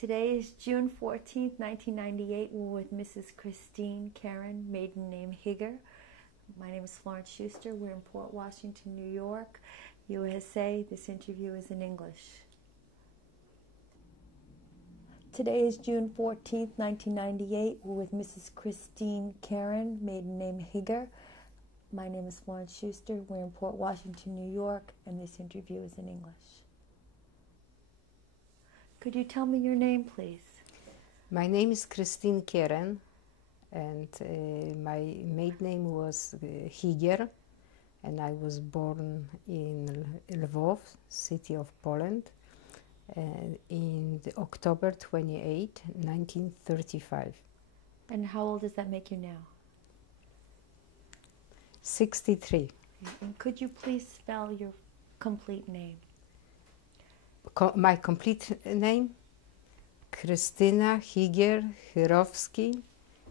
Today is June 14th, 1998. We're with Mrs. Kristine Keren, maiden name Higger. My name is Florence Schuster. We're in Port Washington, New York, USA. This interview is in English. Today is June 14th, 1998. We're with Mrs. Kristine Keren, maiden name Higger. My name is Florence Schuster. We're in Port Washington, New York, and this interview is in English. Could you tell me your name, please? My name is Kristine Keren, and my maiden name was Higger, and I was born in Lvov, city of Poland, in October 28, 1935. And how old does that make you now? 63. And could you please spell your complete name? My complete name? Krystyna Higger Chirowski,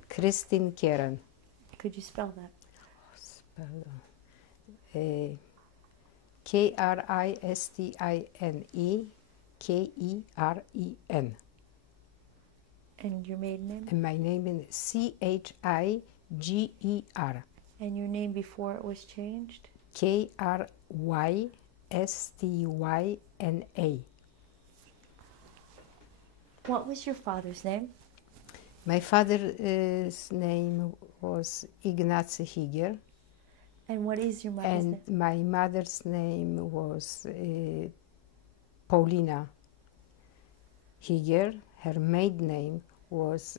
Kristine Keren. Could you spell that? Kristine Keren. And your maiden name? And my name is Chiger. And your name before it was changed? Krystyna. What was your father's name? My father's name was Ignacy Higger. And what is your mother's name? And my mother's name was Paulina Higger. Her maiden name was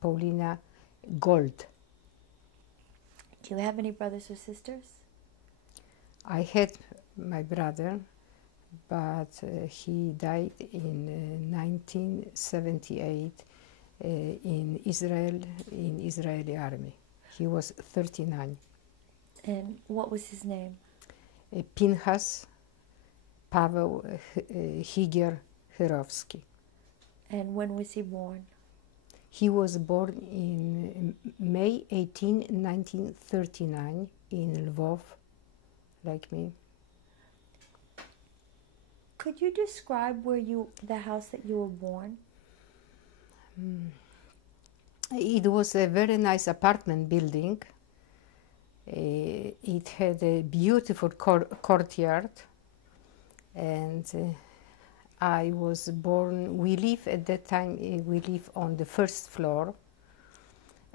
Paulina Gold. Do you have any brothers or sisters? I had my brother, but he died in 1978 in Israel, in Israeli army. He was 39. And what was his name? Pinchas Paweł Higger Chirowski. And when was he born? He was born in May 18, 1939 in Lvov, like me. Could you describe the house that you were born? It was a very nice apartment building. It had a beautiful courtyard, and I was born, we live at that time, we live on the first floor,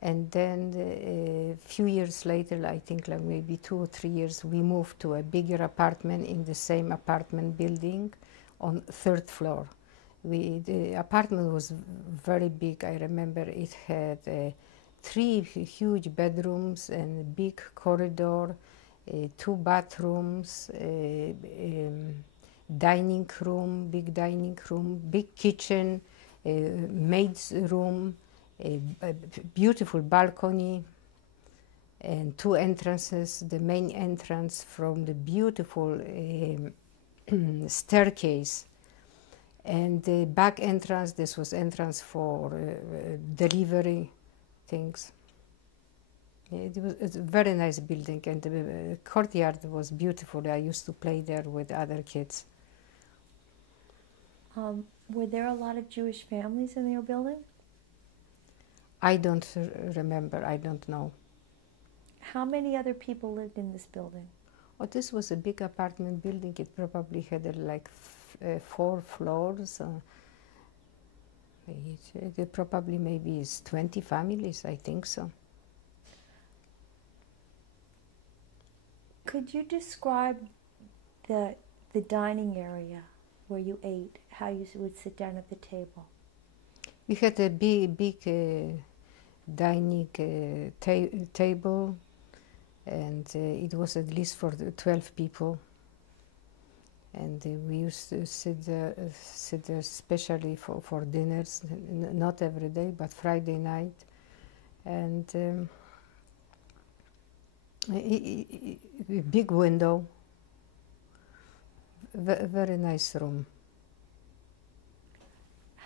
and then a few years later, I think like maybe 2 or 3 years, we moved to a bigger apartment in the same apartment building on third floor. The apartment was very big. I remember it had 3 huge bedrooms and a big corridor, 2 bathrooms, dining room, big kitchen, maid's room, a beautiful balcony, and 2 entrances. The main entrance from the beautiful staircase, and the back entrance, this was entrance for delivery things. It's a very nice building, and the courtyard was beautiful. I used to play there with other kids. Were there a lot of Jewish families in your building? I don't remember, I don't know. How many other people lived in this building? Oh, this was a big apartment building. It probably had like 4 floors. It probably maybe is 20 families, I think so. Could you describe the dining area where you ate, how you would sit down at the table? We had a big dining table, and it was at least for 12 people. And we used to sit there especially for dinners, not every day, but Friday night. And a big window, very nice room.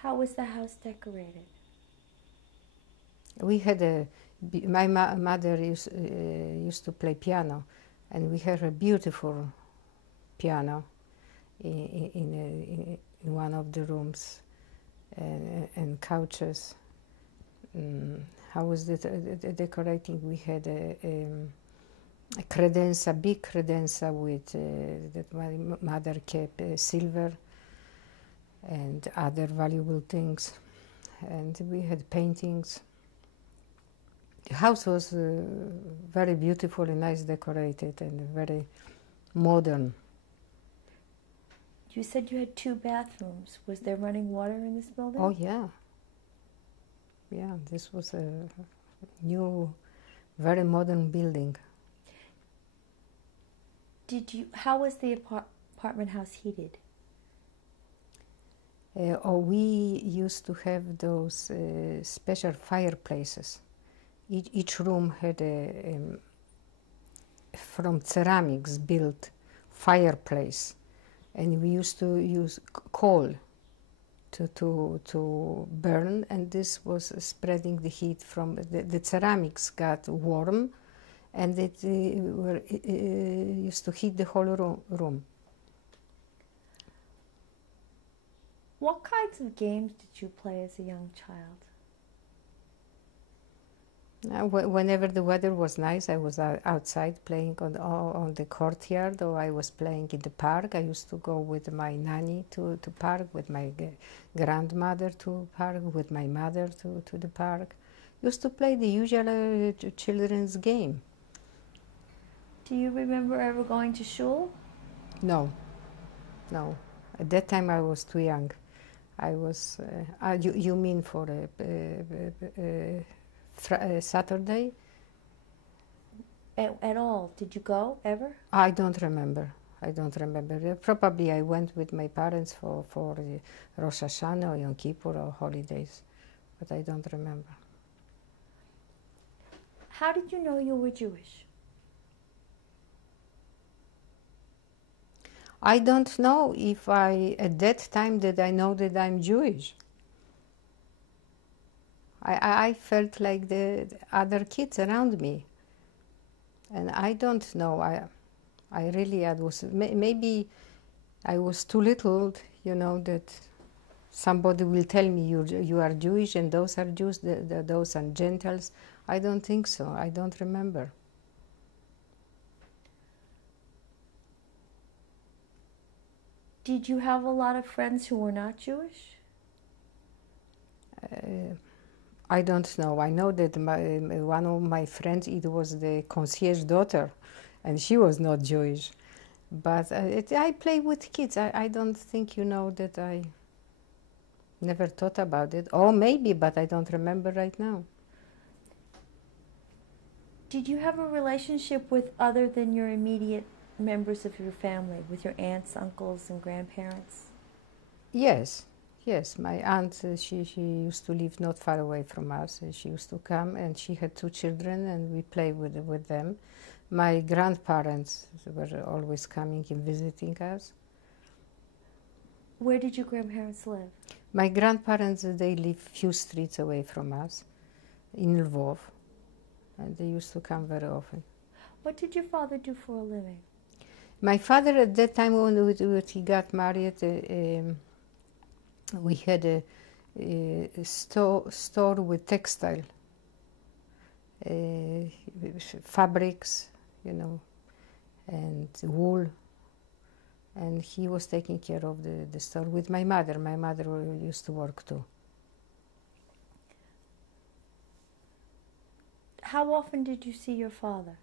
How was the house decorated? We had my mother used to play piano, and we had a beautiful piano in one of the rooms. and couches. How was decorating? We had a credenza, big credenza with that my mother kept silver and other valuable things, and we had paintings. The house was very beautiful and nice decorated and very modern. You said you had 2 bathrooms. Was there running water in this building? Oh yeah. Yeah, this was a new, very modern building. How was the apartment house heated? We used to have those special fireplaces. Each room had a from ceramics built fireplace, and we used to use coal to burn, and this was spreading the heat from the ceramics got warm, and it used to heat the whole room. What kinds of games did you play as a young child? Whenever the weather was nice, I was outside playing on the courtyard, or I was playing in the park. I used to go with my nanny to park, with my grandmother to park, with my mother to the park. Used to play the usual children's game. Do you remember ever going to shul? No. At that time I was too young. I was. You mean for Saturday? At all? Did you go ever? I don't remember. Probably I went with my parents for Rosh Hashanah or Yom Kippur or holidays, but I don't remember. How did you know you were Jewish? I don't know if at that time did I know that I'm Jewish. I felt like the other kids around me, and I don't know. I was maybe I was too little, that somebody will tell me you are Jewish and those are Jews, those are Gentiles. I don't think so. I don't remember. Did you have a lot of friends who were not Jewish? I don't know. I know that one of my friends, it was the concierge daughter, and she was not Jewish. But I play with kids. I don't think that I never thought about it. Or maybe, but I don't remember right now. Did you have a relationship with other than your immediate members of your family, with your aunts, uncles, and grandparents? Yes. My aunt, she used to live not far away from us. She used to come, and she had 2 children, and we played with them. My grandparents were always coming and visiting us. Where did your grandparents live? My grandparents, they live few streets away from us, in Lvov, and they used to come very often. What did your father do for a living? My father, at that time when he got married, we had a store with textile, fabrics, and wool, and he was taking care of the store with my mother. My mother used to work too. How often did you see your father?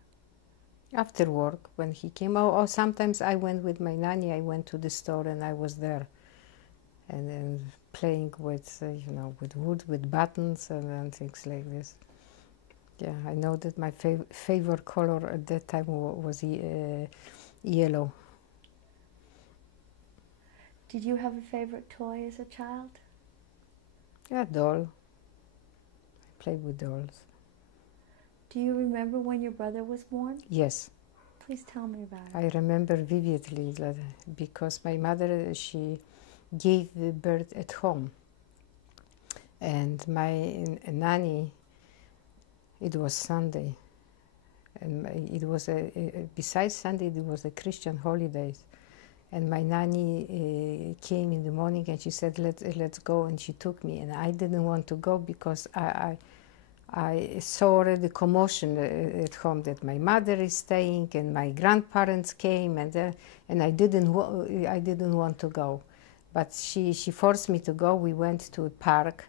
After work, when he came, or sometimes I went with my nanny. I went to the store and I was there, and then playing with, with wood, with buttons and things like this. Yeah, I know that my favorite color at that time was yellow. Did you have a favorite toy as a child? Yeah, doll. I played with dolls. Do you remember when your brother was born? Yes. Please tell me about it. I remember vividly because my mother, she gave birth at home. And my nanny, it was Sunday. And it was besides Sunday, it was a Christian holiday. And my nanny came in the morning and she said, let's go, and she took me. And I didn't want to go because I saw already commotion at home, that my mother is staying and my grandparents came, and I didn't want to go. But she forced me to go. We went to a park,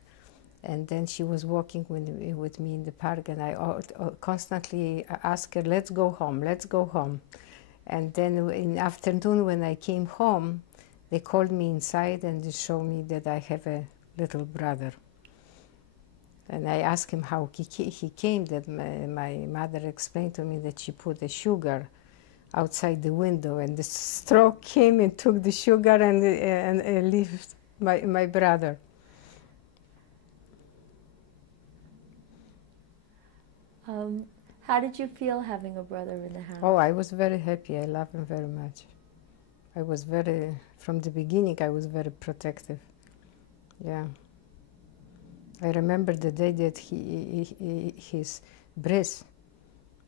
and then she was walking with me in the park, and I constantly asked her, let's go home, let's go home. And then in the afternoon when I came home, they called me inside and they showed me that I have a little brother. And I asked him how he came, that my mother explained to me that she put the sugar outside the window, and the straw came and took the sugar and left my brother. How did you feel having a brother in the house? Oh, I was very happy. I love him very much. I was from the beginning, I was very protective. Yeah. I remember the day that his bris,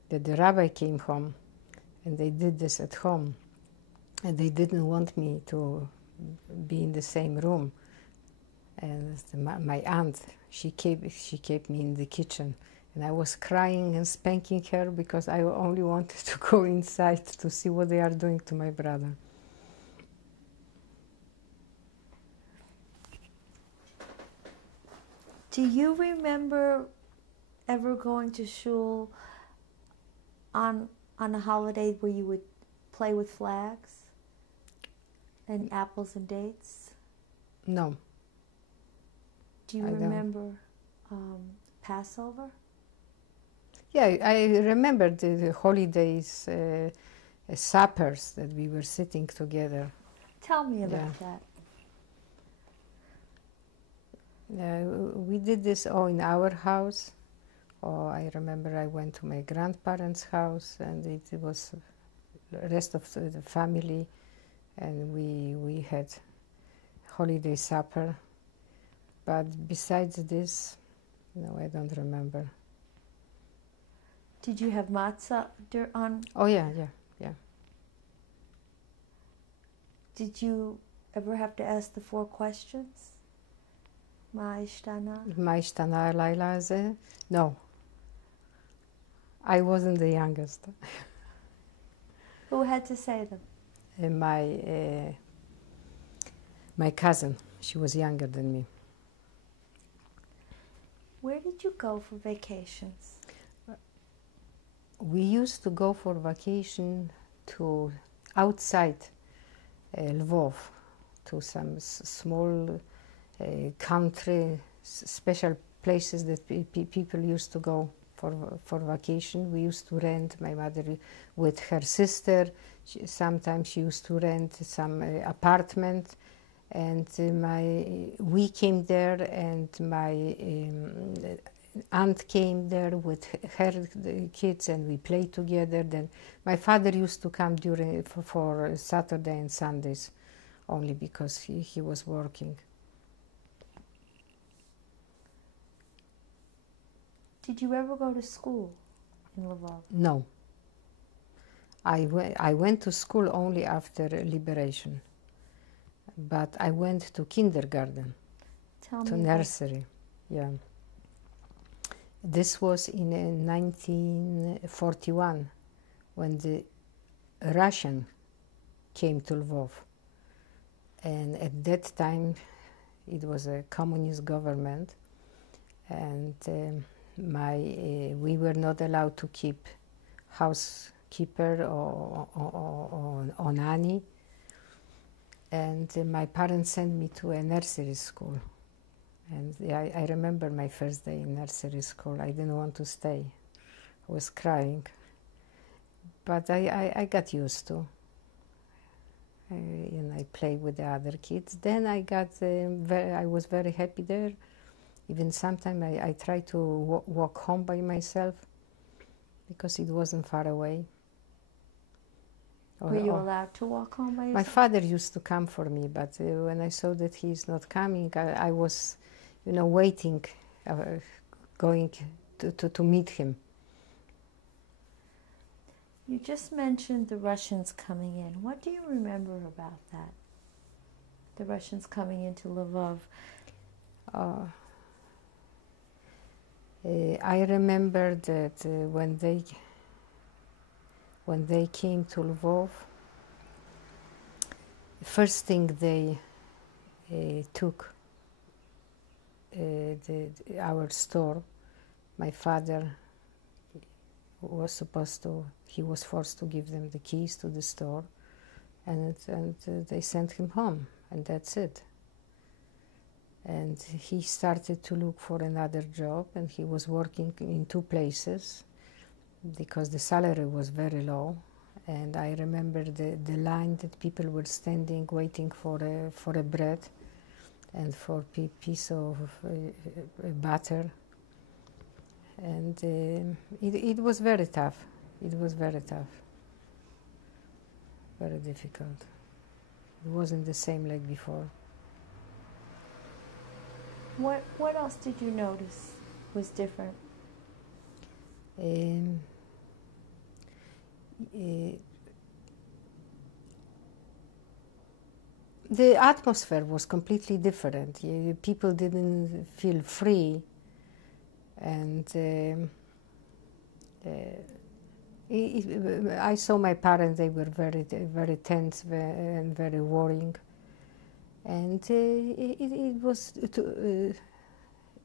that the rabbi came home, and they did this at home, and they didn't want me to be in the same room. And my aunt, she kept me in the kitchen, and I was crying and spanking her because I only wanted to go inside to see what they are doing to my brother. Do you remember ever going to shul on a holiday where you would play with flags and apples and dates? No. Do you remember Passover? Yeah, I remember the holidays, suppers that we were sitting together. Tell me about that. We did this all in our house. Oh, I remember I went to my grandparents' house, and it was the rest of the family, and we had holiday supper. But besides this, no, I don't remember. Did you have matzah on? Oh, yeah. Did you ever have to ask the 4 questions? Ma ishtana Laila ze? No. I wasn't the youngest. Who had to say them? My cousin, she was younger than me. Where did you go for vacations? We used to go for vacation to outside Lvov, to some small country, special places that people used to go for vacation. We used to rent, my mother with her sister, sometimes she used to rent some apartment, and we came there, and my aunt came there with her kids, and we played together. Then my father used to come for Saturday and Sundays, only because he was working. Did you ever go to school in Lvov? No. I went to school only after liberation, but I went to kindergarten, to nursery. Yeah. This was in 1941, when the Russian came to Lvov, and at that time it was a communist government, and we were not allowed to keep housekeeper or nanny, and my parents sent me to a nursery school. And I remember my first day in nursery school. I didn't want to stay. I was crying. But I got used to. I played with the other kids. Then I was very happy there. Even sometimes I tried to walk home by myself because it wasn't far away. Were you allowed to walk home by yourself? My father used to come for me, but when I saw that he's not coming, I was, waiting, going to meet him. You just mentioned the Russians coming in. What do you remember about that? The Russians coming into Lvov. I remember that when they came to Lvov, first thing they took our store. My father was forced to give them the keys to the store, and they sent him home, and that's it. And he started to look for another job, and he was working in 2 places because the salary was very low. And I remember the line that people were standing waiting for a bread and for a piece of butter. And it was very tough. It was very tough. Very difficult. It wasn't the same like before. What else did you notice was different? The atmosphere was completely different. People didn't feel free, and I saw my parents. They were very, very tense and very worrying, and it was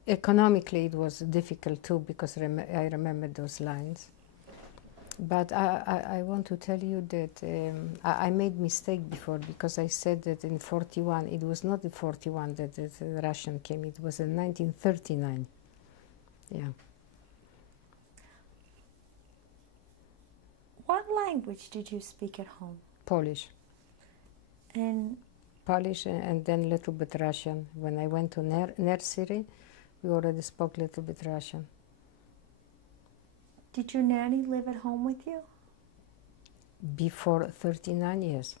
economically it was difficult too, because I remember those lines. But I want to tell you that I made mistake before, because I said that in 41, it was not in 41 that the Russian came, it was in 1939. Yeah. What language did you speak at home? Polish. And Polish and then a little bit Russian. When I went to nursery, we already spoke a little bit Russian. did your nanny live at home with you? Before 39 years.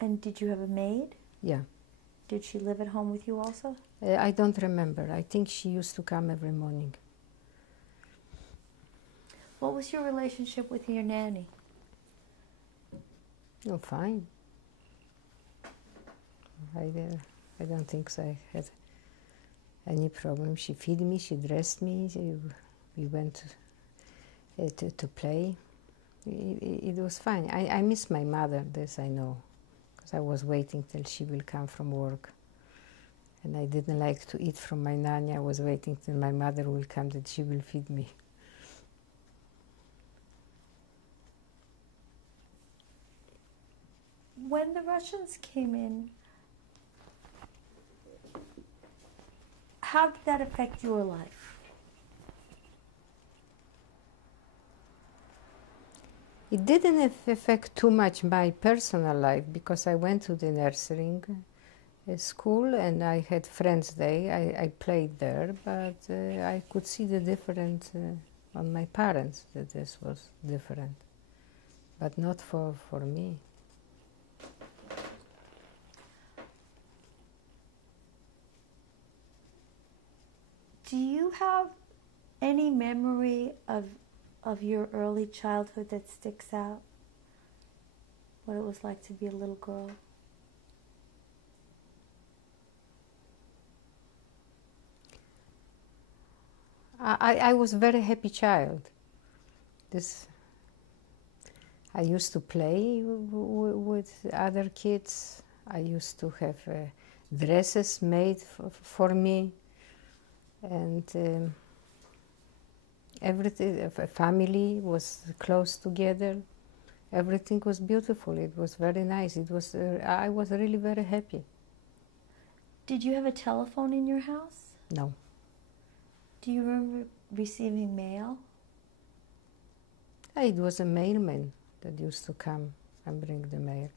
And did you have a maid? Yeah. Did she live at home with you also? I don't remember. I think she used to come every morning. What was your relationship with your nanny? Oh, fine. I don't think so. I had any problem. She fed me, she dressed me, we went to play. It was fine. I miss my mother, this I know, because I was waiting till she will come from work. And I didn't like to eat from my nanny. I was waiting till my mother will come, that she will feed me. When the Russians came in, how did that affect your life? It didn't affect too much my personal life, because I went to the nursery school and I had friends there. I played there, but I could see the difference on my parents, that this was different, but not for me. Do you have any memory of your early childhood that sticks out? What it was like to be a little girl? I was a very happy child. I used to play with other kids. I used to have dresses made for me, and everything. Family was close together. Everything was beautiful. It was very nice. I was really very happy. Did you have a telephone in your house? No. Do you remember receiving mail? It was a mailman that used to come and bring the mail.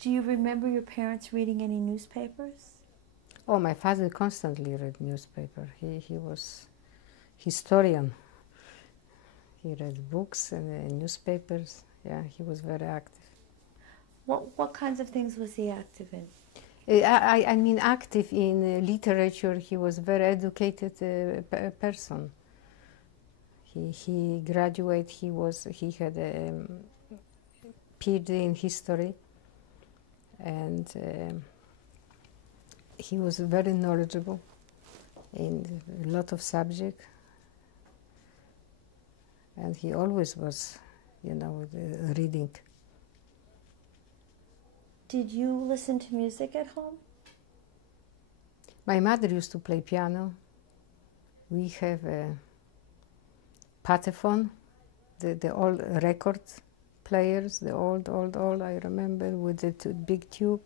Do you remember your parents reading any newspapers? Oh, my father constantly read newspaper. He was historian. He read books and newspapers. Yeah, he was very active. What kinds of things was he active in? I mean, active in literature. He was a very educated person. He graduated. He had a PhD in history, and he was very knowledgeable in a lot of subjects. And he always was, you know, reading. Did you listen to music at home? My mother used to play piano. We have a Patephone, the old record players, the old, I remember, with the big tube.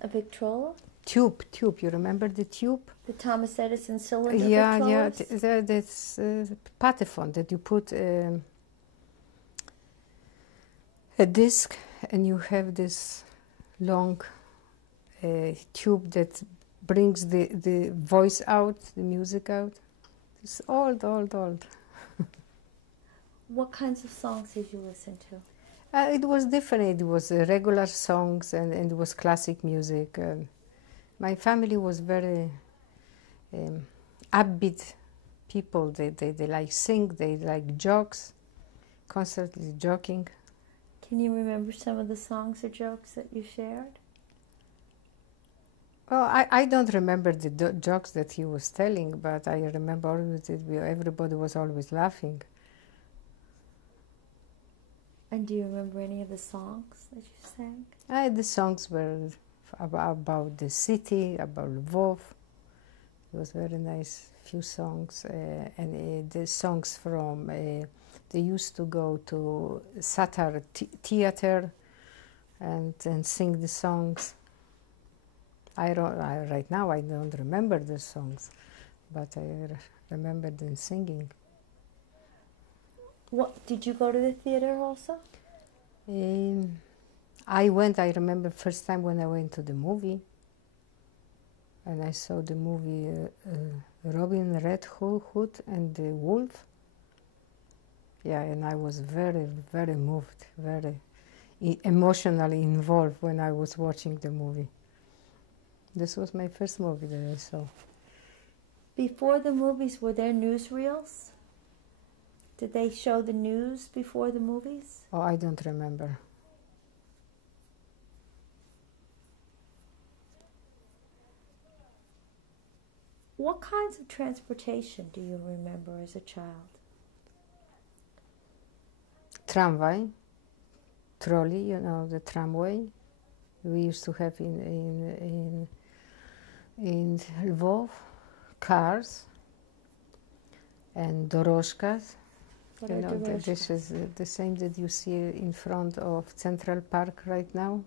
A Victrola? Tube, you remember the tube? The Thomas Edison cylinder Yeah, Victrolas? that's Patephone, that you put a disc and you have this long tube that brings the voice out, the music out. It's old. What kinds of songs did you listen to? It was different. It was regular songs and it was classic music. My family was very upbeat people. They like sing, they like jokes, constantly joking. Can you remember some of the songs or jokes that you shared? Well, I don't remember the jokes that he was telling, but I remember always that everybody was always laughing. And do you remember any of the songs that you sang? The songs were about the city, about Lvov. It was very nice, few songs. And the songs from, they used to go to Satar theater and sing the songs. Right now I don't remember the songs, but I remember them singing. What did you go to the theater also? I remember first time when I went to the movie, and I saw the movie Robin Red Hood and the Wolf. Yeah, and I was very, very moved, very emotionally involved when I was watching the movie. This was my first movie that I saw. Before the movies, were there newsreels? Did they show the news before the movies? Oh, I don't remember. What kinds of transportation do you remember as a child? Tramway, trolley, you know, the tramway we used to have in Lvov, cars and dorożkas. You know, this is the same that you see in front of Central Park right now.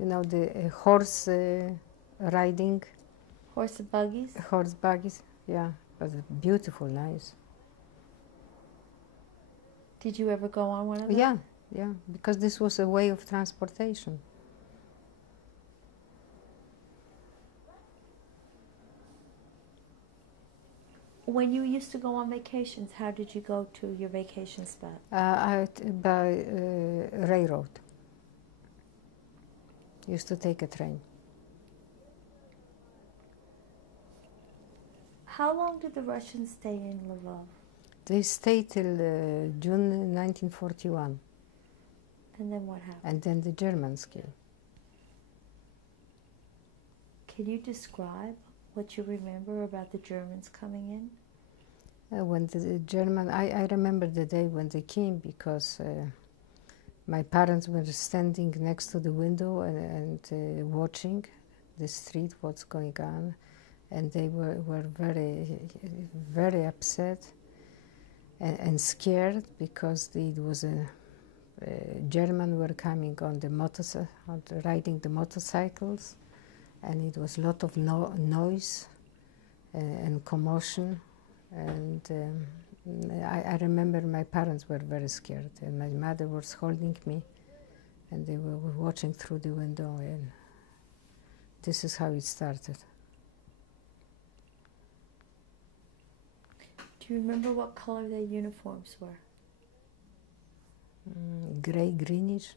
You know, the horse riding. Horse and buggies? Horse buggies, yeah. It was beautiful, nice. Did you ever go on one of them? Yeah, because this was a way of transportation. When you used to go on vacations, how did you go to your vacation spot? By railroad. Used to take a train. How long did the Russians stay in Lvov? They stayed till June 1941. And then what happened? And then the Germans came. Can you describe what you remember about the Germans coming in? When the German, I remember the day when they came because my parents were standing next to the window and watching the street, what's going on, and they were very, very upset and scared because it was a German were coming on the riding the motorcycles, and it was a lot of noise and commotion. And I remember my parents were very scared, and my mother was holding me, and they were watching through the window, and this is how it started. Do you remember what color their uniforms were? Gray, greenish.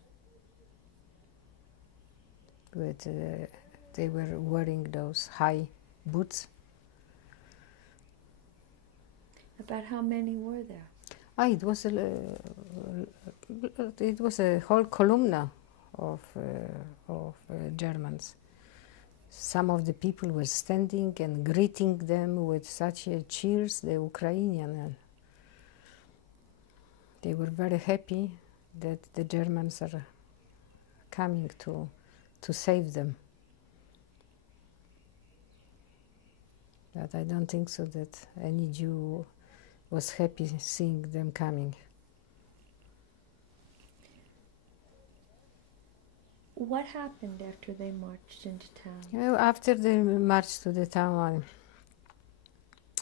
With, they were wearing those high boots. About how many were there? It was a whole column of Germans. Some of the people were standing and greeting them with such cheers, the Ukrainian. They were very happy that the Germans are coming to save them. But I don't think so that any Jew was happy seeing them coming. What happened after they marched into town? After they marched to the town,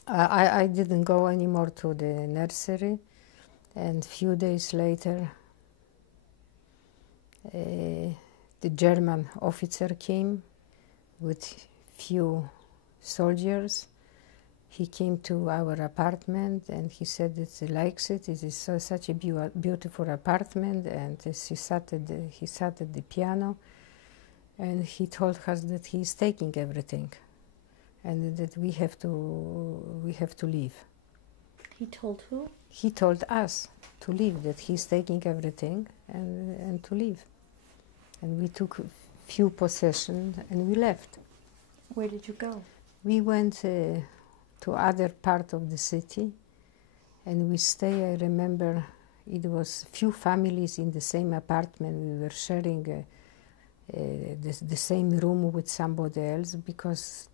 I didn't go anymore to the nursery, and few days later the German officer came with few soldiers. He came to our apartment and he said that he likes it. It is such a beautiful apartment, and he sat at the piano, and he told us that he is taking everything, and that we have to leave. He told who? He told us to leave, that he's taking everything and to leave. And we took few possessions and we left. Where did you go? We went to other part of the city, and we stay. I remember it was few families in the same apartment. We were sharing the same room with somebody else, because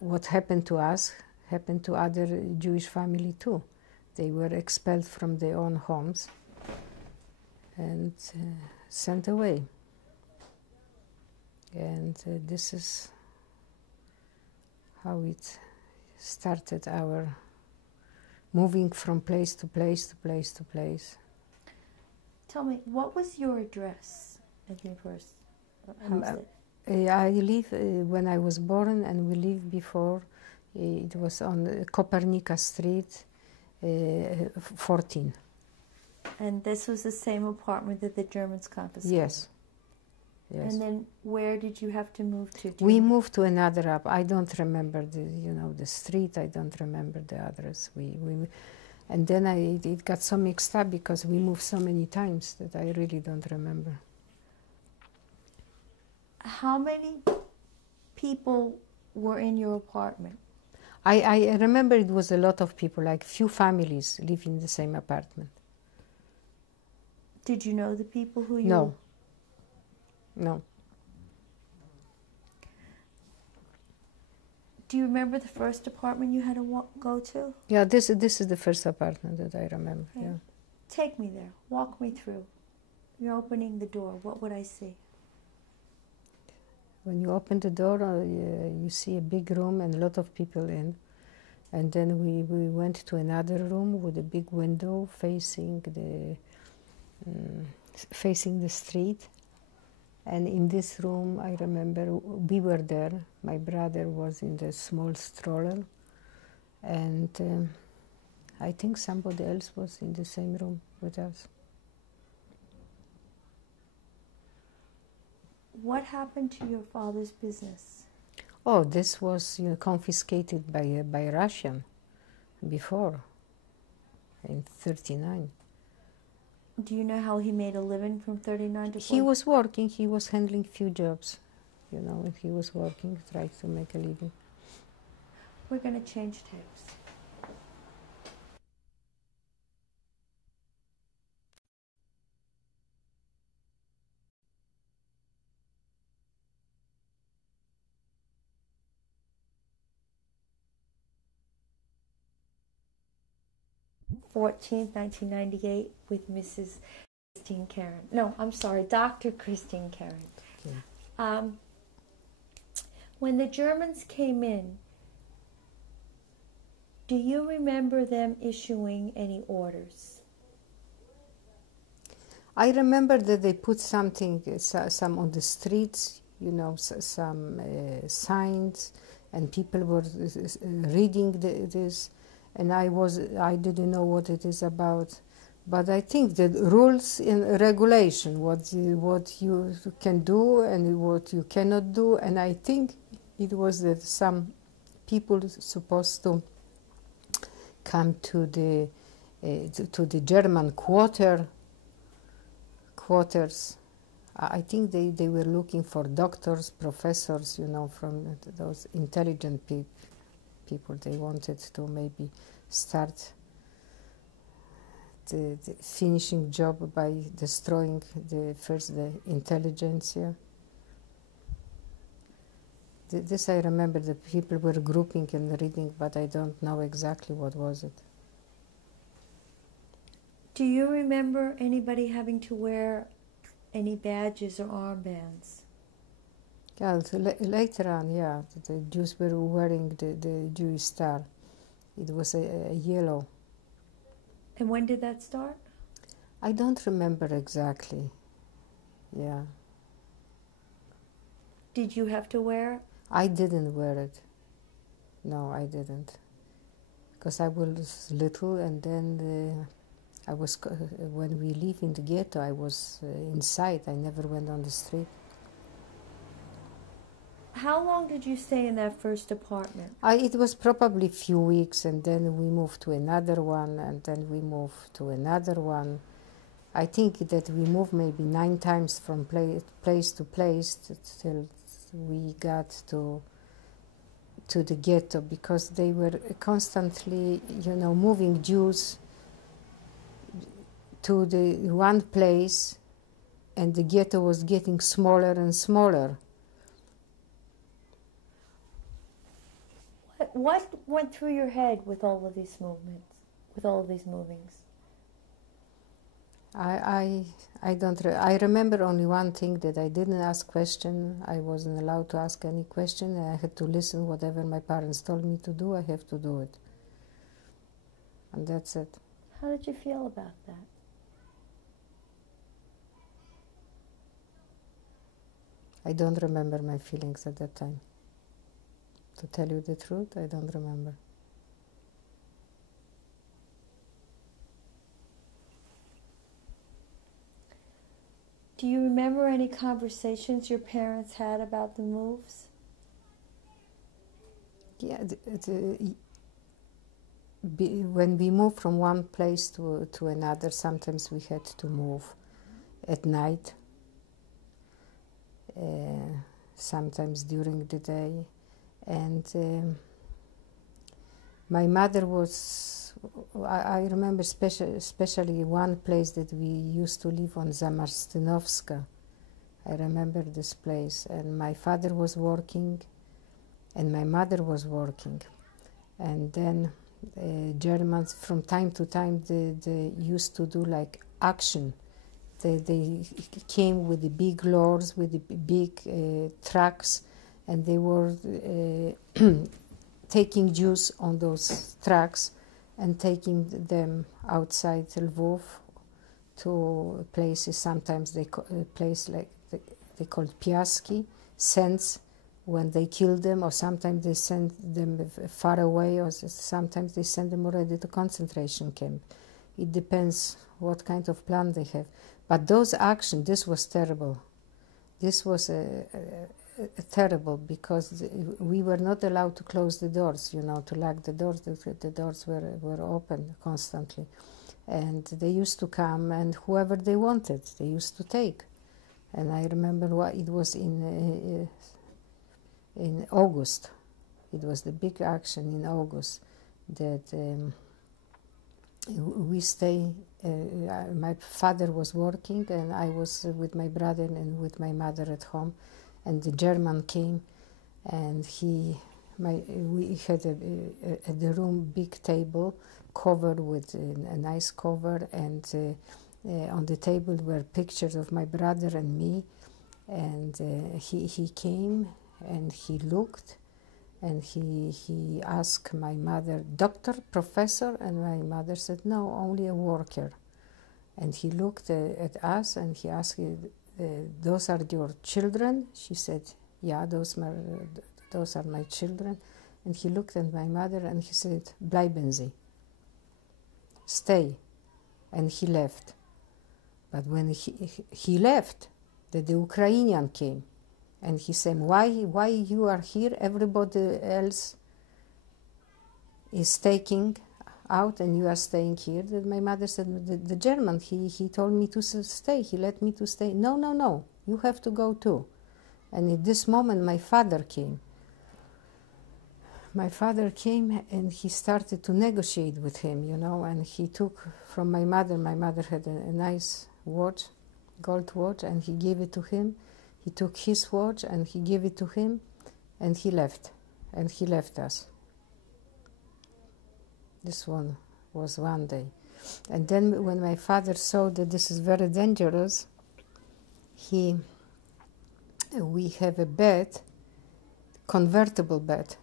what happened to us happened to other Jewish family too. They were expelled from their own homes and sent away. And this is how it started, our moving from place to place to place to place. Tell me, what was your address at your first house? I live when I was born, and we lived before. It was on Kopernika Street, 14. And this was the same apartment that the Germans confiscated? Yes. Yes. And then where did you have to move to? We moved to another I don't remember the street. I don't remember the address. And then it got so mixed up because we moved so many times that I really don't remember. How many people were in your apartment? I remember it was a lot of people, like few families live in the same apartment. Did you know the people who you... No. No. Do you remember the first apartment you had to go to? Yeah, this is the first apartment that I remember. Okay. Yeah. Take me there. Walk me through. You're opening the door. What would I see? When you open the door, you see a big room and a lot of people in. And then we went to another room with a big window facing the street. And in this room, I remember we were there. My brother was in the small stroller, and I think somebody else was in the same room with us. What happened to your father's business? Oh, this was confiscated by Russian before, in 1939. Do you know how he made a living from 1939 to 1940? He was working. He was handling few jobs, and he was working, trying to make a living. We're going to change tapes. (14th, 1998) with Mrs. Kristine Keren. No, I'm sorry, Dr. Kristine Keren. Okay. When the Germans came in, do you remember them issuing any orders? I remember that they put some on the streets, some signs, and people were reading this, and I didn't know what it is about, But I think the rules and regulation, what you can do and what you cannot do, and I think it was that some people supposed to come to the German quarters. I think they were looking for doctors, professors, from those intelligent people. They wanted to maybe start the finishing job by destroying the intelligentsia. This I remember, the people were grouping and reading, but I don't know exactly what was it. Do you remember anybody having to wear any badges or armbands? Yeah, later on, yeah, the Jews were wearing the Jewish star. It was a yellow. And when did that start? I don't remember exactly. Yeah. Did you have to wear it? I didn't wear it. No, I didn't. Because I was little, and then I was when we lived in the ghetto, I was inside. I never went on the street. How long did you stay in that first apartment? It was probably a few weeks, and then we moved to another one, and then we moved to another one. I think that we moved maybe 9 times from place to place till we got to the ghetto, because they were constantly, moving Jews to the one place, and the ghetto was getting smaller and smaller. What went through your head with all of these movements, with all of these movings? I don't. I remember only one thing, that I didn't ask question. I wasn't allowed to ask any question. I had to listen whatever my parents told me to do. I have to do it, and that's it. How did you feel about that? I don't remember my feelings at that time. To tell you the truth, I don't remember. Do you remember any conversations your parents had about the moves? Yeah, when we moved from one place to another, sometimes we had to move at night, sometimes during the day. And my mother was, I remember especially one place that we used to live on, Zamarstynowska. I remember this place, and my father was working and my mother was working. And then Germans, from time to time, they used to do like action. They came with the big lorries, with the big trucks, and they were taking Jews on those trucks and taking them outside Lvov to places. Sometimes they place like they called piaski, sands, when they kill them, or sometimes they send them far away, or sometimes they send them already to concentration camp. It depends what kind of plan they have. But those actions, this was terrible. This was terrible, because we were not allowed to close the doors, to lock the doors. The doors were open constantly. And they used to come, and whoever they wanted, they used to take. And I remember it was in August. It was the big action in August that we stay. My father was working, and I was with my brother and with my mother at home. And the German came, and we had the room big table covered with a nice cover, and on the table were pictures of my brother and me. And he came and he looked, and he asked my mother, "Doctor, professor?" And my mother said, "No, only a worker." And he looked at us, and he asked, "Those are your children?" She said, "Yeah, those are my children." And he looked at my mother and he said, "Bleiben Sie," stay. and he left. But when he left, the Ukrainian came, and he said, why you are here? Everybody else is taking out and you are staying here. That my mother said, the German, he told me to stay. He let me to stay. No, you have to go too. And at this moment, my father came. My father came and he started to negotiate with him, you know, and he took from my mother had a nice watch, gold watch, and he gave it to him. He took his watch and he gave it to him, and he left us. This one was one day. And then when my father saw that this is very dangerous, we have a bed, convertible bed,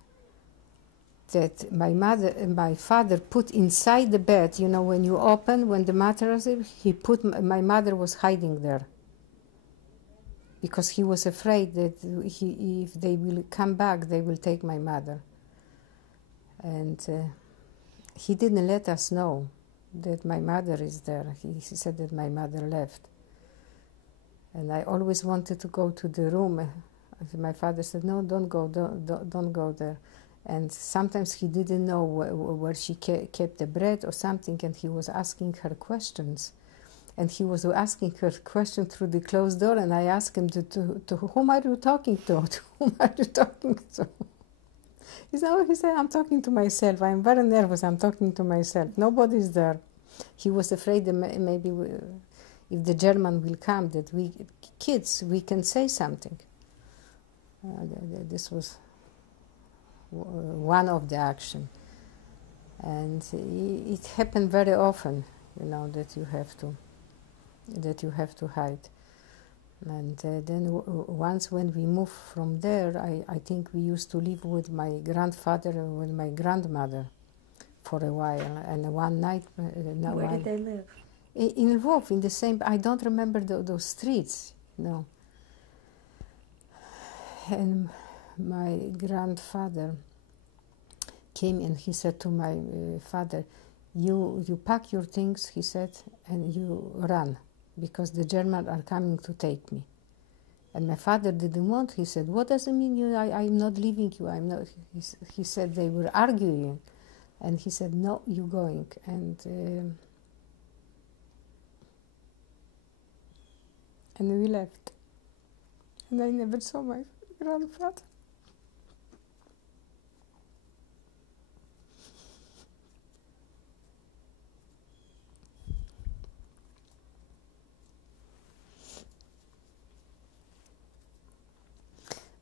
that my father put inside the bed. You know, when you open, when the mattress, my mother was hiding there. Because he was afraid that if they will come back, they will take my mother. And he didn't let us know that my mother is there. He said that my mother left. And I always wanted to go to the room. My father said, no, don't go there. And sometimes he didn't know where she kept the bread or something, and he was asking her questions. And he was asking her questions through the closed door, and I asked him to whom are you talking to? To whom are you talking to? He said, I'm talking to myself. I'm very nervous. I'm talking to myself. Nobody's there. He was afraid that maybe if the German will come, that we can say something. This was one of the action. And it happened very often, you know, that you have to hide. And then once when we moved from there, I think we used to live with my grandfather and with my grandmother for a while. And one night... Where did they live? In Lvov, in the same... I don't remember those streets, no. And my grandfather came and he said to my father, you pack your things, he said, and you run, because the Germans are coming to take me. And my father didn't want. He said, what does it mean? I'm not leaving you. I'm not. He said they were arguing. And he said, no, you're going. And we left. And I never saw my grandfather.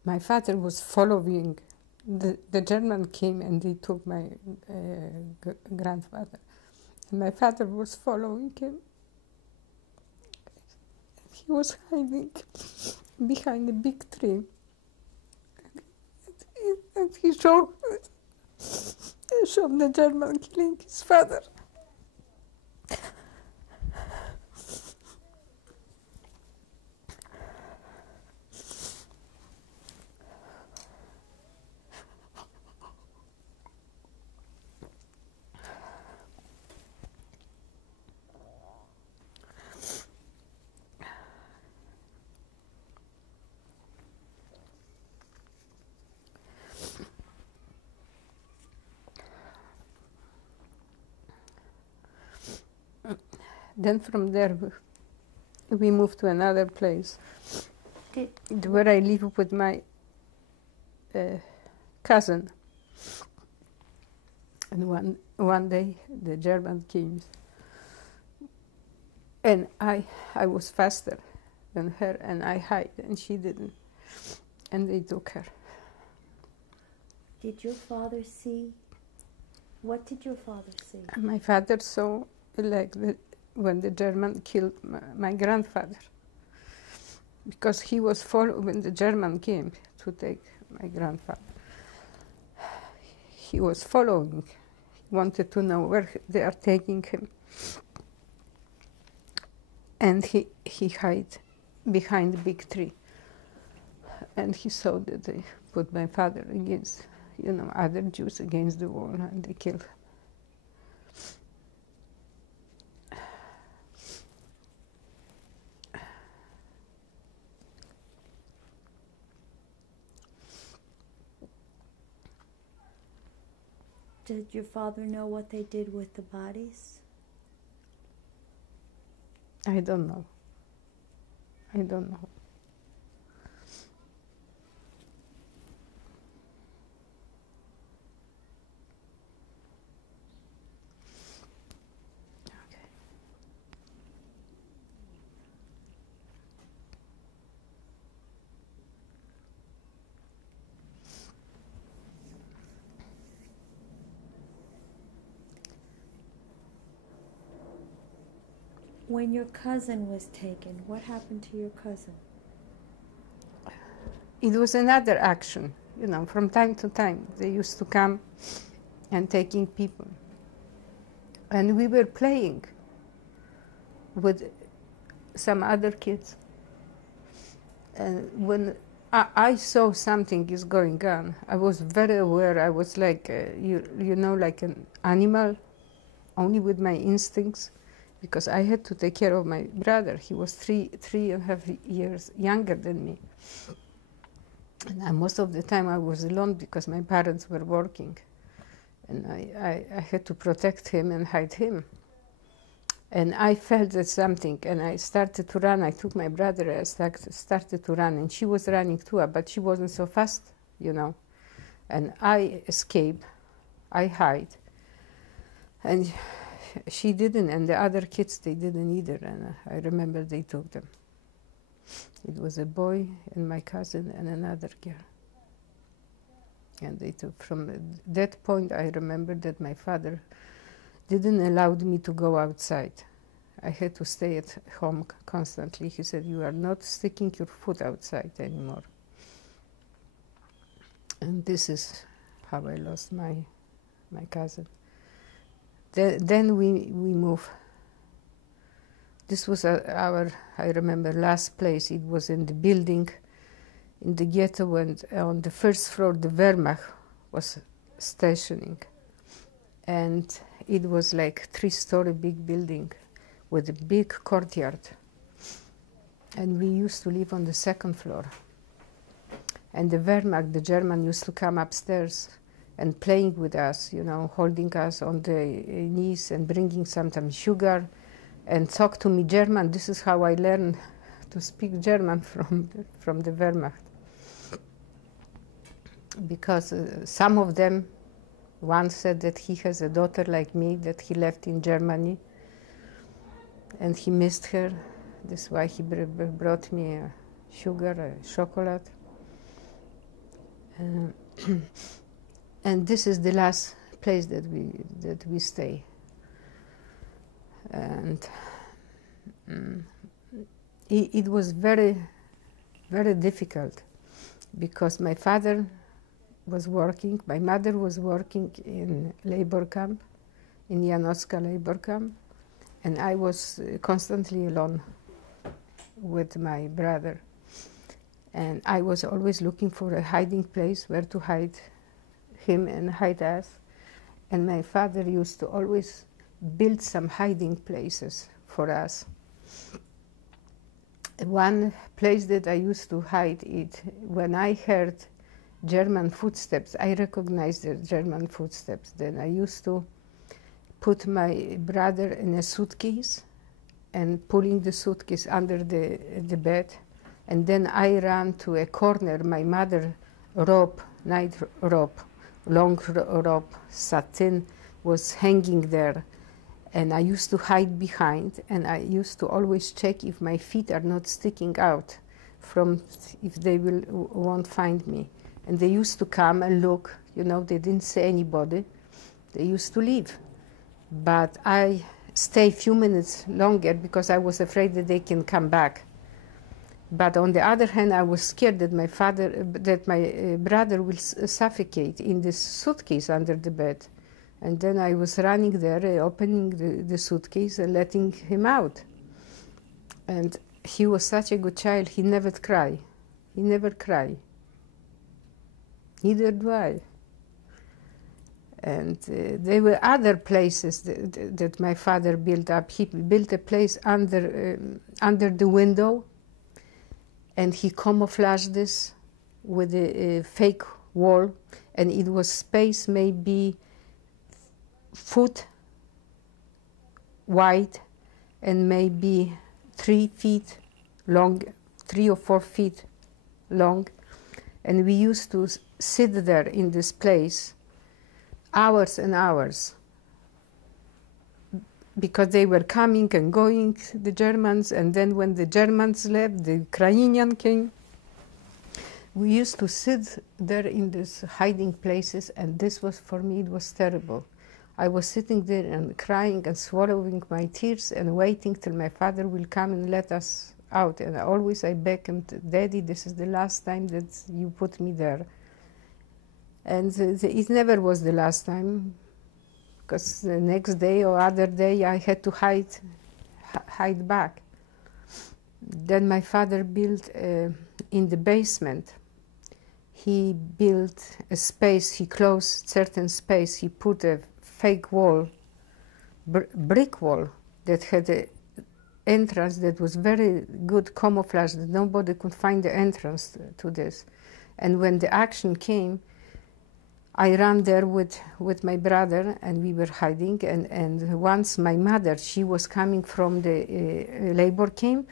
My father was following. The German came and they took my grandfather. And my father was following him. He was hiding behind a big tree. And he showed the German killing his father. Then from there, we moved to another place where I live with my cousin. And one day, the German came, and I was faster than her, and I hid, and she didn't, and they took her. Did your father see? What did your father see? My father saw like when the German killed my grandfather, because he was following when the German came to take my grandfather. He was following. He wanted to know where they are taking him. And he hid behind a big tree. And he saw that they put my father against, other Jews against the wall, and they killed him. Did your father know what they did with the bodies? I don't know. I don't know. When your cousin was taken, what happened to your cousin? It was another action, you know, from time to time. They used to come and taking people. And we were playing with some other kids. And when I saw something is going on, I was very aware. I was like, you know, like an animal, only with my instincts, because I had to take care of my brother. He was three and a half years younger than me. And most of the time I was alone because my parents were working. And I had to protect him and hide him. And I felt that something, and I started to run. I took my brother, I started to run, and she was running too, but she wasn't so fast, you know. And I escaped, I hide. And she didn't, and the other kids, they didn't either, and I remember they took them. It was a boy and my cousin and another girl. And they took, from that point, I remember that my father didn't allow me to go outside. I had to stay at home constantly. He said, you are not sticking your foot outside anymore. And this is how I lost my cousin. Then we moved. This was our, I remember, last place. It was in the building, in the ghetto, and on the first floor, the Wehrmacht was stationing. And it was like 3-story big building with a big courtyard. And we used to live on the second floor. And the Wehrmacht, the German, used to come upstairs and playing with us, you know, holding us on the knees and bringing sometimes sugar and talk to me German. This is how I learned to speak German from the Wehrmacht. Because some of them, one said that he has a daughter like me that he left in Germany and he missed her. That's why he brought me sugar, chocolate. And this is the last place that we stay. And it was very, very difficult because my father was working, my mother was working in labor camp, in Janowska labor camp, and I was constantly alone with my brother. And I was always looking for a hiding place where to hide him and hide us. And my father used to always build some hiding places for us. One place that I used to hide it, when I heard German footsteps, I recognized the German footsteps. Then I used to put my brother in a suitcase and pulling the suitcase under the bed. And then I ran to a corner, my mother robe, night robe, long robe, satin, was hanging there. And I used to hide behind, and I used to always check if my feet are not sticking out from, if they won't find me. And they used to come and look, you know, they didn't say anybody. They used to leave. But I stayed a few minutes longer because I was afraid that they can come back. But on the other hand, I was scared that my brother will suffocate in this suitcase under the bed. And then I was running there, opening the suitcase and letting him out. And he was such a good child, he never cried. He never cried. Neither do I. And there were other places that my father built up. He built a place under the window, and he camouflaged this with a fake wall, and it was space maybe foot wide and maybe 3 feet long, 3 or 4 feet long. And we used to sit there in this place hours and hours, because they were coming and going, the Germans, and then when the Germans left, the Ukrainian came. We used to sit there in these hiding places, and this was, for me, it was terrible. I was sitting there and crying and swallowing my tears and waiting till my father will come and let us out. And always I begged him, Daddy, this is the last time that you put me there. And it never was the last time, because the next day or other day I had to hide back. Then my father built in the basement. He built a space, he closed certain space, he put a fake wall, brick wall that had an entrance that was very good camouflage, that nobody could find the entrance to this. And when the action came, I ran there with my brother, and we were hiding, and once my mother, she was coming from the labor camp,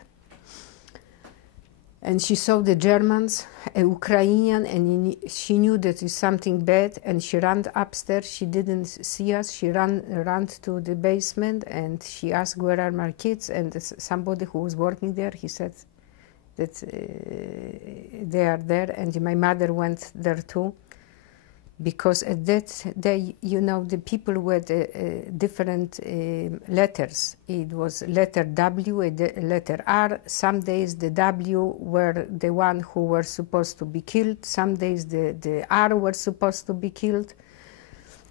and she saw the Germans, a Ukrainian, and she knew that it's something bad, and she ran upstairs. She didn't see us. She ran to the basement, and she asked, where are my kids? And somebody who was working there, he said that they are there, and my mother went there too. Because at that day, you know, the people were different letters. It was letter W, letter R. Some days the W were the one who were supposed to be killed. Some days the R were supposed to be killed.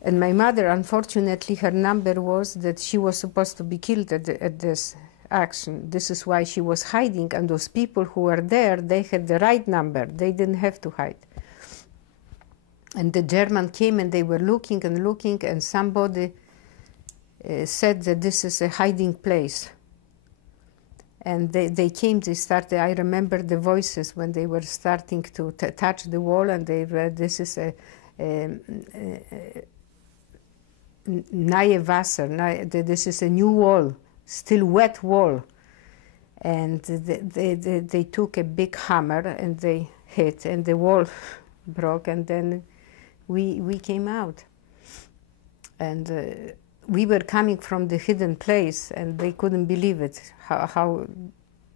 And my mother, unfortunately, her number was that she was supposed to be killed at this action. This is why she was hiding. And those people who were there, they had the right number. They didn't have to hide. And the German came, and they were looking and looking, and somebody said that this is a hiding place. And they came, they started, I remember the voices when they were starting to touch the wall, and they read, this is a Neue Wasser, this is a new wall, still wet wall. And they took a big hammer, and they hit, and the wall broke, and then we came out. And we were coming from the hidden place, and they couldn't believe it, how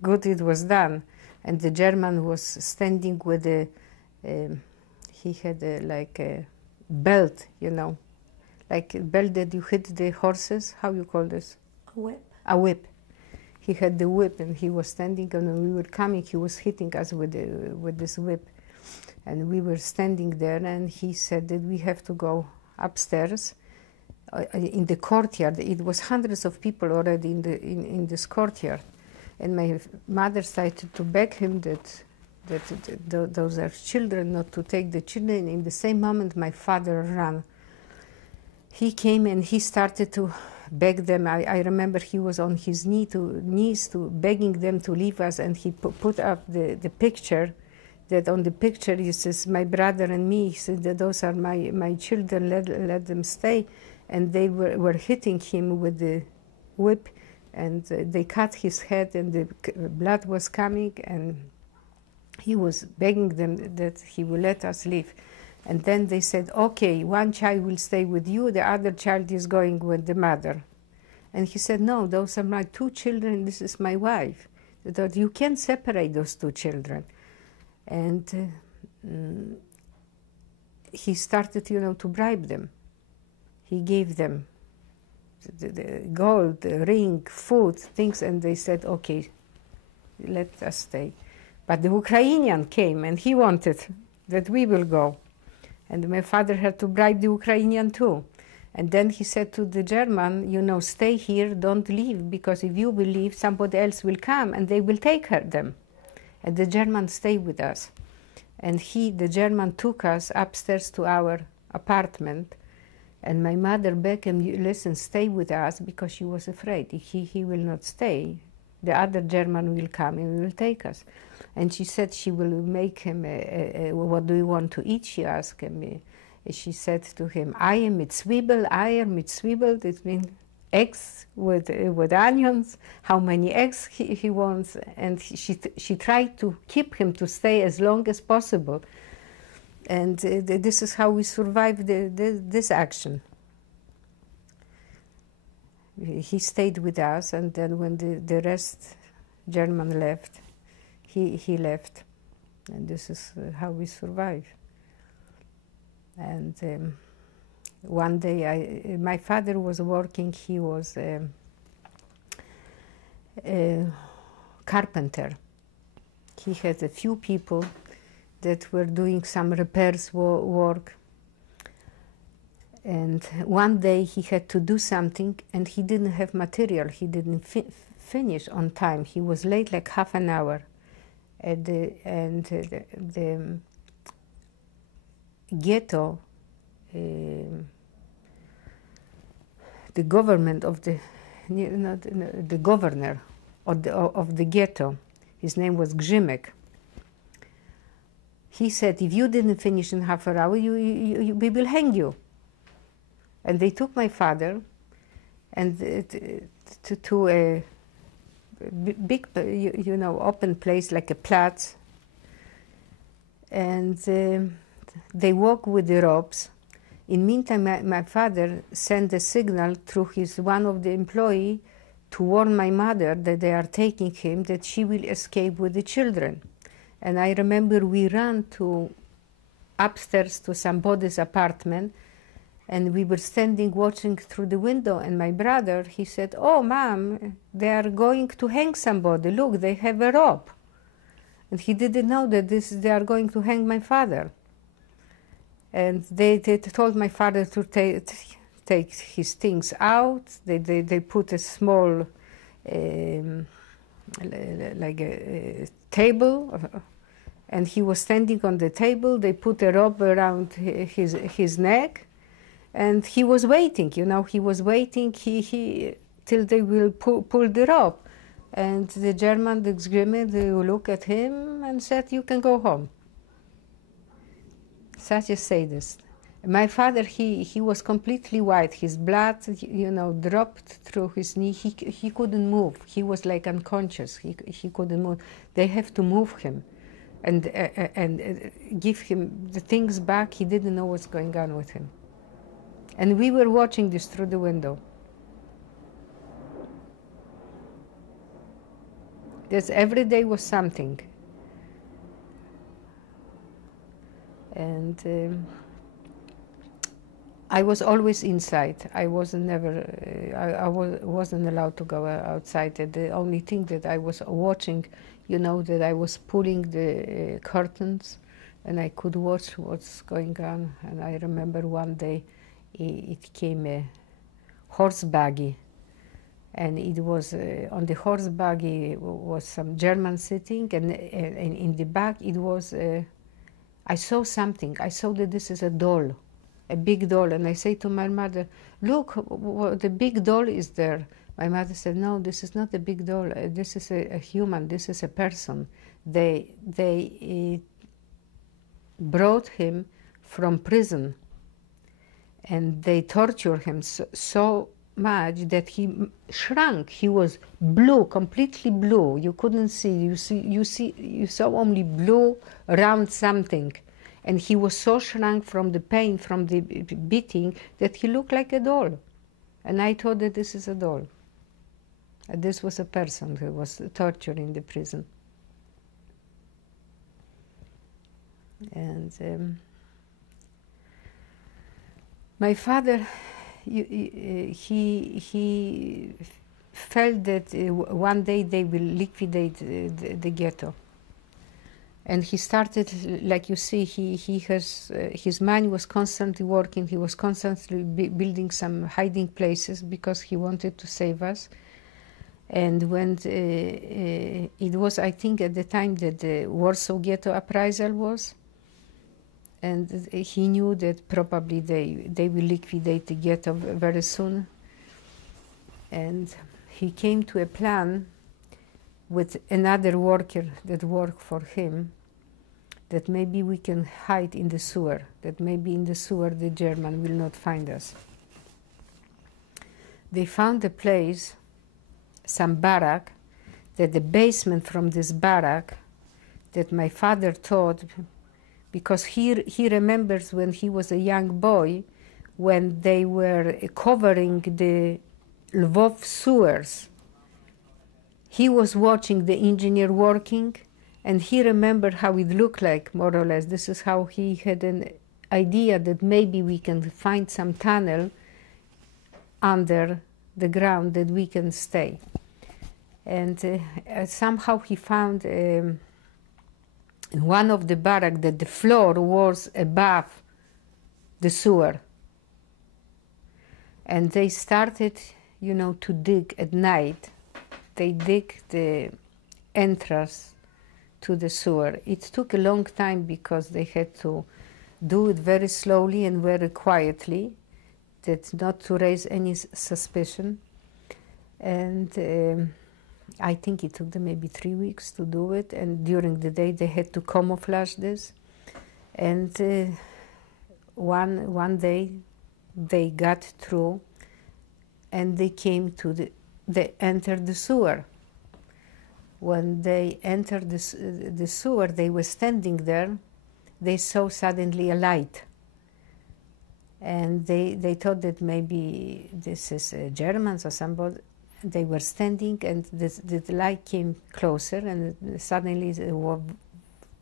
good it was done. And the German was standing with he had like a belt, you know, like a belt that you hit the horses. How you call this? A whip. A whip. He had the whip, and he was standing, and when we were coming, he was hitting us with this whip. And we were standing there, and he said that we have to go upstairs in the courtyard. It was hundreds of people already in this courtyard. And my mother started to beg him that those are children, not to take the children. In the same moment, my father ran. He came, and he started to beg them. I remember he was on his knees to begging them to leave us, and he put up the picture. That on the picture he says, my brother and me, he said that those are my children, let them stay. And they were hitting him with the whip, and they cut his head, and the blood was coming, and he was begging them that he will let us leave. And then they said, okay, one child will stay with you, the other child is going with the mother. And he said, no, those are my 2 children, this is my wife. That you can't separate those 2 children. And he started, you know, to bribe them. He gave them the gold, the ring, food, things, and they said, okay, let us stay. But the Ukrainian came, and he wanted that we will go. And my father had to bribe the Ukrainian too. And then he said to the German, you know, stay here, don't leave, because if you will leave, somebody else will come, and they will take them. And the German stayed with us. And the German took us upstairs to our apartment. And my mother begged him, listen, stay with us, because she was afraid. He will not stay. The other German will come and will take us. And she said she will make him, what do you want to eat? She asked him. She said to him, I am mit Zwiebel, Eier mit Zwiebel. That means eggs with onions, how many eggs he wants. And she tried to keep him to stay as long as possible. And this is how we survived this action. He stayed with us, and then when the rest German left, he left. And this is how we survived. And one day, my father was working, he was a carpenter. He had a few people that were doing some repairs work. And one day he had to do something and he didn't have material. He didn't finish on time. He was late like half an hour. The ghetto, the government of the governor of the ghetto, his name was Grzymek. He said, if you didn't finish in half an hour, we will hang you. And they took my father and to a big, open place like a Platz. And they walk with the ropes. In meantime, my father sent a signal through one of the employees to warn my mother that they are taking him, that she will escape with the children. And I remember we ran upstairs to somebody's apartment, and we were standing watching through the window, and my brother, he said, oh, Mom, they are going to hang somebody. Look, they have a rope. And he didn't know that they are going to hang my father. And they told my father to take his things out. They put a small, like a table, and he was standing on the table. They put a rope around his neck. And he was waiting, he was waiting till they will pull the rope. And the German, the Grzymek, they look at him and said, you can go home. Such a sadist. My father, he was completely white. His blood, dropped through his knee. He couldn't move. He was like unconscious. He couldn't move. They have to move him and give him the things back. He didn't know what's going on with him. And we were watching this through the window. Every day was something. And I was always inside. I wasn't allowed to go outside. The only thing that I was watching, that I was pulling the curtains, and I could watch what's going on. And I remember one day, it came a horse buggy, and it was on the horse buggy was some German sitting, and in the back it was I saw something. I saw that this is a doll, a big doll, and I say to my mother, look, the big doll is there. My mother said, no, this is not a big doll. This is a human. This is a person. They brought him from prison, and they tortured him so much that he shrunk. He was blue, completely blue. You couldn't see. You saw only blue, round something. And he was so shrunk from the pain, from the beating, that he looked like a doll. And I thought that this is a doll. And this was a person who was tortured in the prison. And my father, he felt that one day they will liquidate the ghetto. And he started, like you see, his mind was constantly working. He was constantly building some hiding places because he wanted to save us. And when it was, I think, at the time that the Warsaw Ghetto uprisal was, and he knew that probably they will liquidate the ghetto very soon. And he came to a plan with another worker that worked for him, that maybe we can hide in the sewer, that maybe in the sewer the German will not find us. They found a place, some barrack, that the basement from this barrack, that my father thought, because he remembers when he was a young boy, when they were covering the Lvov sewers. He was watching the engineer working, and he remembered how it looked like, more or less. This is how he had an idea that maybe we can find some tunnel under the ground that we can stay. And somehow he found in one of the barracks that the floor was above the sewer. And they started, you know, to dig at night. They dig the entrance to the sewer. It took a long time because they had to do it very slowly and very quietly, that not to raise any suspicion. And I think it took them maybe 3 weeks to do it, and during the day they had to camouflage this. And one day they got through, and they came to they entered the sewer. When they entered the sewer, they were standing there, they saw suddenly a light. And they thought that maybe this is Germans or somebody. They were standing, and the light came closer, and suddenly a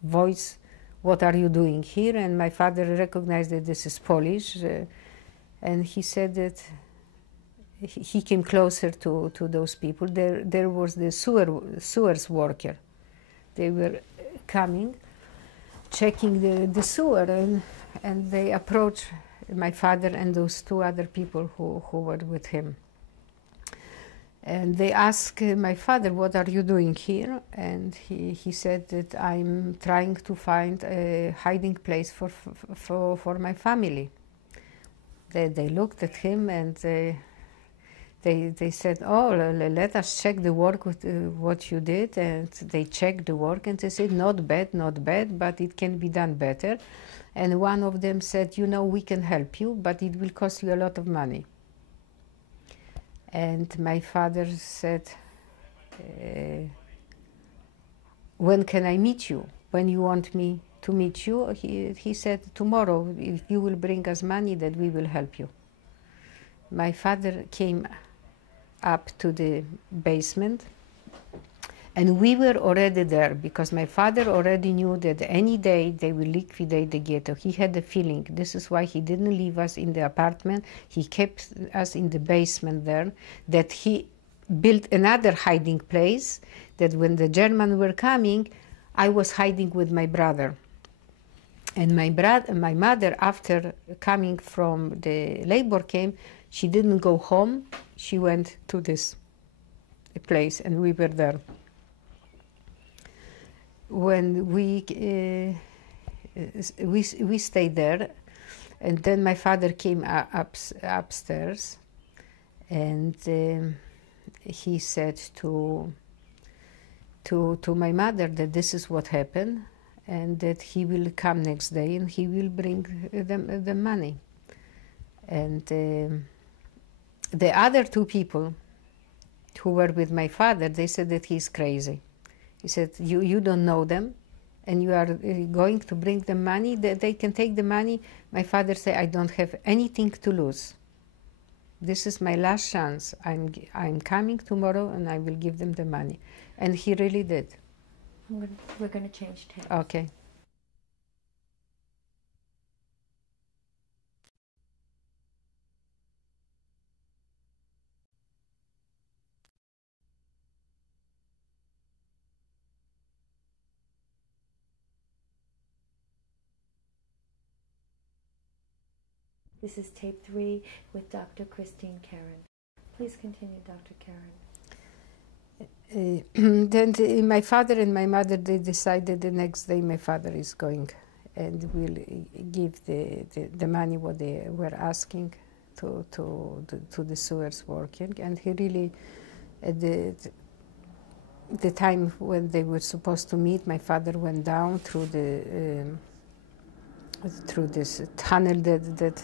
voice, "What are you doing here?" And my father recognized that this is Polish, and he said that he came closer to those people. There was the sewers worker. They were coming, checking the sewer, and they approached my father and those two other people who were with him. And they asked my father, "What are you doing here?" And he said that I'm trying to find a hiding place for my family. They looked at him, and they said, "Oh, let us check the work with what you did." And they checked the work, and they said, not bad, but it can be done better." And one of them said, "You know, we can help you, but it will cost you a lot of money." And my father said, "When can I meet you? When you want me to meet you?" He said, "Tomorrow, if you will bring us money, that we will help you." My father came up to the basement, and we were already there because my father already knew that any day they will liquidate the ghetto. He had a feeling. This is why he didn't leave us in the apartment. He kept us in the basement there, that he built another hiding place, that when the Germans were coming, I was hiding with my brother. And my mother, after coming from the labor camp, she didn't go home. She went to this place, and we were there. When we stayed there, and then my father came upstairs, and he said to my mother that this is what happened, and that he will come next day and he will bring them the money. And the other two people who were with my father, they said that he's crazy. He said, you don't know them, and you are going to bring them money, that they can take the money. My father said, "I don't have anything to lose. This is my last chance. I'm coming tomorrow, and I will give them the money." And he really did. We're going to change tape. Okay. This is tape 3 with Dr. Kristine Keren. Please continue, Dr. Keren. Then my father and my mother, they decided the next day my father is going and will give the money what they were asking to the sewers working. And he really, the time when they were supposed to meet, my father went down through this tunnel that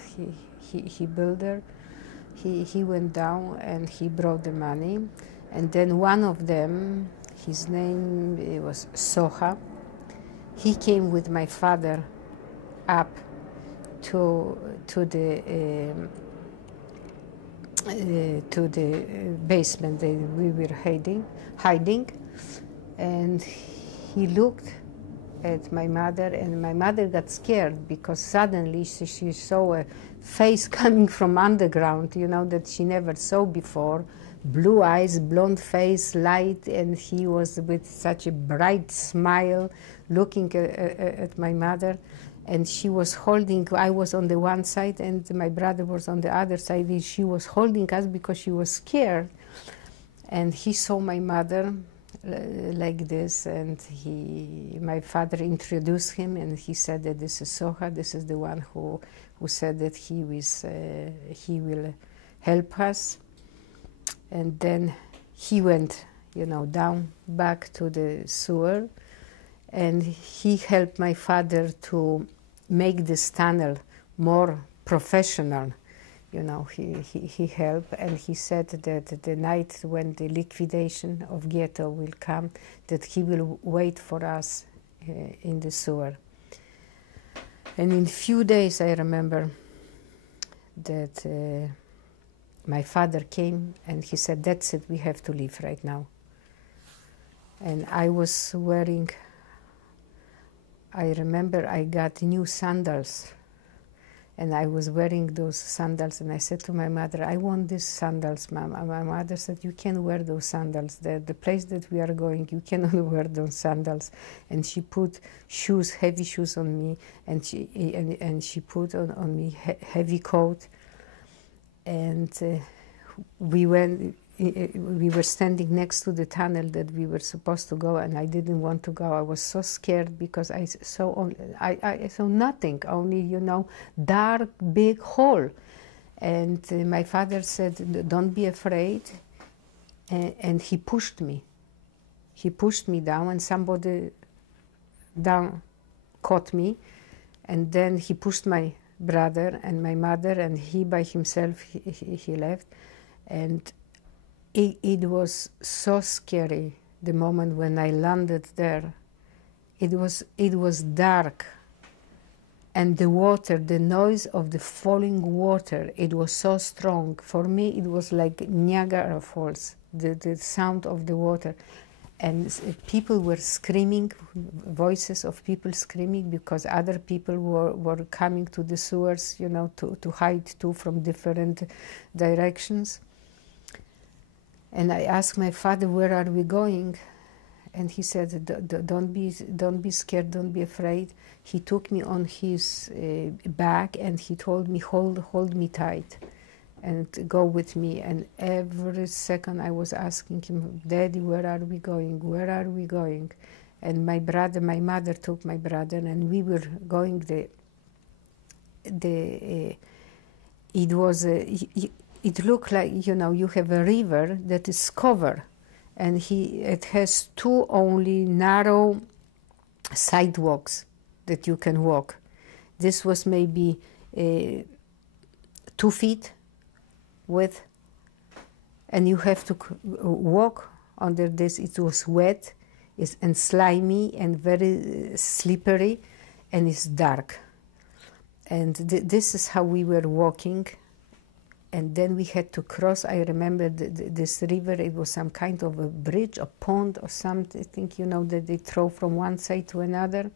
he built there. He went down and he brought the money, and then one of them, his name was Soha, he came with my father up to the basement that we were hiding, and he looked at my mother, and my mother got scared because suddenly she saw a face coming from underground, that she never saw before. Blue eyes, blonde face, light, and he was with such a bright smile looking at my mother. And she was holding, I was on the one side and my brother was on the other side. And she was holding us because she was scared. And he saw my mother like this, and my father introduced him, and he said that this is Soha, this is the one who said that he will help us. And then he went, down back to the sewer, and he helped my father to make this tunnel more professional. He helped, and he said that the night when the liquidation of ghetto will come, that he will wait for us in the sewer. And in few days, I remember that my father came and he said, "That's it, we have to leave right now." And I was wearing, I remember I got new sandals, and I was wearing those sandals, and I said to my mother, "I want these sandals, Mom." And my mother said, "You can't wear those sandals. The place that we are going, you cannot wear those sandals." And she put shoes, heavy shoes on me, and she put on me heavy coat. And we were standing next to the tunnel that we were supposed to go, and I didn't want to go. I was so scared because I saw nothing, only, dark, big hole. And my father said, "Don't be afraid." And he pushed me. He pushed me down, and somebody down caught me. And then he pushed my brother and my mother, and he by himself, he left. And it was so scary, the moment when I landed there. It was dark, and the water, the noise of the falling water, it was so strong. For me, it was like Niagara Falls, the sound of the water. And people were screaming, voices of people screaming, because other people were coming to the sewers, to hide too from different directions. And I asked my father, "Where are we going?" And he said, don't be scared, don't be afraid." He took me on his back, and he told me, hold me tight and go with me. And every second I was asking him, "Daddy, where are we going? Where are we going?" And my mother took my brother, and we were going it looked like, you have a river that is covered, and it has two only narrow sidewalks that you can walk. This was maybe 2 feet width, and you have to walk under this. It was wet and slimy and very slippery, and it's dark. And this is how we were walking. And then we had to cross. I remember this river, it was some kind of a bridge, a pond or something, that they throw from one side to another.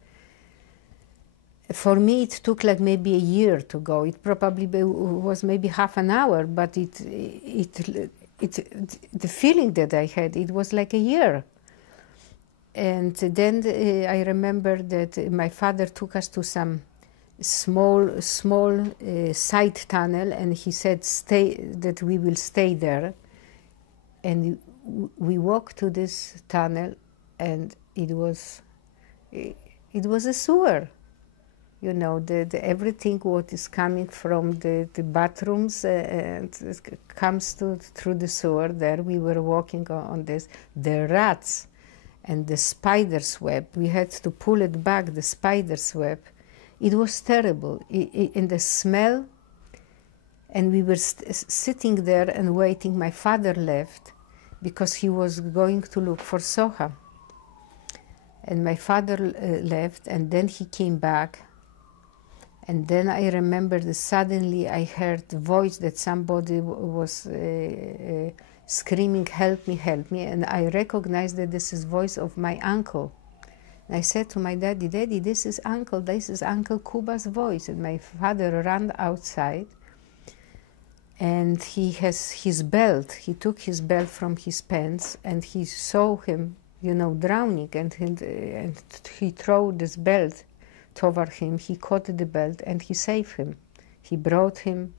For me, it took like maybe a year to go. It probably was maybe half an hour, but the feeling that I had, it was like a year. And then I remember that my father took us to some small side tunnel, and he said that we will stay there. And we walked to this tunnel, and it was a sewer. Everything what is coming from the bathrooms and comes through the sewer. There we were walking on this. The rats, and the spider's web. We had to pull it back, the spider's web. It was terrible. In the smell, and we were sitting there and waiting. My father left because he was going to look for Soha. And my father left, and then he came back. And then I remember that suddenly I heard the voice that somebody was screaming, help me, help me. And I recognized that this is voice of my uncle. And I said to my daddy, Daddy, this is Uncle Kuba's voice. And my father ran outside, and he has his belt. He took his belt from his pants, and he saw him, you know, drowning, and he threw this belt toward him. He caught the belt and he saved him. He brought him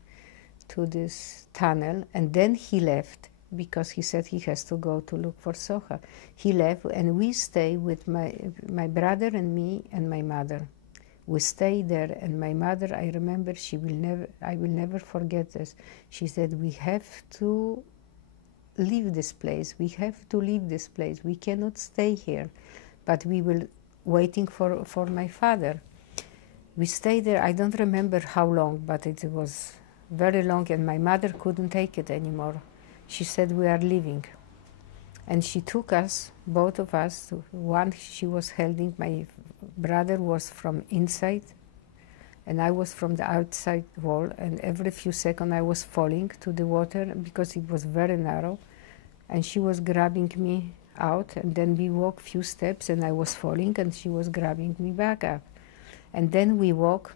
to this tunnel, and then he left because he said he has to go to look for Soha. He left, and we stayed with my brother and me and my mother. We stayed there, and my mother, I remember, I will never forget this. She said, we have to leave this place. We have to leave this place. We cannot stay here. But we will waiting for my father. We stayed there, I don't remember how long, but it was very long, and my mother couldn't take it anymore. She said, we are leaving. And she took us, both of us, one she was holding, my brother was from inside, and I was from the outside wall, and every few seconds I was falling to the water because it was very narrow, and she was grabbing me out, and then we walked a few steps, and I was falling, and she was grabbing me back up. And then we walk.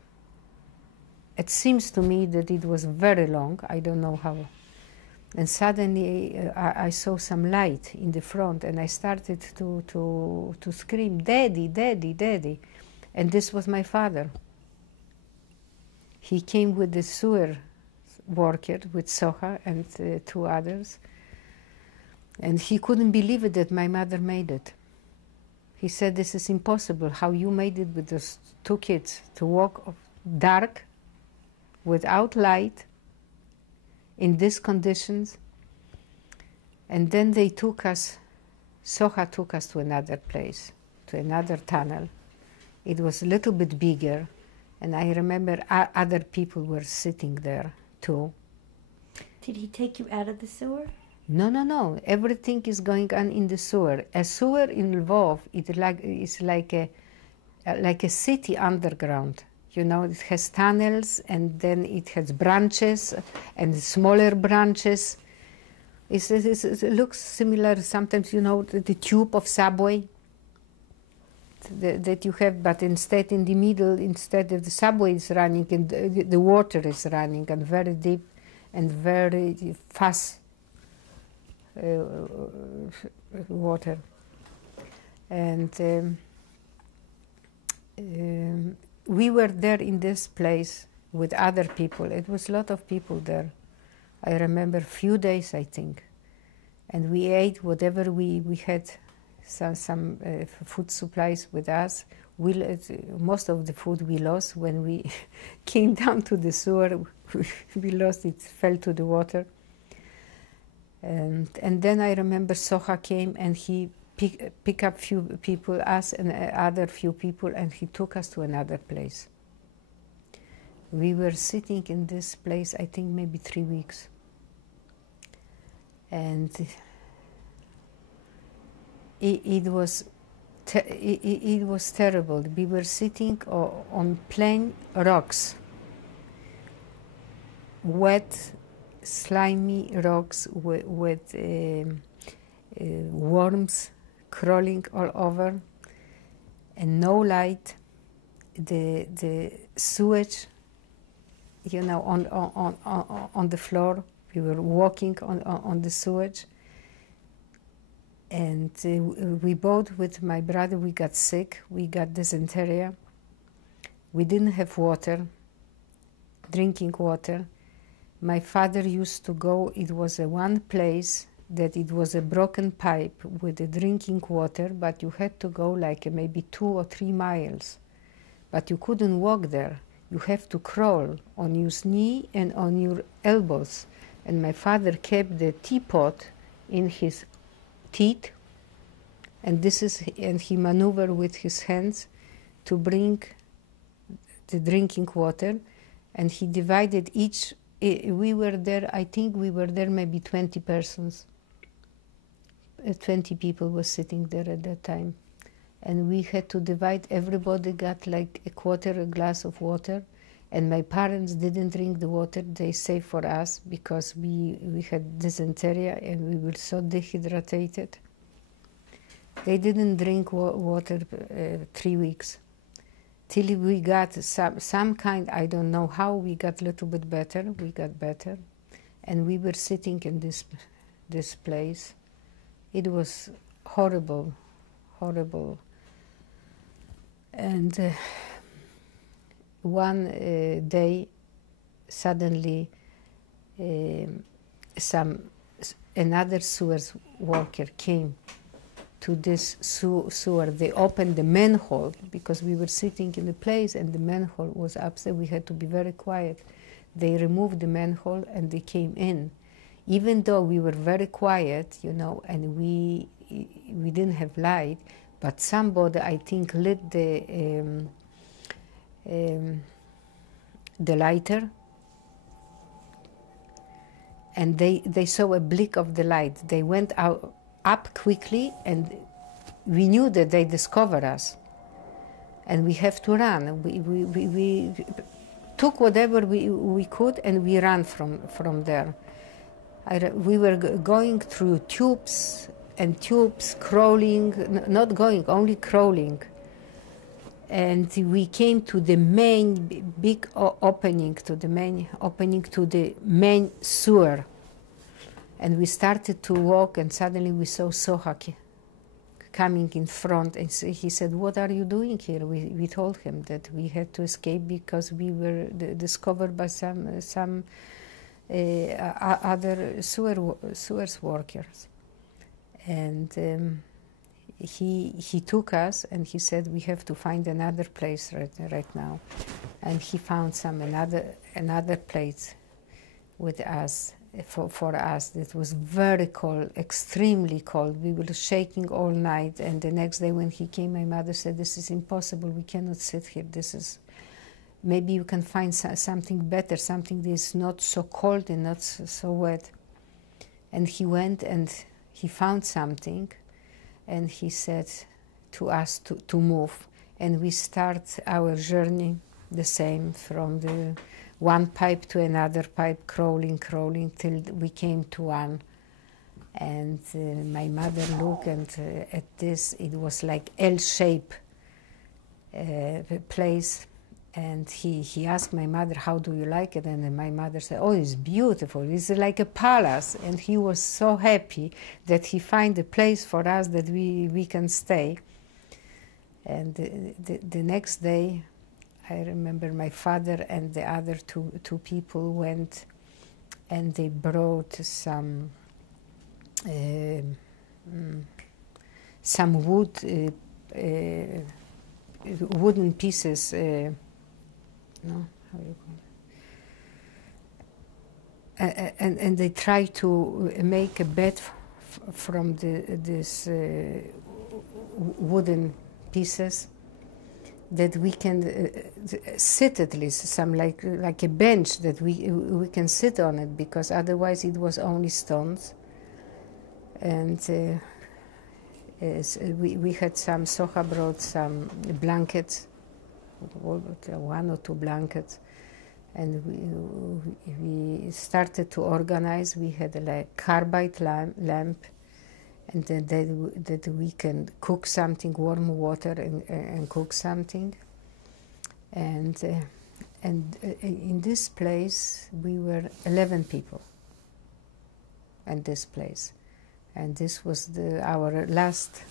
It seems to me that it was very long, I don't know how. And suddenly I saw some light in the front, and I started to scream, Daddy, Daddy, Daddy. And this was my father. He came with the sewer worker, with Soha and two others. And he couldn't believe it that my mother made it. He said, this is impossible, how you made it with those two kids to walk dark, without light, in these conditions. And then they took us, Soha took us to another place, to another tunnel. It was a little bit bigger, and I remember other people were sitting there too. Did he take you out of the sewer? No, no, no. Everything is going on in the sewer. A sewer in Lvov is like a city underground. You know, it has tunnels, and then it has branches and smaller branches. It looks similar sometimes, you know, the tube of subway that you have, but instead in the middle, instead of the subway is running, and the water is running, and very deep and very fast water. And we were there in this place with other people. It was a lot of people there. I remember a few days, I think. And we ate whatever we had, some food supplies with us. Most of the food we lost when we came down to the sewer. We lost it, fell to the water. And then I remember Soha came, and he picked up few people, us and other few people, and he took us to another place. We were sitting in this place, I think maybe 3 weeks. And it was terrible. We were sitting on plain rocks, wet, slimy rocks with worms crawling all over, and no light. The sewage, you know, on the floor. We were walking on the sewage, and we both, with my brother, we got sick. We got dysentery. We didn't have water, drinking water. My father used to go, it was one place that it was a broken pipe with the drinking water, but you had to go like maybe 2 or 3 miles. But you couldn't walk there. You have to crawl on your knee and on your elbows. And my father kept the teapot in his teeth, and he maneuvered with his hands to bring the drinking water, and he divided each. We were there, I think we were there maybe 20 persons. 20 people were sitting there at that time. And we had to divide, everybody got like a glass of water. And my parents didn't drink the water, they saved for us because we had dysentery and we were so dehydrated. They didn't drink water 3 weeks. Till we got some kind, I don't know how, we got a little bit better, we got better. And we were sitting in this place. It was horrible, horrible. And one day, suddenly, another sewers worker came to this sewer. They opened the manhole because we were sitting in the place and the manhole was upset. We had to be very quiet. They removed the manhole and they came in. Even though we were very quiet, you know, and we didn't have light, but somebody, I think, lit the lighter, and they saw a blink of the light. They went up quickly, and we knew that they discovered us, and we have to run. We took whatever we could, and we ran from there. We were going through tubes and tubes, crawling, not going, only crawling. And we came to the main big opening, to the main sewer. And we started to walk, and suddenly we saw Soha coming in front. And he said, "What are you doing here?" We told him that we had to escape because we were discovered by some other sewers workers. And he took us, and he said, "We have to find another place right now." And he found another place with us, for us. It was very cold, extremely cold. We were shaking all night, and the next day when he came, my mother said, "This is impossible, we cannot sit here. Maybe you can find something better, something that is not so cold and not so wet." And he went and he found something, and he said to us to move. And we start our journey the same, from the one pipe to another pipe, crawling till we came to one. And my mother looked at this. It was like L-shape place. And he asked my mother, "How do you like it?" And my mother said, "Oh, it's beautiful. It's like a palace." And he was so happy that he found a place for us that we can stay. And the next day, I remember my father and the other two people went, and they brought some wooden pieces. No, how you call it? And they try to make a bed from this wooden pieces that we can sit, at least some like a bench that we can sit on it, because otherwise it was only stones. And we had Soha brought some blankets, 1 or 2 blankets, and we started to organize. We had a carbide lamp, and then that we can cook something, warm water, and cook something. And in this place we were 11 people in this place, and this was our last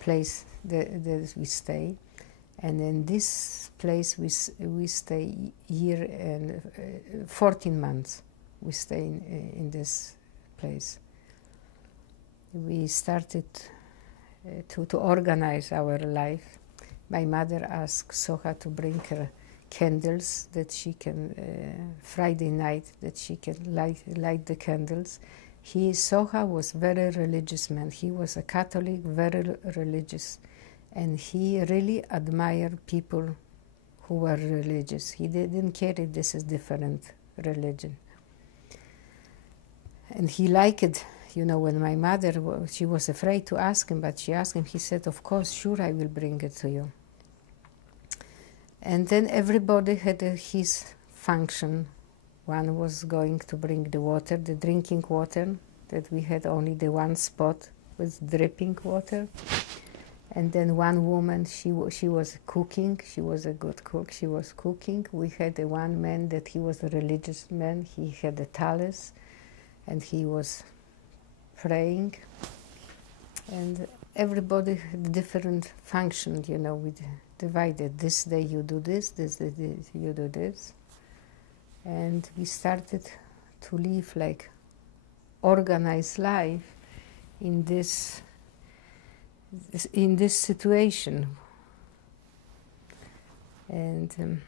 place that we stay. And in this place we stay year and 14 months. We stay in this place. We started to organize our life. My mother asked Soha to bring her candles that she can, Friday night, that she can light the candles. Soha was very religious man. He was a Catholic, very religious, and he really admired people who were religious. He didn't care if this is different religion. And he liked it, when my mother, she was afraid to ask him, but she asked him, he said, of course, sure, I will bring it to you. And then everybody had his function. One was going to bring the water, the drinking water, that we had only the one spot with dripping water. And then one woman, she was cooking. She was a good cook. She was cooking. We had one man that he was a religious man. He had a tallis, and he was praying. And everybody had different function, we divided. This day you do this day you do this. And we started to live like organized life in this situation. And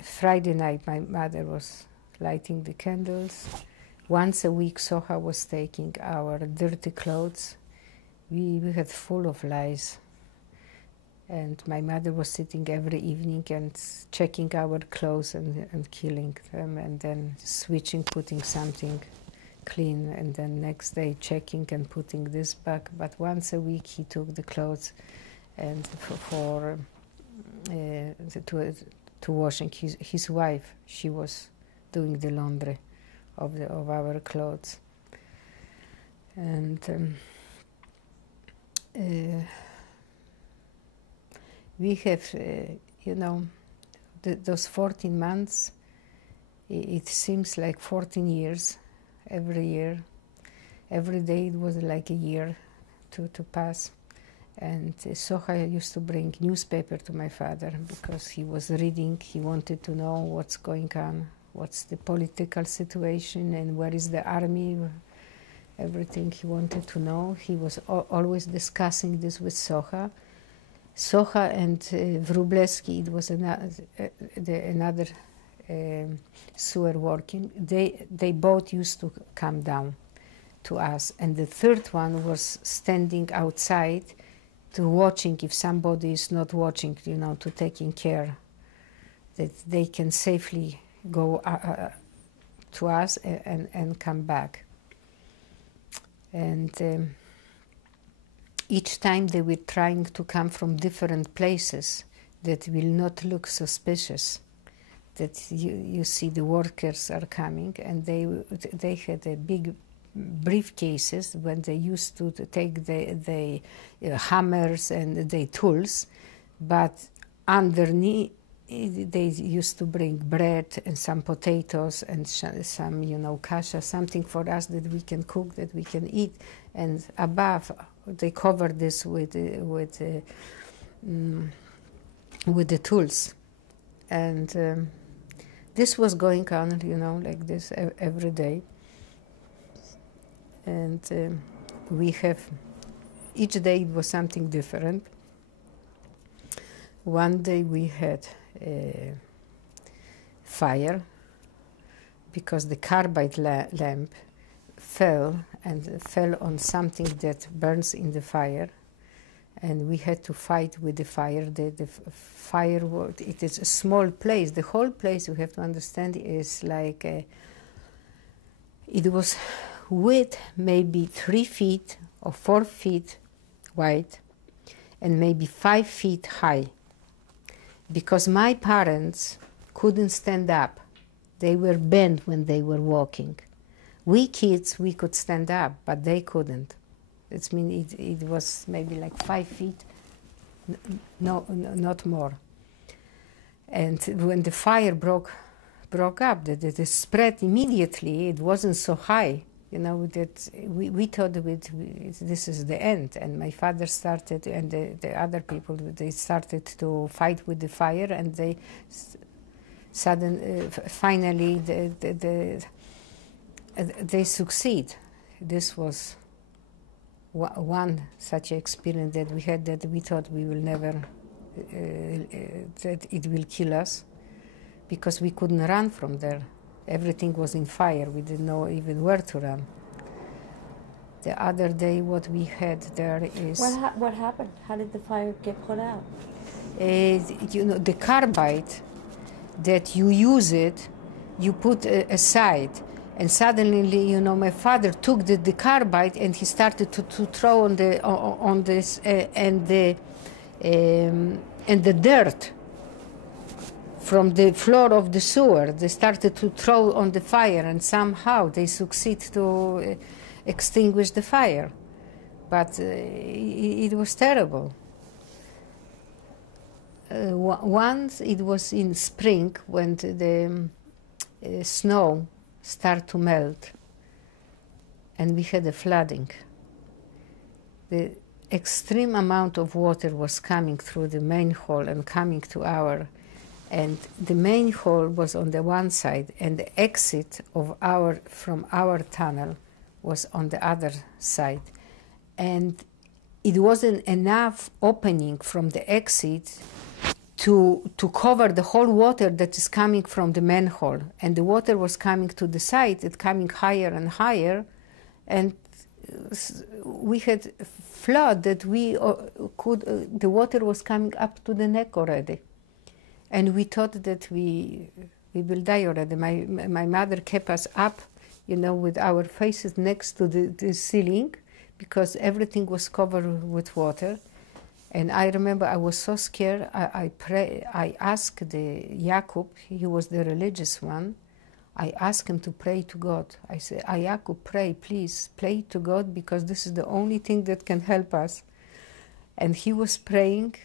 Friday night my mother was lighting the candles. Once a week Soha was taking our dirty clothes. We had full of lice. And my mother was sitting every evening and checking our clothes and killing them, and then switching, putting something clean, and then next day checking and putting this back. But once a week he took the clothes and to washing. His wife, she was doing the laundry of our clothes. And we have, those 14 months, it seems like 14 years every year. Every day it was like a year to pass. And Soha used to bring newspaper to my father because he was reading. He wanted to know what's going on, what's the political situation, and where is the army. Everything he wanted to know. He was always discussing this with Soha. Soha and Wróblewski, it was another sewer working. They both used to come down to us, and the third one was standing outside to watching if somebody is not watching, to taking care that they can safely go to us and come back. And each time they were trying to come from different places that will not look suspicious, that you see the workers are coming, and they had a big briefcases when they used to take the hammers and the tools, but underneath they used to bring bread and some potatoes and some kasha, something for us that we can cook, that we can eat. And above they covered this with the tools. And this was going on, like this every day. And we have, each day it was something different. One day we had a fire because the carbide lamp fell on something that burns in the fire, and we had to fight with the fire. The fire, it is a small place. The whole place, you have to understand, is like it was width maybe 3 feet or 4 feet wide and maybe 5 feet high, because my parents couldn't stand up. They were bent when they were walking. We kids, we could stand up, but they couldn't. It was maybe like 5 feet, no, not more. And when the fire broke up, it spread immediately. It wasn't so high, that we thought this is the end. And my father started, and the other people, they started to fight with the fire, and they finally they succeed. This was one such experience that we had, that we thought we will never, that it will kill us, because we couldn't run from there. Everything was in fire. We didn't know even where to run. The other day, what we had there is... What happened? How did the fire get put out? The carbide that you use it, you put aside. And suddenly, my father took the carbide and he started to throw on this and the dirt from the floor of the sewer. They started to throw on the fire, and somehow they succeed to extinguish the fire. But it was terrible. Once it was in spring when the snow started to melt, and we had a flooding. The extreme amount of water was coming through the main hall and coming to our, and the main hall was on the one side, and the exit from our tunnel was on the other side. And it wasn't enough opening from the exit to cover the whole water that is coming from the manhole. And the water was coming to the side, it coming higher and higher, and we had flood that the water was coming up to the neck already. And we thought that we will die already. My mother kept us up, with our faces next to the ceiling, because everything was covered with water. And I remember I was so scared. I asked the Jakub, he was the religious one. I asked him to pray to God. I said, Jakub, pray, please, pray to God, because this is the only thing that can help us. And he was praying,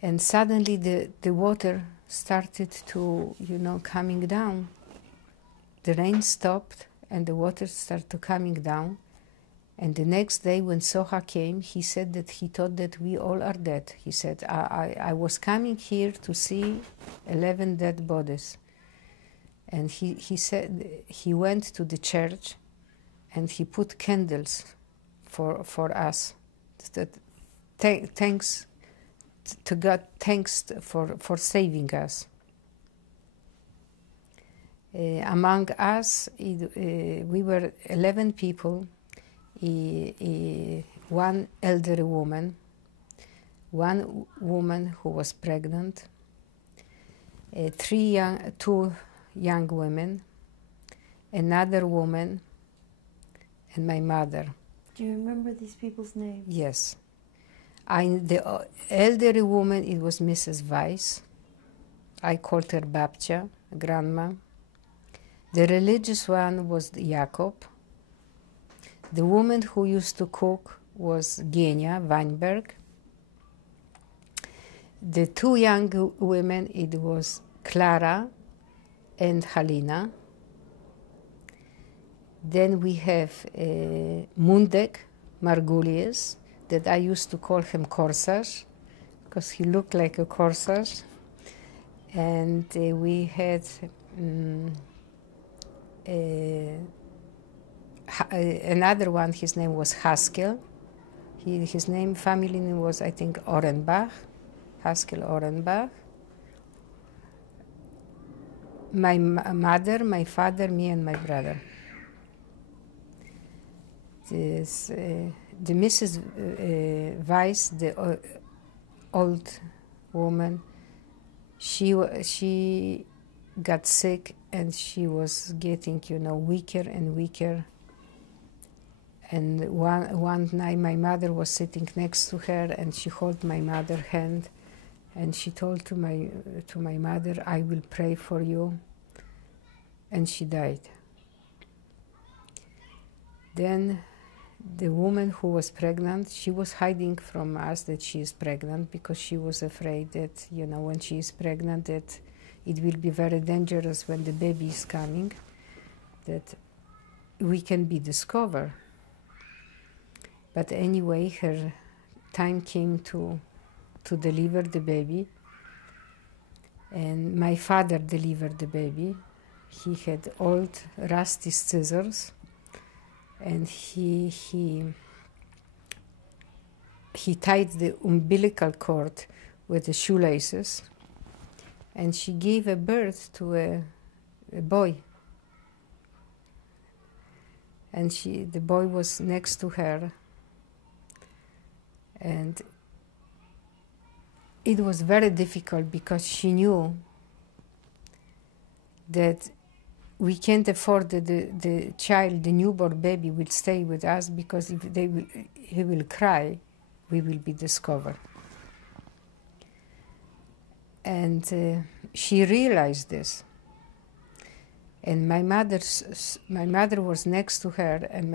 and suddenly the water started to, coming down. The rain stopped, and the water started coming down. And the next day when Soha came, he said that he thought that we all are dead. He said, I was coming here to see 11 dead bodies. And he said he went to the church and he put candles for us. Thanks to God, thanks for saving us. Among us, we were 11 people. One elderly woman, one woman who was pregnant, two young women, another woman, and my mother. Do you remember these people's names? Yes. The elderly woman, it was Mrs. Weiss. I called her Babcia, grandma. The religious one was Jakob. The woman who used to cook was Genia Weinberg. The two young women, it was Clara and Halina. Then we have Mundek Margulies, that I used to call him Corsage, because he looked like a corsage. And we had another one, his name was Haskell. His family name was, I think, Orenbach, Haskell Orenbach. My mother, my father, me, and my brother. The Mrs. Weiss, the old woman, she got sick and she was getting, weaker and weaker. And one night my mother was sitting next to her and she held my mother's hand and she told to my mother, I will pray for you. And she died. Then the woman who was pregnant, she was hiding from us that she is pregnant because she was afraid that, when she is pregnant, that it will be very dangerous when the baby is coming, that we can be discovered. But anyway, her time came to deliver the baby, and my father delivered the baby. He had old rusty scissors, and he tied the umbilical cord with the shoelaces, and she gave a birth to a boy, and the boy was next to her, and it was very difficult because she knew that we can't afford that the child, the newborn baby, will stay with us, because if he will cry, we will be discovered. And she realized this. And my mother was next to her, and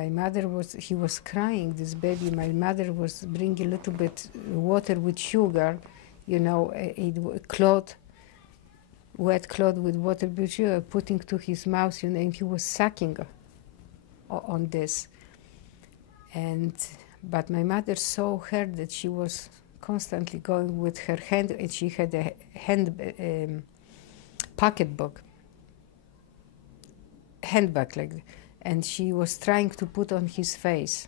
he was crying, this baby. My mother was bringing a little bit water with sugar, you know, wet cloth with water with sugar, putting to his mouth, you know, and he was sucking on this. But my mother saw her that she was constantly going with her hand, and she had a pocketbook, handbag like that, and she was trying to put on his face,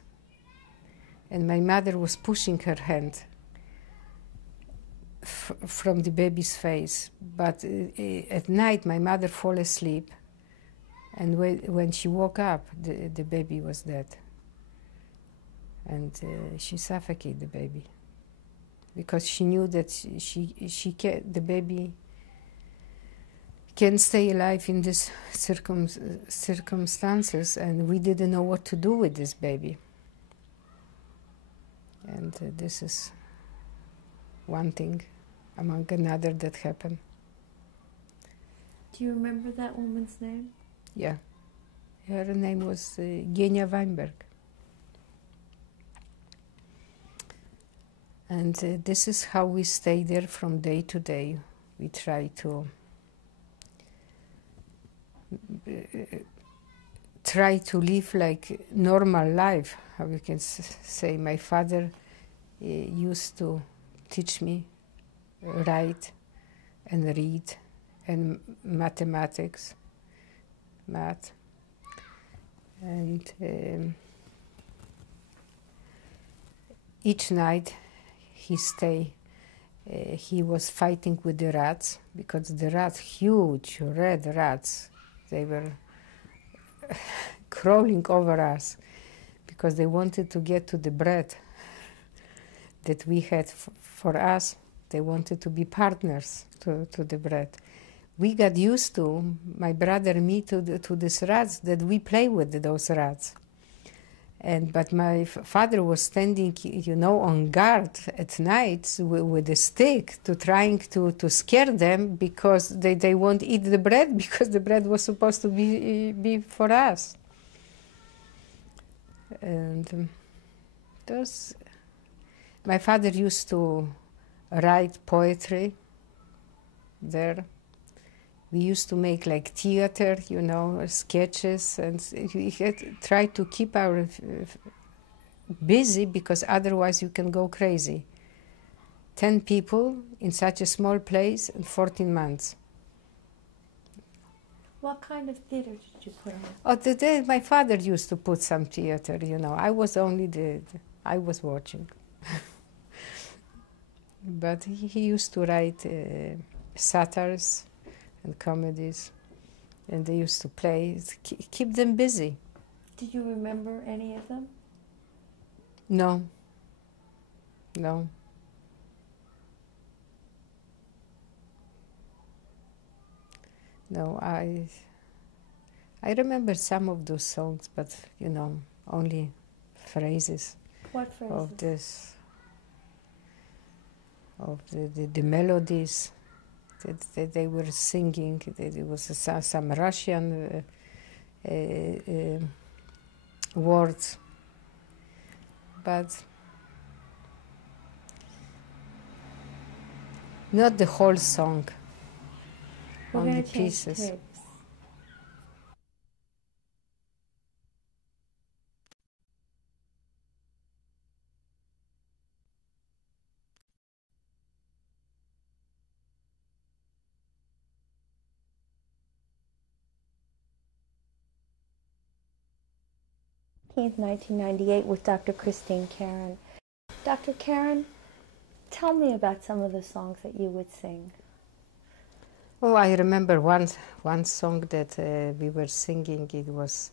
and my mother was pushing her hand from the baby's face. But at night my mother fall asleep, and when she woke up, the baby was dead, and she suffocated the baby, because she knew that the baby can stay alive in these circumstances, and we didn't know what to do with this baby. And this is one thing among another that happened. Do you remember that woman's name? Yeah. Her name was Genia Weinberg. And this is how we stay there from day to day. We try to live like normal life, how you can say. My father used to teach me write and read and mathematics, math. And each night he was fighting with the rats, because the rats, huge red rats, they were crawling over us because they wanted to get to the bread that we had for us. They wanted to be partners to the bread. We got used to, my brother and me, to these rats, that we play with those rats. But my father was standing, you know, on guard at night with a stick, trying to scare them, because they won't eat the bread, because the bread was supposed to be for us. And my father used to write poetry there. We used to make like theater, you know, sketches, and we had tried to keep our busy, because otherwise you can go crazy. 10 people in such a small place in 14 months. What kind of theater did you put on? Oh, my father used to put some theater, you know. I was only I was watching. But he used to write satires and comedies, and they used to play, keep them busy. Did you remember any of them? No. I remember some of those songs, but you know, only phrases. What phrases? Of the melodies that they were singing. There was some Russian words, but not the whole song. We're only going to change pieces. tapes. In 1998 with Dr. Kristine Keren. Dr. Keren, tell me about some of the songs that you would sing. Oh, I remember one song that we were singing. It was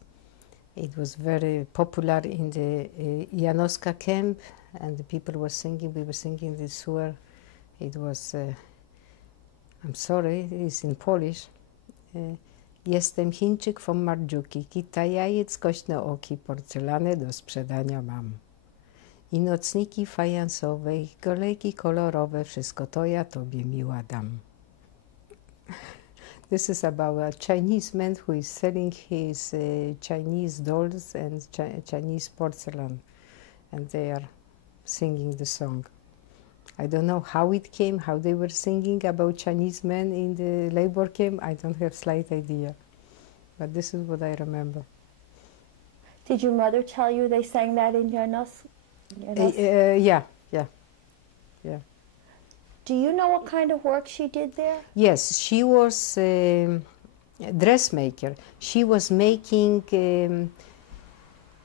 It was very popular in the Janowska camp, and the people were singing. We were singing the sewer. It was, I'm sorry, it's in Polish. Jestem Chińczyk from Mardziuki, kita jajec, kośne oki, porcelany do sprzedania mam. I nocniki fajansowe, i kolejki kolorowe, wszystko to ja tobie miła dam. This is about a Chinese man who is selling his Chinese dolls and Chinese porcelain, and they are singing the song. I don't know how it came, how they were singing about Chinese men in the labor camp. I don't have slight idea, but this is what I remember. Did your mother tell you they sang that in Janos? Yeah. Do you know what kind of work she did there? Yes, she was a dressmaker. She was making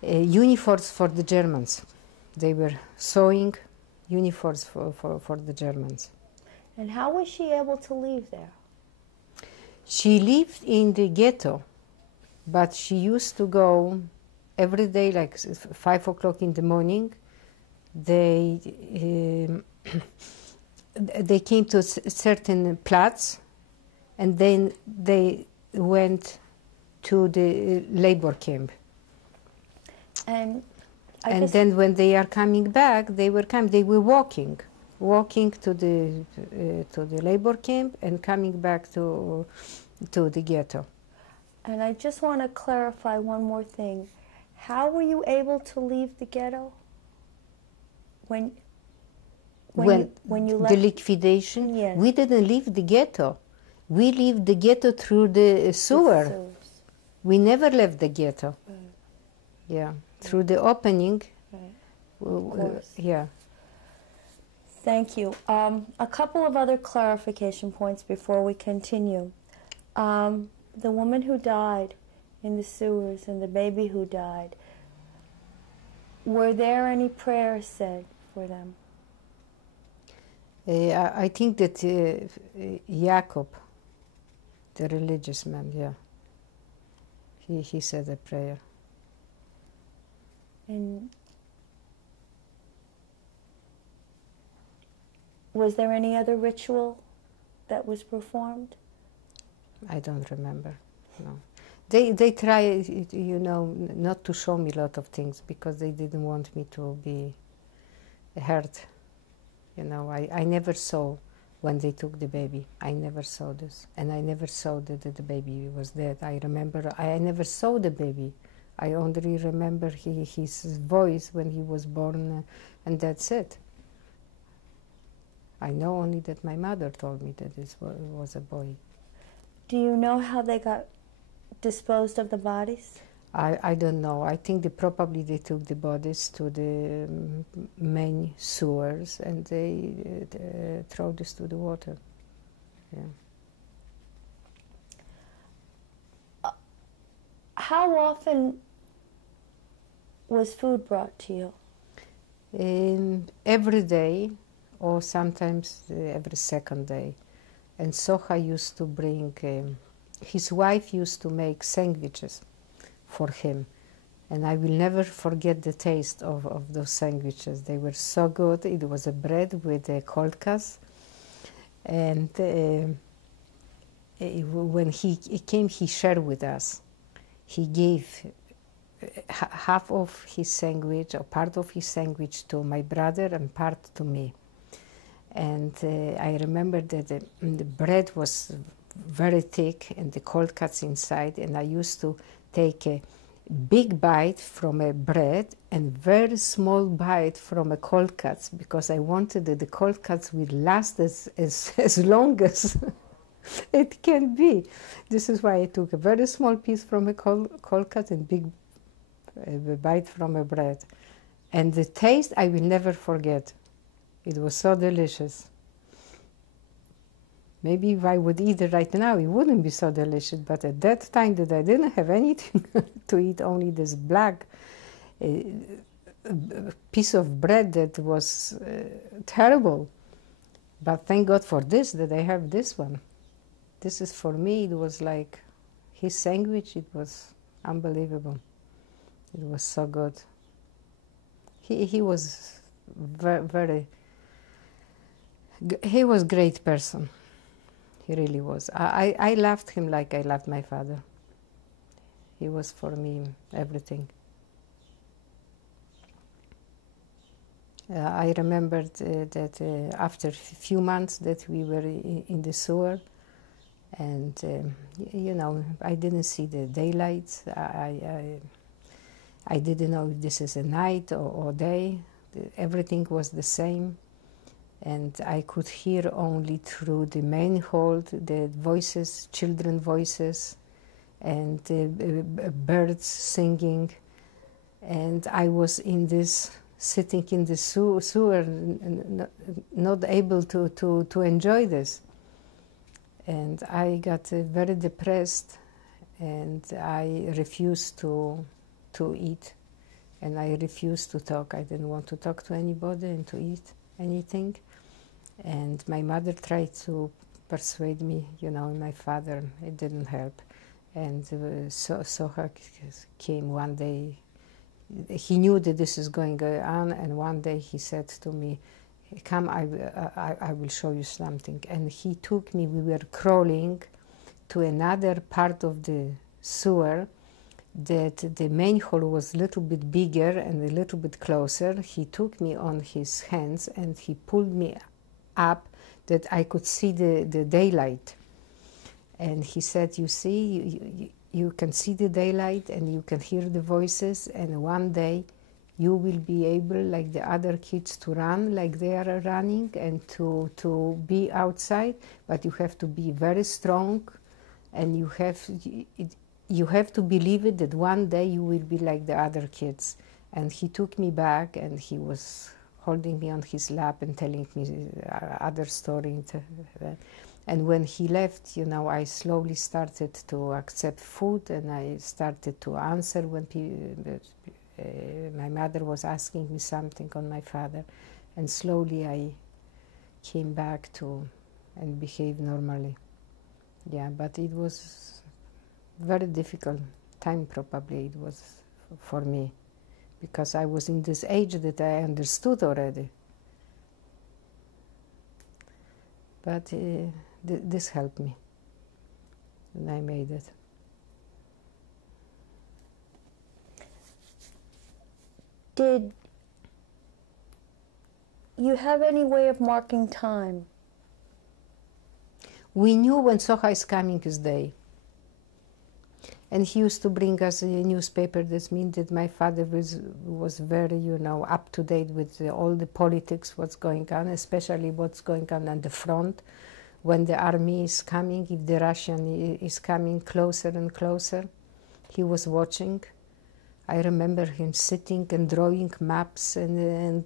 uniforms for the Germans. They were sewing uniforms for the Germans. And how was she able to leave there? She lived in the ghetto, but she used to go every day, like 5 o'clock in the morning. They came to a certain Platz, and then they went to the labor camp. And then when they are coming back, they were walking to the labor camp and coming back to the ghetto. And I just want to clarify one more thing. How were you able to leave the ghetto? When you left the liquidation, yes. We didn't leave the ghetto. We left the ghetto through the sewer. We never left the ghetto. Right. Yeah, through the opening. Right. Of course. Yeah. Thank you. A couple of other clarification points before we continue. The woman who died in the sewers and the baby who died, were there any prayers said for them? I think that Jacob, the religious man, yeah, he said a prayer. And was there any other ritual that was performed? I don't remember, no. They try, not to show me a lot of things because they didn't want me to be hurt. I never saw when they took the baby. I never saw this. And I never saw that the baby was dead. I remember I never saw the baby. I only remember his voice when he was born, and that's it. I know only that my mother told me that this was a boy. Do you know how they got disposed of the bodies? I don't know. I think probably they took the bodies to the main sewers and they throw this to the water. Yeah. How often was food brought to you? Every day, or sometimes every second day. And Socha used to bring, his wife used to make sandwiches for him. And I will never forget the taste of those sandwiches. They were so good. It was a bread with kolkas. And when he came, he shared with us. He gave half of his sandwich, or part of his sandwich, to my brother and part to me. And I remember that the bread was very thick and the cold cuts inside, and I used to take a big bite from a bread and very small bite from a cold cuts because I wanted that the cold cuts would last as long as it can be. This is why I took a very small piece from a cold cut and big bite from a bread. And the taste I will never forget. It was so delicious. Maybe if I would eat it right now, it wouldn't be so delicious. But at that time that I didn't have anything to eat, only this black piece of bread that was terrible. But thank God for this, that I have this one. This is for me, it was like his sandwich, it was unbelievable. It was so good. He was very he was great person. He really was. I loved him like I loved my father. He was for me everything. I remembered that after a few months that we were in the sewer, and you know, I didn't see the daylight. I didn't know if this is a night or day. Everything was the same, and I could hear only through the manhole the voices, children voices, and birds singing. And I was in this, sitting in the sewer, not able to enjoy this. And I got very depressed, and I refused to eat, and I refused to talk. I didn't want to talk to anybody and to eat anything. And my mother tried to persuade me, you know, my father. It didn't help. And Soha came one day. He knew that this is going on, and one day he said to me, "Come, I will show you something." And he took me. We were crawling to another part of the sewer, that the manhole was a little bit bigger and a little bit closer. He took me on his hands and he pulled me up that I could see the daylight. And he said, "You see, you can see the daylight and you can hear the voices, and one day you will be able, like the other kids, to run like they are running and to be outside, but you have to be very strong, and you have to believe it that one day you will be like the other kids." And he took me back, and he was holding me on his lap and telling me other stories. And when he left, you know, I slowly started to accept food, and I started to answer when my mother was asking me something on my father. And slowly I came back to and behave normally. Yeah, but it was very difficult time, probably it was for me, because I was in this age that I understood already. But this helped me, and I made it. Did you have any way of marking time? We knew when Soha is coming his day. And he used to bring us a newspaper. That means that my father was very, you know, up to date with all the politics, what's going on, especially what's going on the front, when the army is coming, if the Russian is coming closer and closer. He was watching. I remember him sitting and drawing maps and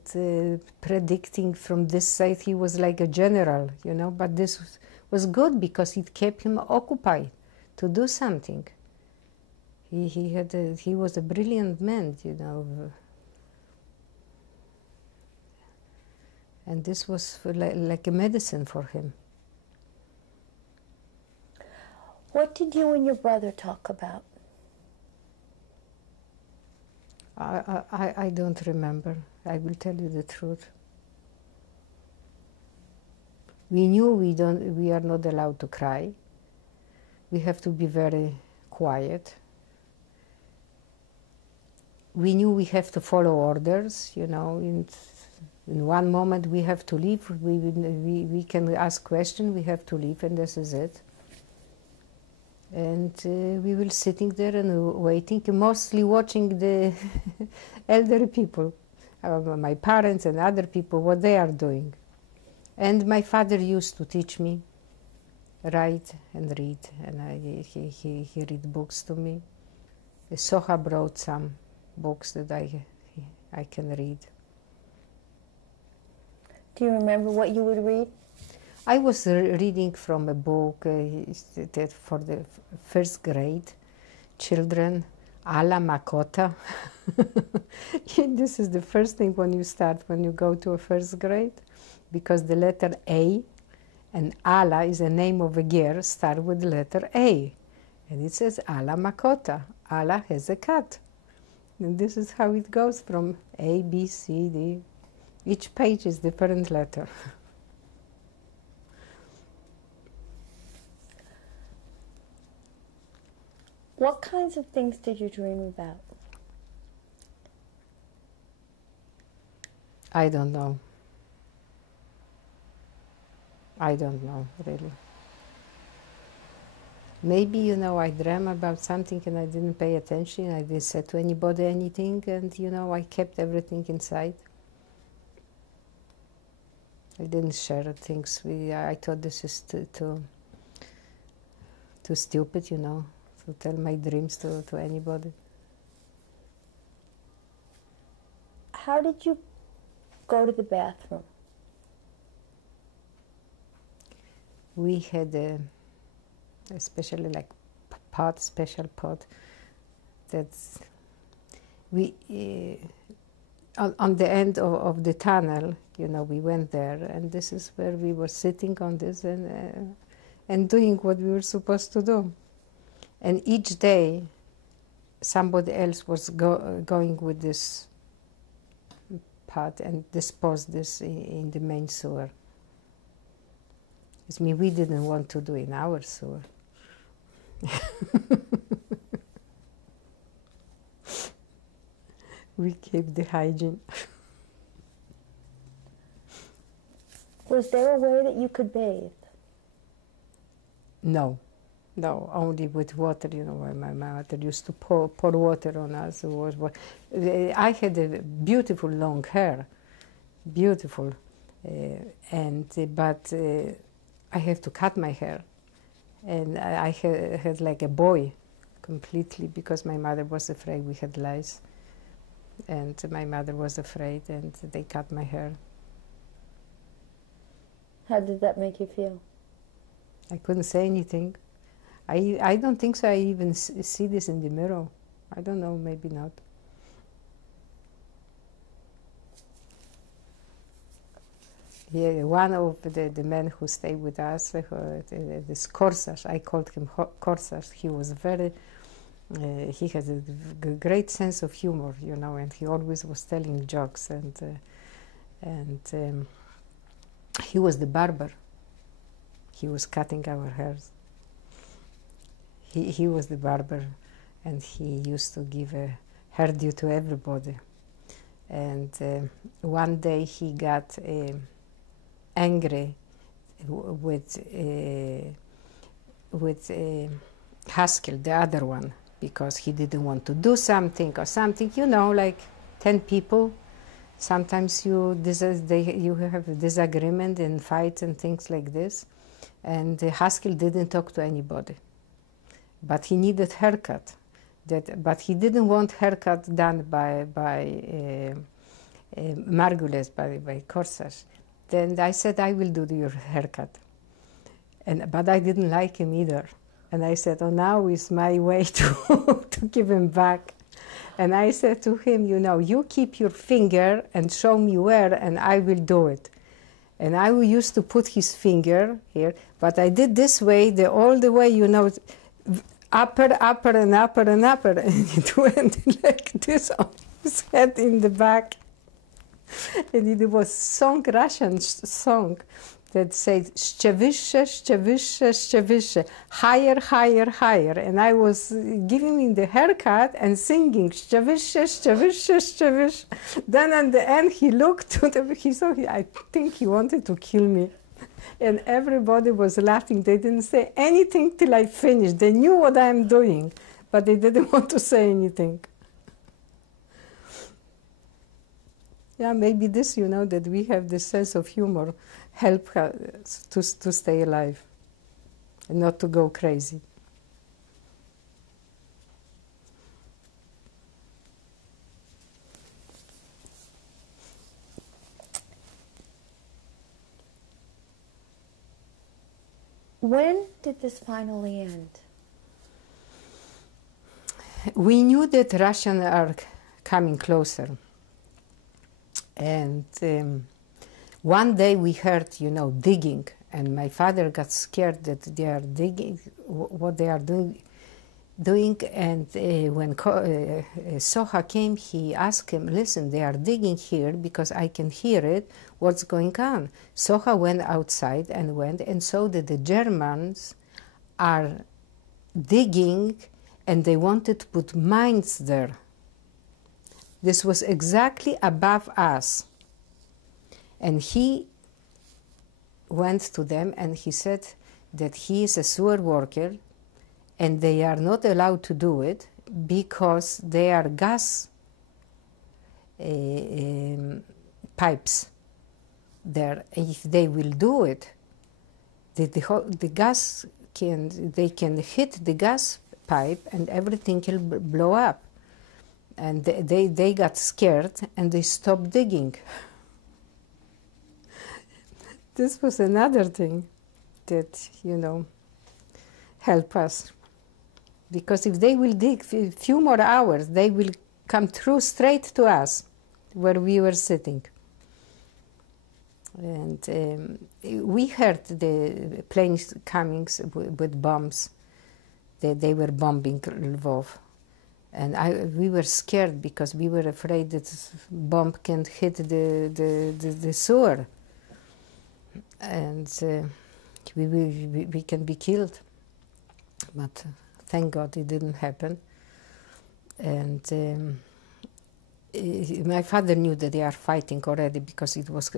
predicting from this side. He was like a general, you know, but this was good because it kept him occupied to do something. He was a brilliant man, you know, and this was like a medicine for him. What did you and your brother talk about? I don't remember. I will tell you the truth. We knew we are not allowed to cry. We have to be very quiet. We knew we have to follow orders, you know. In one moment we have to leave. We can ask questions. We have to leave, and this is it. And we were sitting there and waiting, mostly watching the elderly people, my parents and other people, what they are doing. And my father used to teach me, write and read, and he read books to me. Soha brought some books that I can read. Do you remember what you would read? I was reading from a book that for the first grade children, Ala Makota. This is the first thing when you go to a first grade, because the letter A and Ala is a name of a girl, start with the letter A. And it says Ala Makota. Ala has a cat. And this is how it goes from A, B, C, D. Each page is different letter. What kinds of things did you dream about? I don't know. I don't know, really. Maybe, you know, I dreamt about something and I didn't pay attention. I didn't say to anybody anything, and, you know, I kept everything inside. I didn't share things. I thought this is too stupid, you know, to tell my dreams to anybody. How did you go to the bathroom? We had especially like pot, special pot. That's we on the end of the tunnel. You know, we went there, and this is where we were sitting on this and doing what we were supposed to do. And each day, somebody else was going with this pot and dispose this in the main sewer. It's me, we didn't want to do in our sewer. We keep the hygiene. Was there a way that you could bathe? No, only with water. You know, my mother used to pour water on us. I had a beautiful long hair, beautiful, but I have to cut my hair, and I had like a boy, completely, because my mother was afraid we had lice, and my mother was afraid, and they cut my hair. How did that make you feel? I couldn't say anything. I don't think so. I even see this in the mirror. I don't know, maybe not. Yeah, one of the men who stayed with us, this Corsage, I called him Corsage. He was very, he had a great sense of humor, you know, and he always was telling jokes, and he was the barber. He was cutting our hairs. He was the barber, and he used to give a hairdo to everybody. And one day he got angry with Haskell, the other one, because he didn't want to do something or something. You know, like 10 people. Sometimes you have a disagreement and fights and things like this. And Haskell didn't talk to anybody. But he needed haircut. But he didn't want haircut done by Margules, by Corsage. Then I said, I will do your haircut. But I didn't like him either. And I said, oh, now is my way to give him back. And I said to him, you know, you keep your finger and show me where, and I will do it. And I used to put his finger here, but I did this way, all the way, you know, upper, and upper, and upper. And it went like this on his head in the back. And it was Russian song that said, "Ще вище, ще вище, ще вище," higher, higher, higher. And I was giving him the haircut and singing, "Ще вище, ще вище, ще вище." Then at the end, he looked to I think he wanted to kill me. And everybody was laughing. They didn't say anything till I finished. They knew what I'm doing, but they didn't want to say anything. Yeah, maybe this, you know, that we have this sense of humor help to stay alive and not to go crazy. When did this finally end? We knew that Russians are coming closer. And one day we heard, you know, digging, and my father got scared that they are digging, what they are doing. doing, and when Soha came, he asked him, listen, they are digging here because I can hear it, what's going on? Soha went outside and saw that the Germans are digging and they wanted to put mines there. This was exactly above us. And he went to them and he said that he is a sewer worker and they are not allowed to do it because they are gas pipes there. If they will do it, the gas they can hit the gas pipe and everything will blow up. And they got scared and they stopped digging. This was another thing that, help us. Because if they will dig a few more hours, they will come through straight to us where we were sitting. And we heard the planes coming with bombs. They were bombing Lvov. And we were scared because we were afraid that bomb can hit the sewer. And we can be killed. But thank God it didn't happen. And my father knew that they are fighting already because it was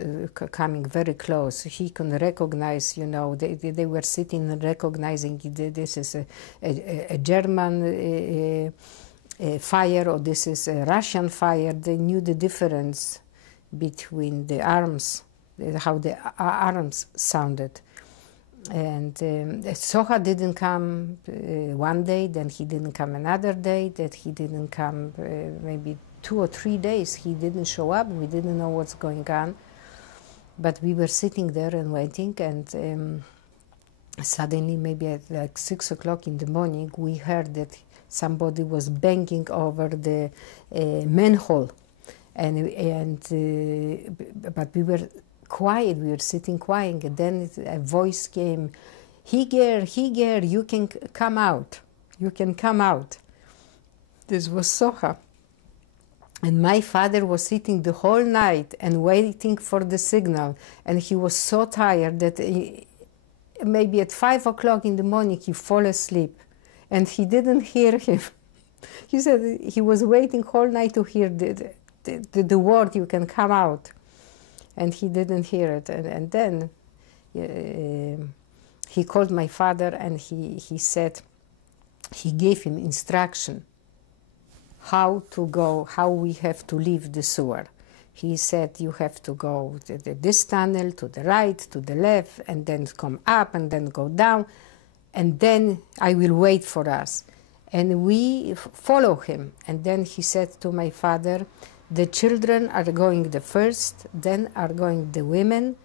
coming very close. He can recognize, they were sitting and recognizing this is a German fire or this is a Russian fire. They knew the difference between the arms, how the arms sounded. And Soha didn't come one day, then he didn't come another day, that he didn't come maybe 2 or 3 days. He didn't show up. We didn't know what's going on. But we were sitting there and waiting, and suddenly, maybe at like 6 o'clock in the morning, we heard that somebody was banging over the manhole. But we were quiet, we were sitting quiet, and then a voice came, Higer, you can come out. You can come out. This was Soha. And my father was sitting the whole night and waiting for the signal. And he was so tired that maybe at 5 o'clock in the morning he fell asleep. And he didn't hear him. He said he was waiting whole night to hear the word, you can come out. And he didn't hear it. And then he called my father and he said, he gave him instruction how to go, how we have to leave the sewer. He said, you have to go this tunnel to the right, to the left, and then come up and then go down. And then I will wait for us. And we follow him. And then he said to my father, the children are going the first, then are going the women,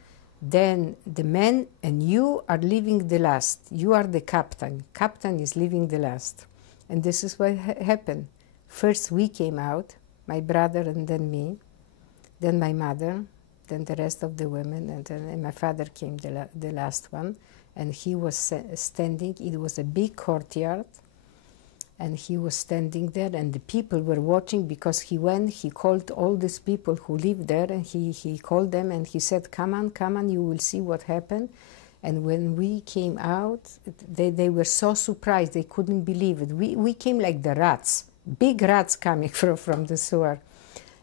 then the men, and you are leaving the last. You are the captain. Captain is leaving the last. And this is what happened. First we came out, my brother and then me, then my mother, then the rest of the women, and then my father came the last one. And he was standing, it was a big courtyard, and he was standing there, and the people were watching because he called all these people who lived there, and he called them and he said, come on, you will see what happened. And when we came out, they were so surprised, they couldn't believe it. We came like the rats, big rats coming from the sewer.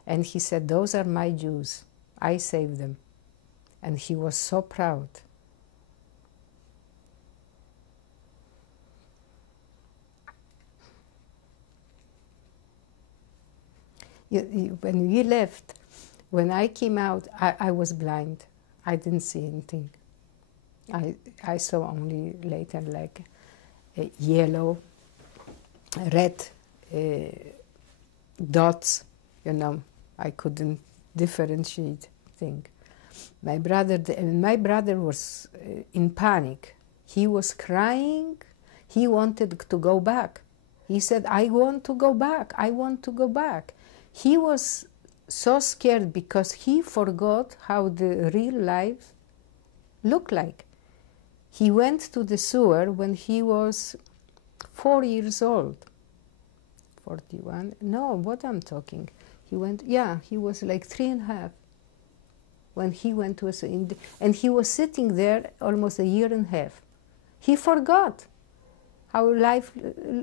And he said, those are my Jews, I saved them. And he was so proud. When we left, when I came out, I was blind. I didn't see anything. I saw only later like yellow, red dots, I couldn't differentiate things. My brother was in panic. He was crying. He wanted to go back. He said, I want to go back. I want to go back. He was so scared because he forgot how the real life looked like. He went to the sewer when he was 4 years old. 41. No, what I'm talking. He went, yeah, he was like 3.5 when he went to us, and he was sitting there almost a year and a half. He forgot how life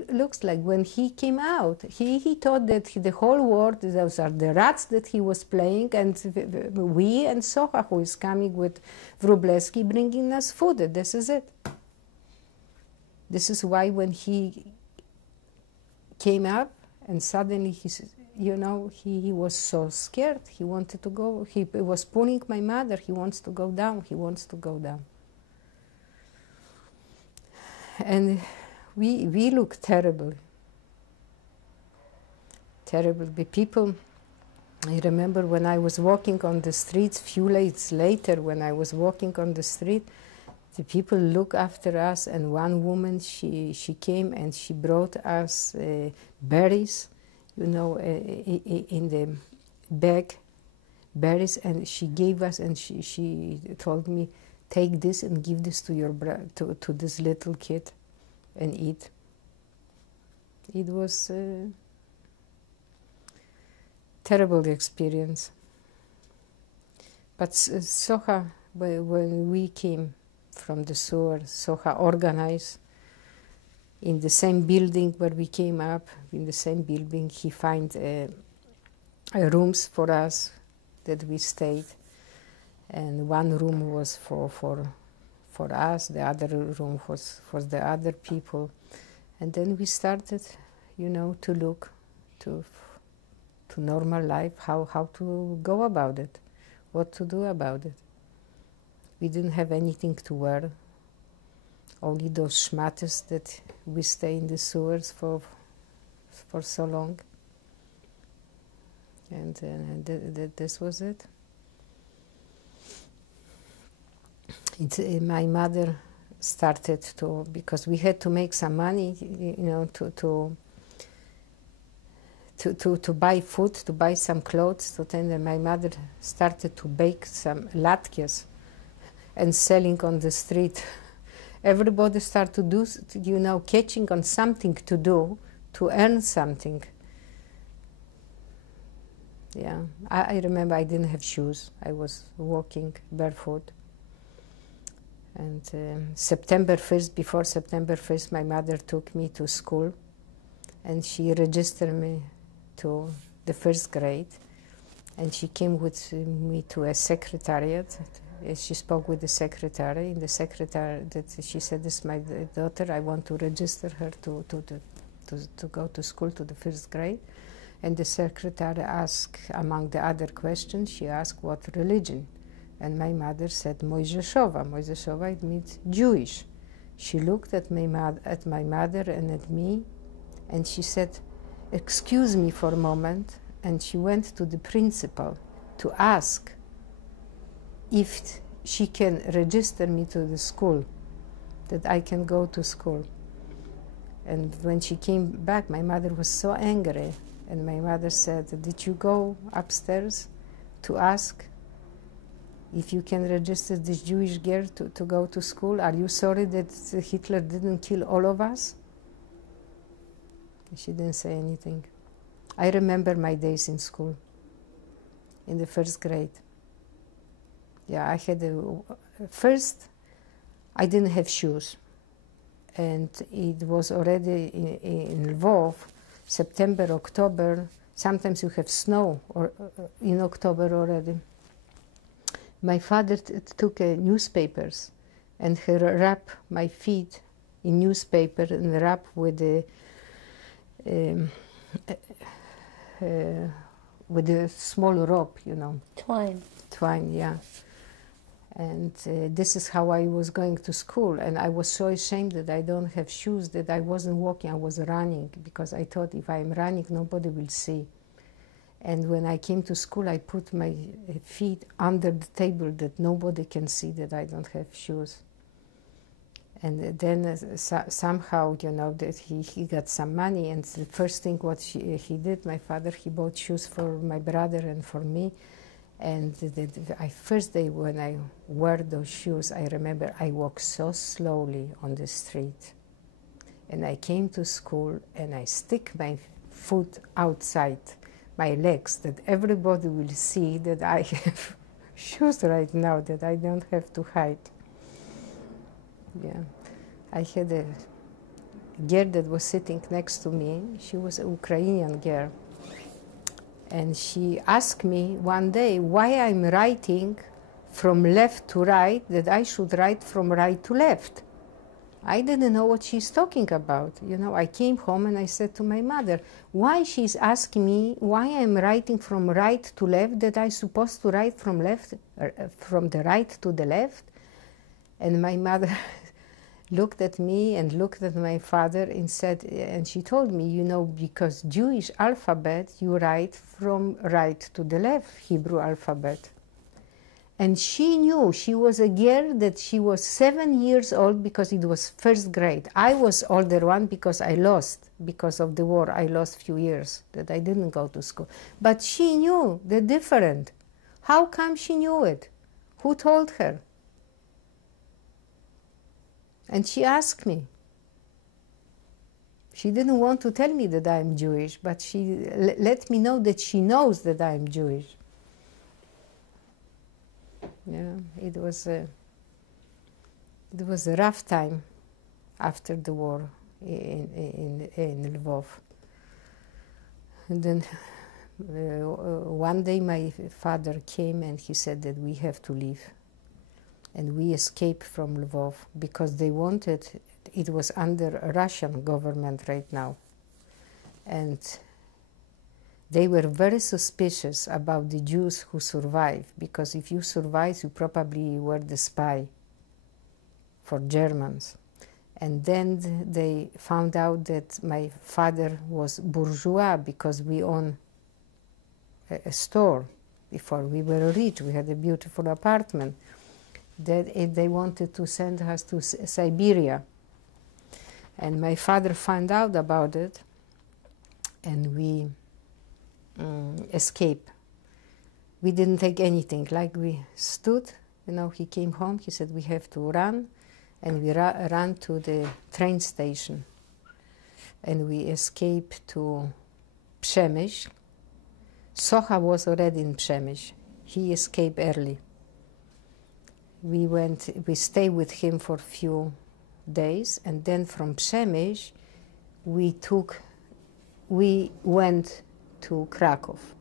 looks like when he came out. He thought that the whole world, those are the rats that he was playing, and we and Socha, who is coming with Wróblewski, bringing us food. This is it. This is why when he came up and suddenly he was so scared. He wanted to go. He was pulling my mother. He wants to go down. He wants to go down. And we look terrible. Terrible. The people, I remember when I was walking on the streets, few days later when I was walking on the street, the people look after us, and one woman, she came and she brought us berries, in the bag, berries, and she gave us, and she told me, take this and give this to your to this little kid and eat. It was a terrible experience. But Socha, when we came from the sewer, Socha organized in the same building where we came up, in the same building, he found rooms for us that we stayed. And one room was for us, the other room was for the other people. And then we started, to look to normal life, how to go about it, what to do about it. We didn't have anything to wear, only those schmattes that we stay in the sewers for so long. And this was it. My mother started to, because we had to make some money, to buy food, to buy some clothes. Then my mother started to bake some latkes and selling on the street. Everybody started to do, catching on something to do, to earn something. Yeah, I remember I didn't have shoes. I was walking barefoot. And September 1st, before September 1st, my mother took me to school, and she registered me to the 1st grade. And she came with me to a secretariat. She spoke with the secretary. And the secretary, she said, "This is my daughter. I want to register her to go to school to the 1st grade." And the secretary asked, among the other questions, she asked what religion. And my mother said Mojżeszowa. Mojżeszowa, it means Jewish. She looked at my mother and at me, and she said, "Excuse me for a moment." And she went to the principal to ask if she can register me to the school, that I can go to school. And when she came back, my mother was so angry. And my mother said, "Did you go upstairs to ask if you can register this Jewish girl to go to school? Are you sorry that Hitler didn't kill all of us?" She didn't say anything. I remember my days in school, in the 1st grade. Yeah, I had first, I didn't have shoes. And it was already in Lvov, September, October. Sometimes you have snow or in October already. My father took newspapers and he wrapped my feet in newspaper and wrap with a small rope, Twine. Twine, yeah. And this is how I was going to school. And I was so ashamed that I don't have shoes, that I wasn't walking, I was running, because I thought if I'm running, nobody will see. And when I came to school, I put my feet under the table that nobody can see that I don't have shoes. And then somehow, that he got some money. And the first thing what he did, my father, he bought shoes for my brother and for me. And the first day when I wore those shoes, I remember I walked so slowly on the street. And I came to school and I stick my foot outside my legs, that everybody will see that I have shoes right now, that I don't have to hide. Yeah. I had a girl that was sitting next to me. She was a Ukrainian girl. And she asked me one day why I'm writing from left to right, that I should write from right to left. I didn't know what she's talking about. You know, I came home and I said to my mother, why she's asking me why I'm writing from right to left, that I'm supposed to write from left, from the right to the left? And my mother looked at me and looked at my father and said, and she told me, you know, because Jewish alphabet, you write from right to the left, Hebrew alphabet. And she knew, she was a girl that she was 7 years old because it was first grade. I was older one because I lost, because of the war, I lost few years, that I didn't go to school. But she knew the different. How come she knew it? Who told her? And she asked me. She didn't want to tell me that I'm Jewish, but she let me know that she knows that I'm Jewish. Yeah, it was a rough time after the war in Lvov. And then one day my father came and he said that we have to leave. And we escaped from Lvov because they wanted, it was under a Russian government right now. And they were very suspicious about the Jews who survived, because if you survived, you probably were the spy for Germans. And then they found out that my father was bourgeois because we own a store. Before we were rich, we had a beautiful apartment. That they wanted to send us to Siberia. And my father found out about it, and we escaped. We didn't take anything. Like we stood, you know, he came home, he said we have to run, and we ran to the train station. And we escaped to Przemyśl. Socha was already in Przemyśl. He escaped early. We stayed with him for a few days, and then from Przemyśl we went to Kraków.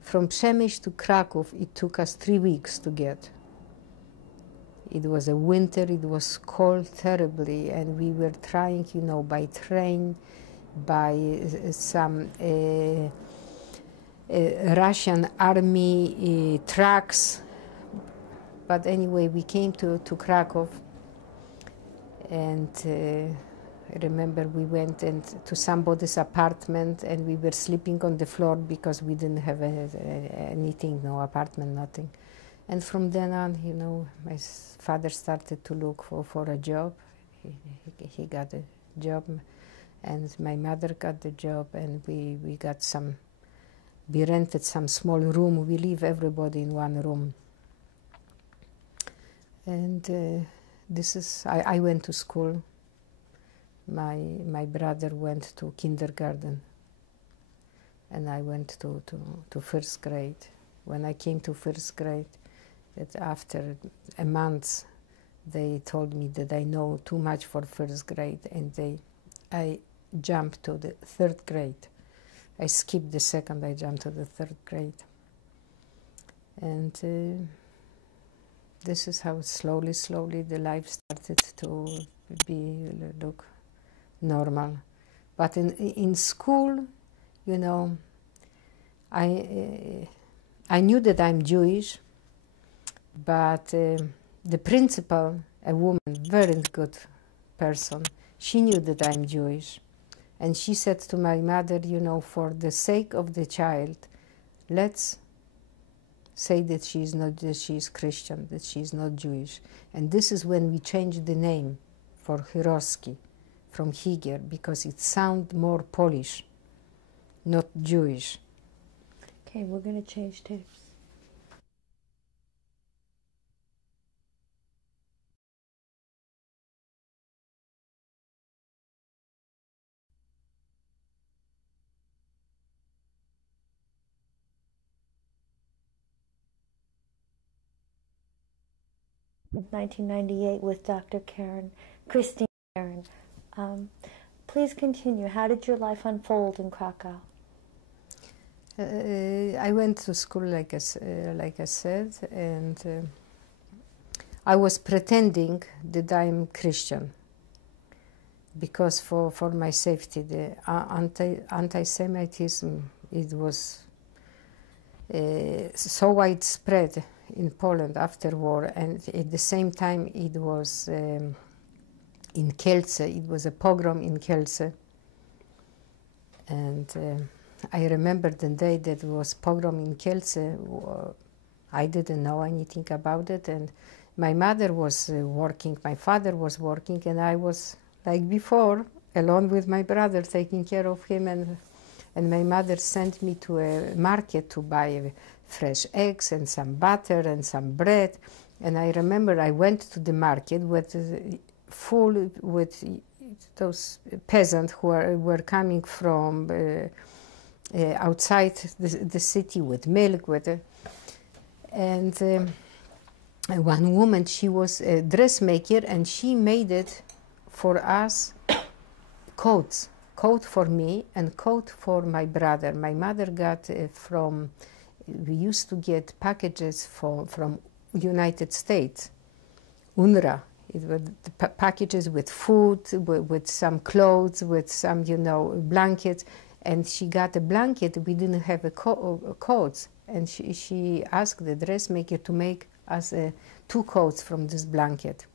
From Przemyśl to Kraków, it took us 3 weeks to get. It was a winter, it was cold terribly, and we were trying, you know, by train, by some Russian army trucks. But anyway, we came to Kraków, and I remember we went to somebody's apartment, and we were sleeping on the floor because we didn't have anything, no apartment, nothing. And from then on, you know, my father started to look for a job. He got a job, and my mother got the job, and we rented some small room. We live everybody in one room. And I went to school. My brother went to kindergarten, and I went to first grade. When I came to first grade, that after a month, they told me that I know too much for first grade, and I jumped to the third grade. I skipped the second, I jumped to the third grade. And this is how slowly the life started to look normal. But in school, you know, I knew that I'm Jewish, but the principal, a woman, very good person, she knew that I'm Jewish. And she said to my mother, you know, for the sake of the child, let's say that she's Christian, that she's not Jewish. And this is when we changed the name for Hiroski from Higer, because it sounds more Polish, not Jewish. Okay, we're going to change tapes. 1998 with Dr. Keren, Kristine Keren. Please continue. How did your life unfold in Krakow? I went to school, like I said, and I was pretending that I'm Christian because for my safety. The anti-Semitism, it was so widespread in Poland after war, and at the same time it was in Kielce. It was a pogrom in Kielce, and I remember the day that was pogrom in Kielce. I didn't know anything about it, and my mother was working, my father was working, and I was, like before, alone with my brother, taking care of him, and my mother sent me to a market to buy fresh eggs and some butter and some bread. And I remember I went to the market with full with those peasants who were coming from outside the city with milk, and one woman, she was a dressmaker, and she made it for us coat for me and coat for my brother. My mother got we used to get packages from United States, UNRWA. It was the packages with food, with some clothes, with some, blankets. And she got a blanket. We didn't have a coats. And she asked the dressmaker to make us 2 coats from this blanket.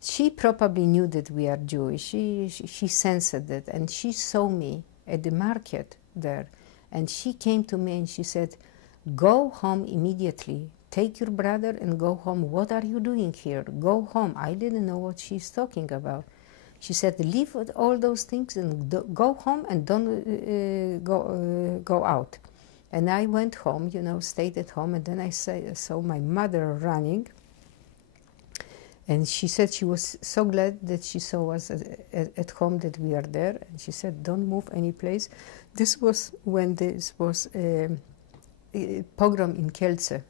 She probably knew that we are Jewish. She sensed it, and she saw me at the market there. And she came to me and she said, "Go home immediately. Take your brother and go home. What are you doing here? Go home." I didn't know what she's talking about. She said, "Leave all those things and go home and don't go out." And I went home, stayed at home, and then I saw my mother running. And she said she was so glad that she saw us at home, that we are there. And she said, "Don't move any place." This was when this was a pogrom in Kielce.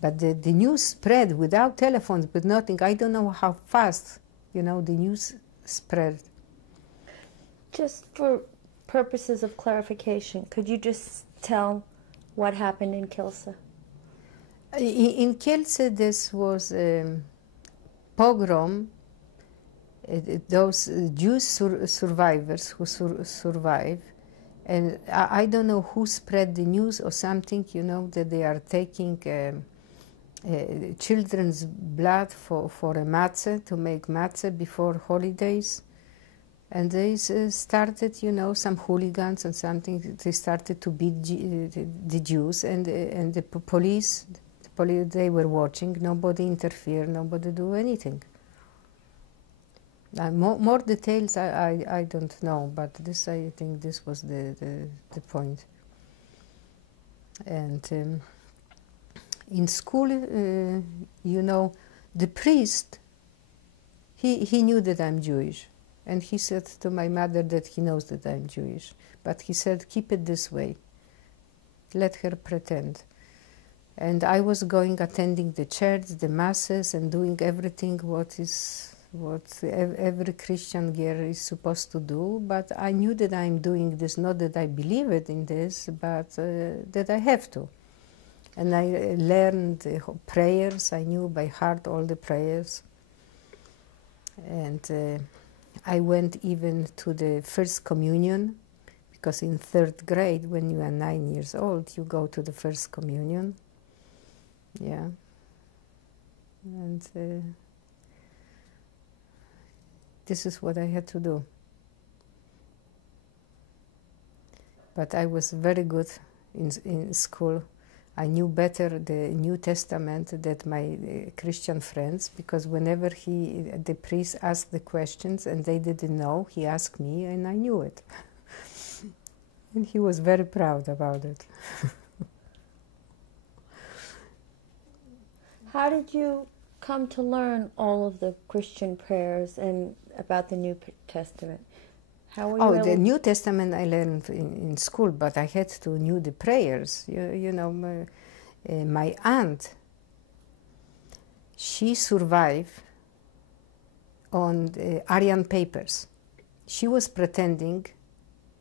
But the news spread without telephones, with nothing. I don't know how fast, the news spread. Just for purposes of clarification, could you just tell what happened in Kielce? In Kielce, this was pogrom. Those Jewish survivors who survived, and I don't know who spread the news or something, that they are taking children's blood for a matzah, to make matzah before holidays. And they started, some hooligans and something. They started to beat the Jews, and the police, they were watching. Nobody interfered. Nobody do anything. More details I don't know, but I think this was the point. And in school, the priest, he knew that I'm Jewish. And he said to my mother that he knows that I'm Jewish. But he said, "Keep it this way. Let her pretend." And I was attending the church, the masses, and doing everything what every Christian girl is supposed to do. But I knew that I'm doing this, not that I believe it in this, but that I have to. And I learned prayers. I knew by heart all the prayers. And I went even to the first communion, because in 3rd grade, when you are 9 years old, you go to the first communion. Yeah. And this is what I had to do. But I was very good in school. I knew better the New Testament than my Christian friends, because whenever the priest asked the questions and they didn't know, he asked me and I knew it. And he was very proud about it. How did you come to learn all of the Christian prayers and about the New Testament? How were you the New Testament I learned in school, but I had to know the prayers. My aunt, she survived on the Aryan papers. She was pretending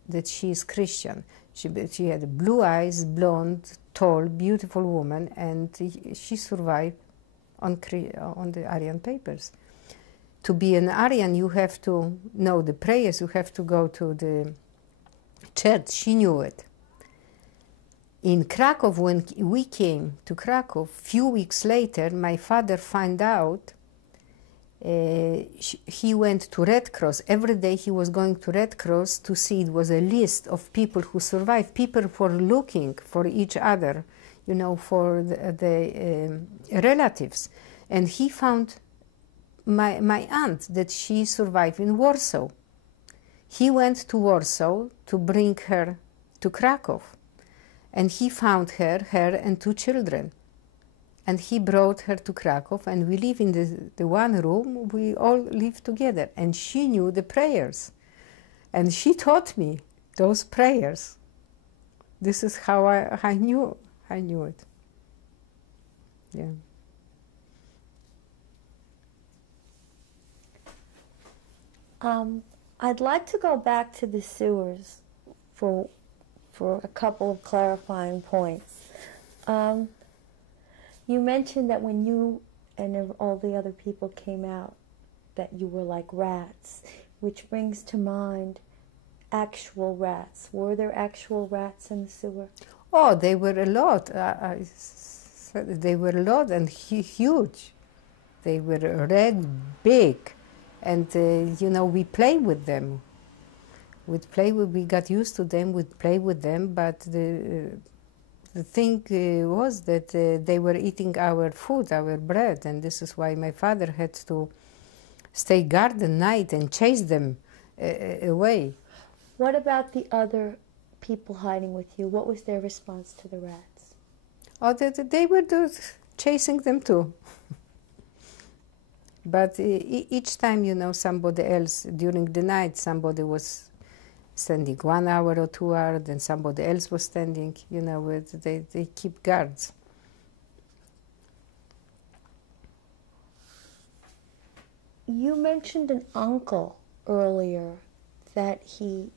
that she is Christian. She had blue eyes, blonde, tall, beautiful woman, and she survived on the Aryan papers. To be an Aryan, you have to know the prayers, you have to go to the church. She knew it. In Krakow, when we came to Krakow, few weeks later, my father found out. He went to Red Cross. Every day he was going to Red Cross to see. It was a list of people who survived. People were looking for each other, you know, for the relatives. And he found my aunt, that she survived in Warsaw. He went to Warsaw to bring her to Krakow. And he found her and 2 children. And he brought her to Krakow, and we live in the one room. We all live together. And she knew the prayers. And she taught me those prayers. This is how I knew it. Yeah. I'd like to go back to the sewers for a couple of clarifying points. You mentioned that when you and all the other people came out, that you were like rats, which brings to mind actual rats. Were there actual rats in the sewer? Oh, they were a lot. They were a lot and huge. They were red, big, and you know, we play with them. We got used to them. We'd play with them, but the thing was that they were eating our food, our bread, and this is why my father had to stay guard at night and chase them away. What about the other people hiding with you? What was their response to the rats? Oh, they were chasing them too. But each time, you know, somebody else, during the night, somebody was standing 1 hour or 2 hours, then somebody else was standing, you know, they keep guards. You mentioned an uncle earlier that he...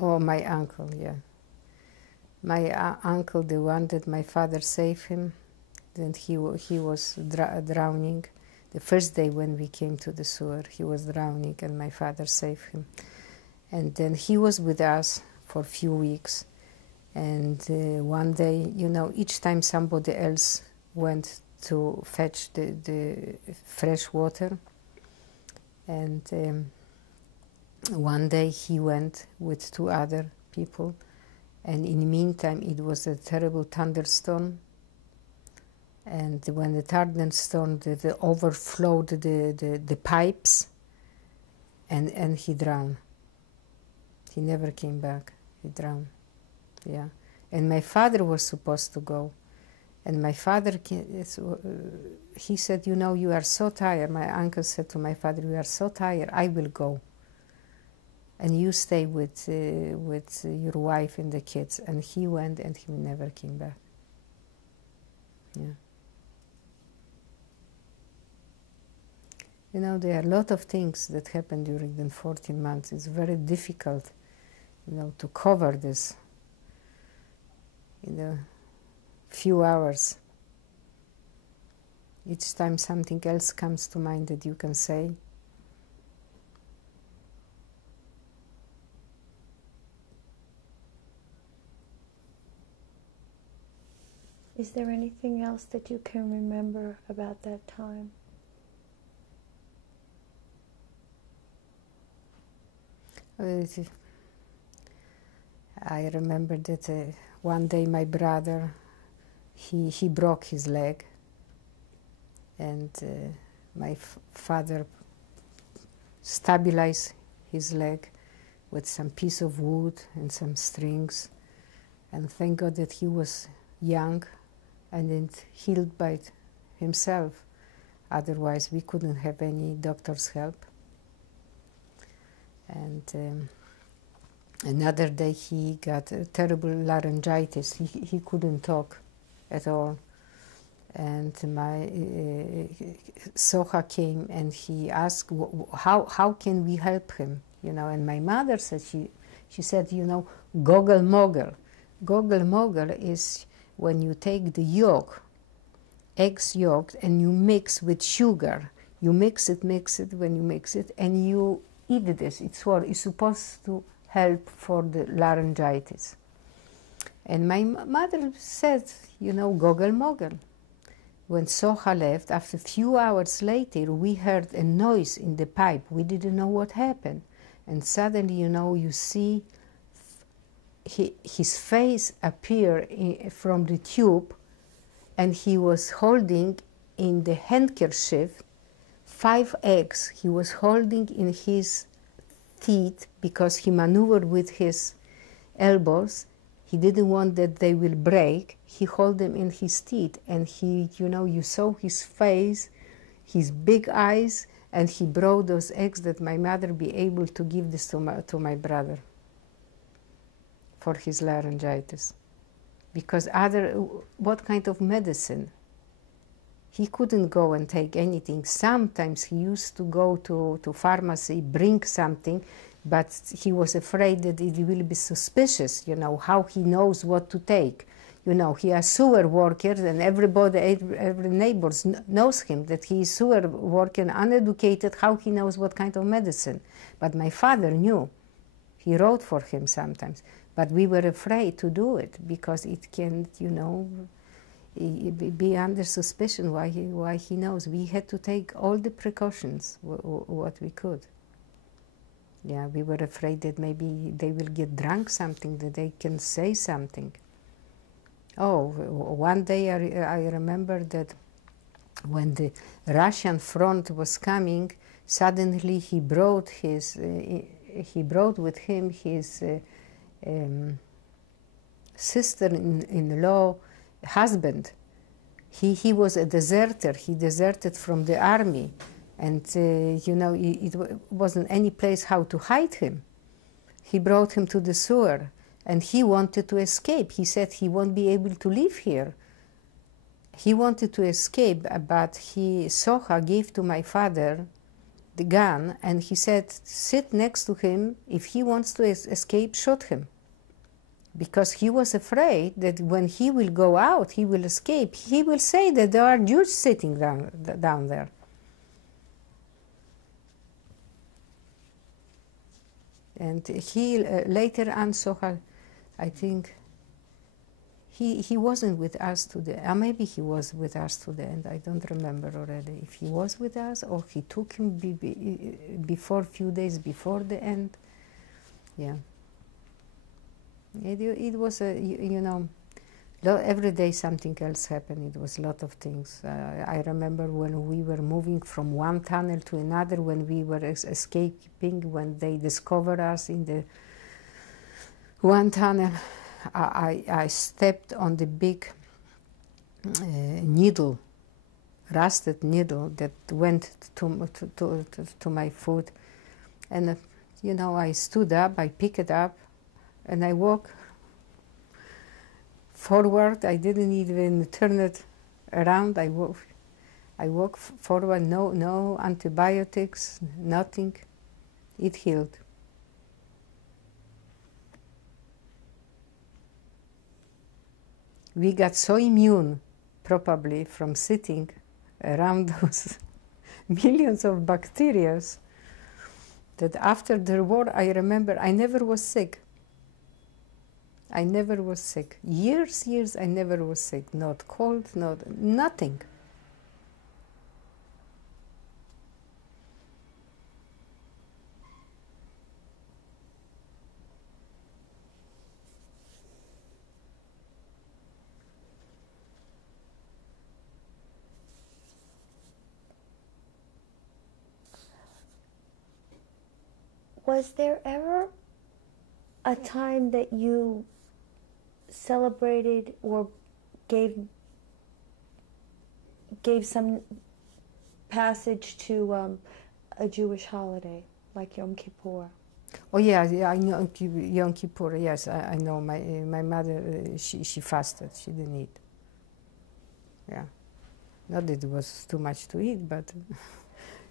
Oh, my uncle, yeah. My uncle, the one that my father saved him, then he was drowning. The first day when we came to the sewer, he was drowning and my father saved him. And then he was with us for a few weeks. And one day, you know, each time somebody else went to fetch the fresh water. And one day he went with 2 other people. And in the meantime, it was a terrible thunderstorm. And when the thunderstorm overflowed the pipes, and he drowned. He never came back. He drowned. Yeah. And my father was supposed to go. And my father, he said, you know, you are so tired. My uncle said to my father, you are so tired, I will go. And you stay with your wife and the kids. And he went and he never came back. Yeah. You know, there are a lot of things that happened during the 14 months. It's very difficult, you know, to cover this in a few hours. Each time something else comes to mind that you can say. Is there anything else that you can remember about that time? I remember that one day my brother, he broke his leg, and my father stabilized his leg with some piece of wood and some strings, and thank God that he was young and it healed by himself. Otherwise we couldn't have any doctor's help. And another day he got a terrible laryngitis. He couldn't talk at all. And my Soha came and he asked, how can we help him? You know, and my mother said, she said, you know, goggle moggle. Goggle moggle is when you take the yolk, eggs yolk, and you mix with sugar. You mix it, when you mix it, and you eat this. It's supposed to help for the laryngitis. And my mother said, you know, goggle moggle. When Soha left, after a few hours later, we heard a noise in the pipe. We didn't know what happened. And suddenly, you know, you see his face appear from the tube, and he was holding in the handkerchief 5 eggs. He was holding in his teeth because he maneuvered with his elbows. He didn't want that they will break. He held them in his teeth, and he, you know, you saw his face, his big eyes, and he brought those eggs that my mother be able to give this to my brother for his laryngitis. Because what kind of medicine? He couldn't go and take anything. Sometimes he used to go to pharmacy, bring something, but he was afraid that it will be suspicious, you know, how he knows what to take. You know, he has sewer workers, and everybody, every neighbor knows him, that he is sewer worker, uneducated, how he knows what kind of medicine. But my father knew. He wrote for him sometimes. But we were afraid to do it because it can, you know, be under suspicion why he knows. We had to take all the precautions what we could. Yeah, we were afraid that maybe they will get drunk something, that they can say something. Oh, one day I remember that when the Russian front was coming, suddenly he brought with him his sister-in-law husband. He was a deserter. He deserted from the army, and you know, it wasn't any place how to hide him. He brought him to the sewer, and he wanted to escape. He said he won't be able to live here. He wanted to escape, but Soha gave to my father the gun, and he said, sit next to him. If he wants to escape, shoot him. Because he was afraid that when he will go out, he will escape. He will say that there are Jews sitting down there. And he later on, Soha, I think, he wasn't with us to the end. Maybe he was with us to the end. I don't remember already if he was with us or he took him before, few days before the end. Yeah. It was you know, every day something else happened. It was a lot of things. I remember when we were moving from one tunnel to another, when we were escaping, when they discovered us in the one tunnel, I stepped on the big needle, rusted needle that went to my foot, and you know, I stood up, I picked it up, and I walked forward. I didn't even turn it around. I walked forward. No antibiotics, nothing. It healed. We got so immune, probably from sitting around those millions of bacteria, that after the war, I remember I never was sick. I never was sick. Years, I never was sick. Not cold, nothing. Was there ever a time that you celebrated or gave some passage to a Jewish holiday like Yom Kippur? Oh yeah, I know Yom Kippur. Yes, I know. My mother, she fasted. She didn't eat. Yeah. Not that it was too much to eat, but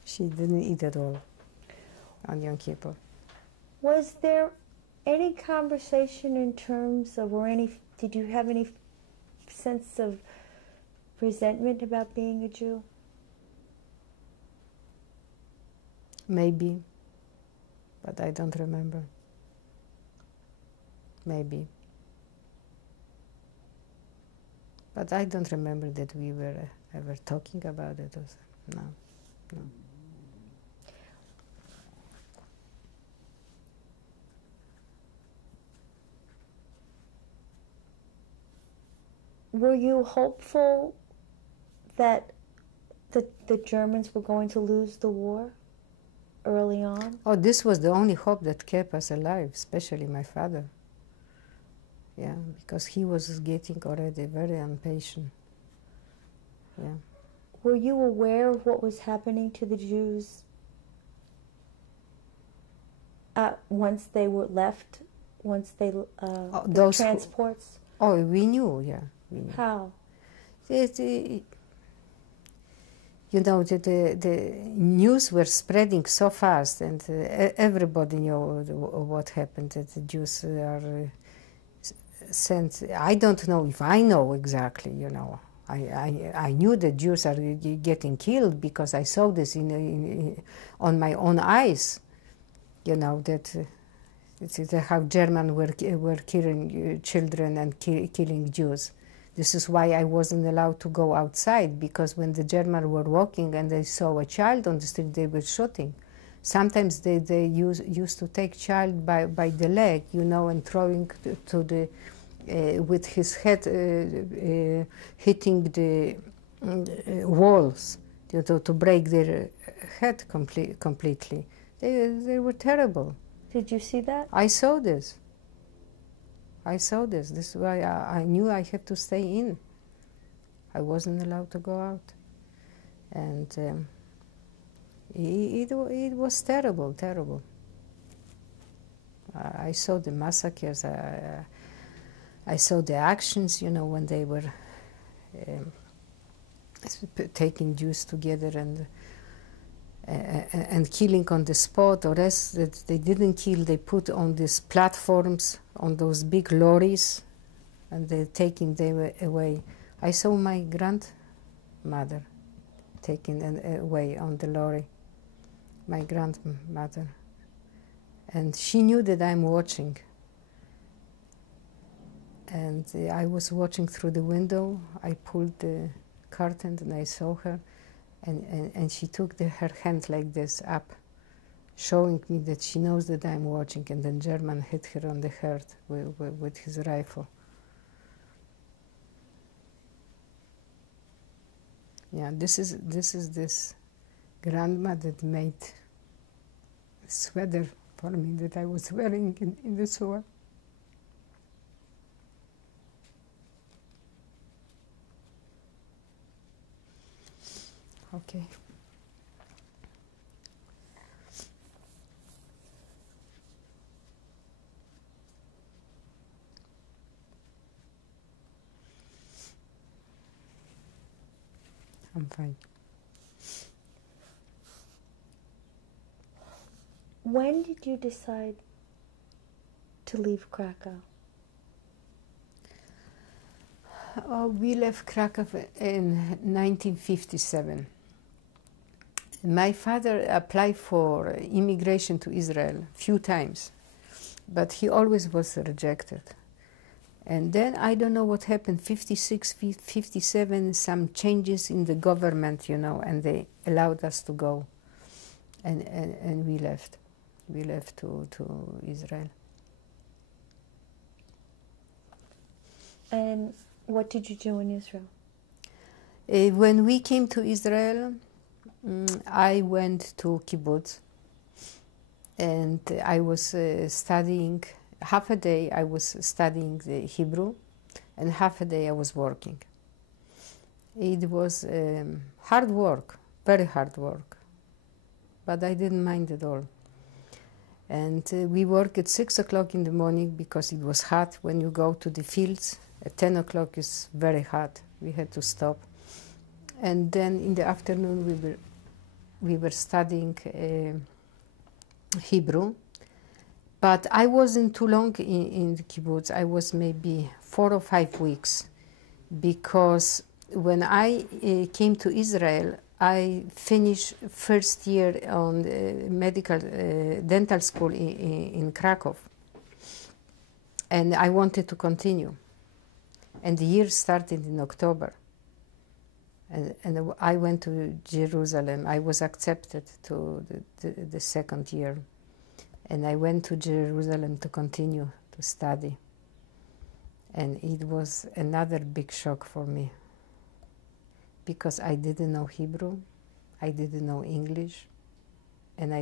she didn't eat at all on Yom Kippur. Was there any conversation in terms of, did you have any sense of resentment about being a Jew? Maybe, but I don't remember. Maybe. But I don't remember that we were ever talking about it. No, no. Were you hopeful that the Germans were going to lose the war early on? Oh, this was the only hope that kept us alive, especially my father. Yeah, because he was getting already very impatient. Yeah. Were you aware of what was happening to the Jews once they were left, the transports? We knew, yeah. We knew. How? The news were spreading so fast, and everybody knew what happened, that the Jews are sent. I don't know if I know exactly, I knew that Jews are getting killed because I saw this on my own eyes, that how Germans were killing children and killing Jews. This is why I wasn't allowed to go outside, because when the Germans were walking and they saw a child on the street, they were shooting. Sometimes they used to take child by the leg, and throwing to the with his head hitting the walls to break their head completely. They were terrible. Did you see that? I saw this. This is why I knew I had to stay in. I wasn't allowed to go out. And it was terrible, terrible. I saw the massacres. I saw the actions, when they were taking Jews together and killing on the spot, or else that they didn't kill, they put on these platforms, on those big lorries, and they're taking them away. I saw my grandmother taken away on the lorry, my grandmother. And she knew that I'm watching. And I was watching through the window. I pulled the curtain and I saw her. And she took her hand like this up, showing me that she knows that I'm watching. And then German hit her on the head with his rifle. Yeah, this is this grandma that made a sweater for me that I was wearing in the war. Okay. I'm fine. When did you decide to leave Krakow? We left Krakow in 1957. My father applied for immigration to Israel a few times, but he always was rejected. And then I don't know what happened, 56, 57, some changes in the government, and they allowed us to go. And we left. We left to Israel. And what did you do in Israel? When we came to Israel, I went to kibbutz, and I was studying. Half a day I was studying the Hebrew, and half a day I was working. It was hard work, very hard work, but I didn't mind at all. And we worked at 6 o'clock in the morning because it was hot when you go to the fields. At 10 o'clock is very hot. We had to stop. And then in the afternoon we were studying Hebrew. But I wasn't too long in the kibbutz. I was maybe 4 or 5 weeks, because when I came to Israel, I finished first year on medical dental school in Krakow, and I wanted to continue. And the year started in October, and I went to Jerusalem. I was accepted to the second year, and I went to Jerusalem to continue to study. And it was another big shock for me, because I didn't know Hebrew, I didn't know English, and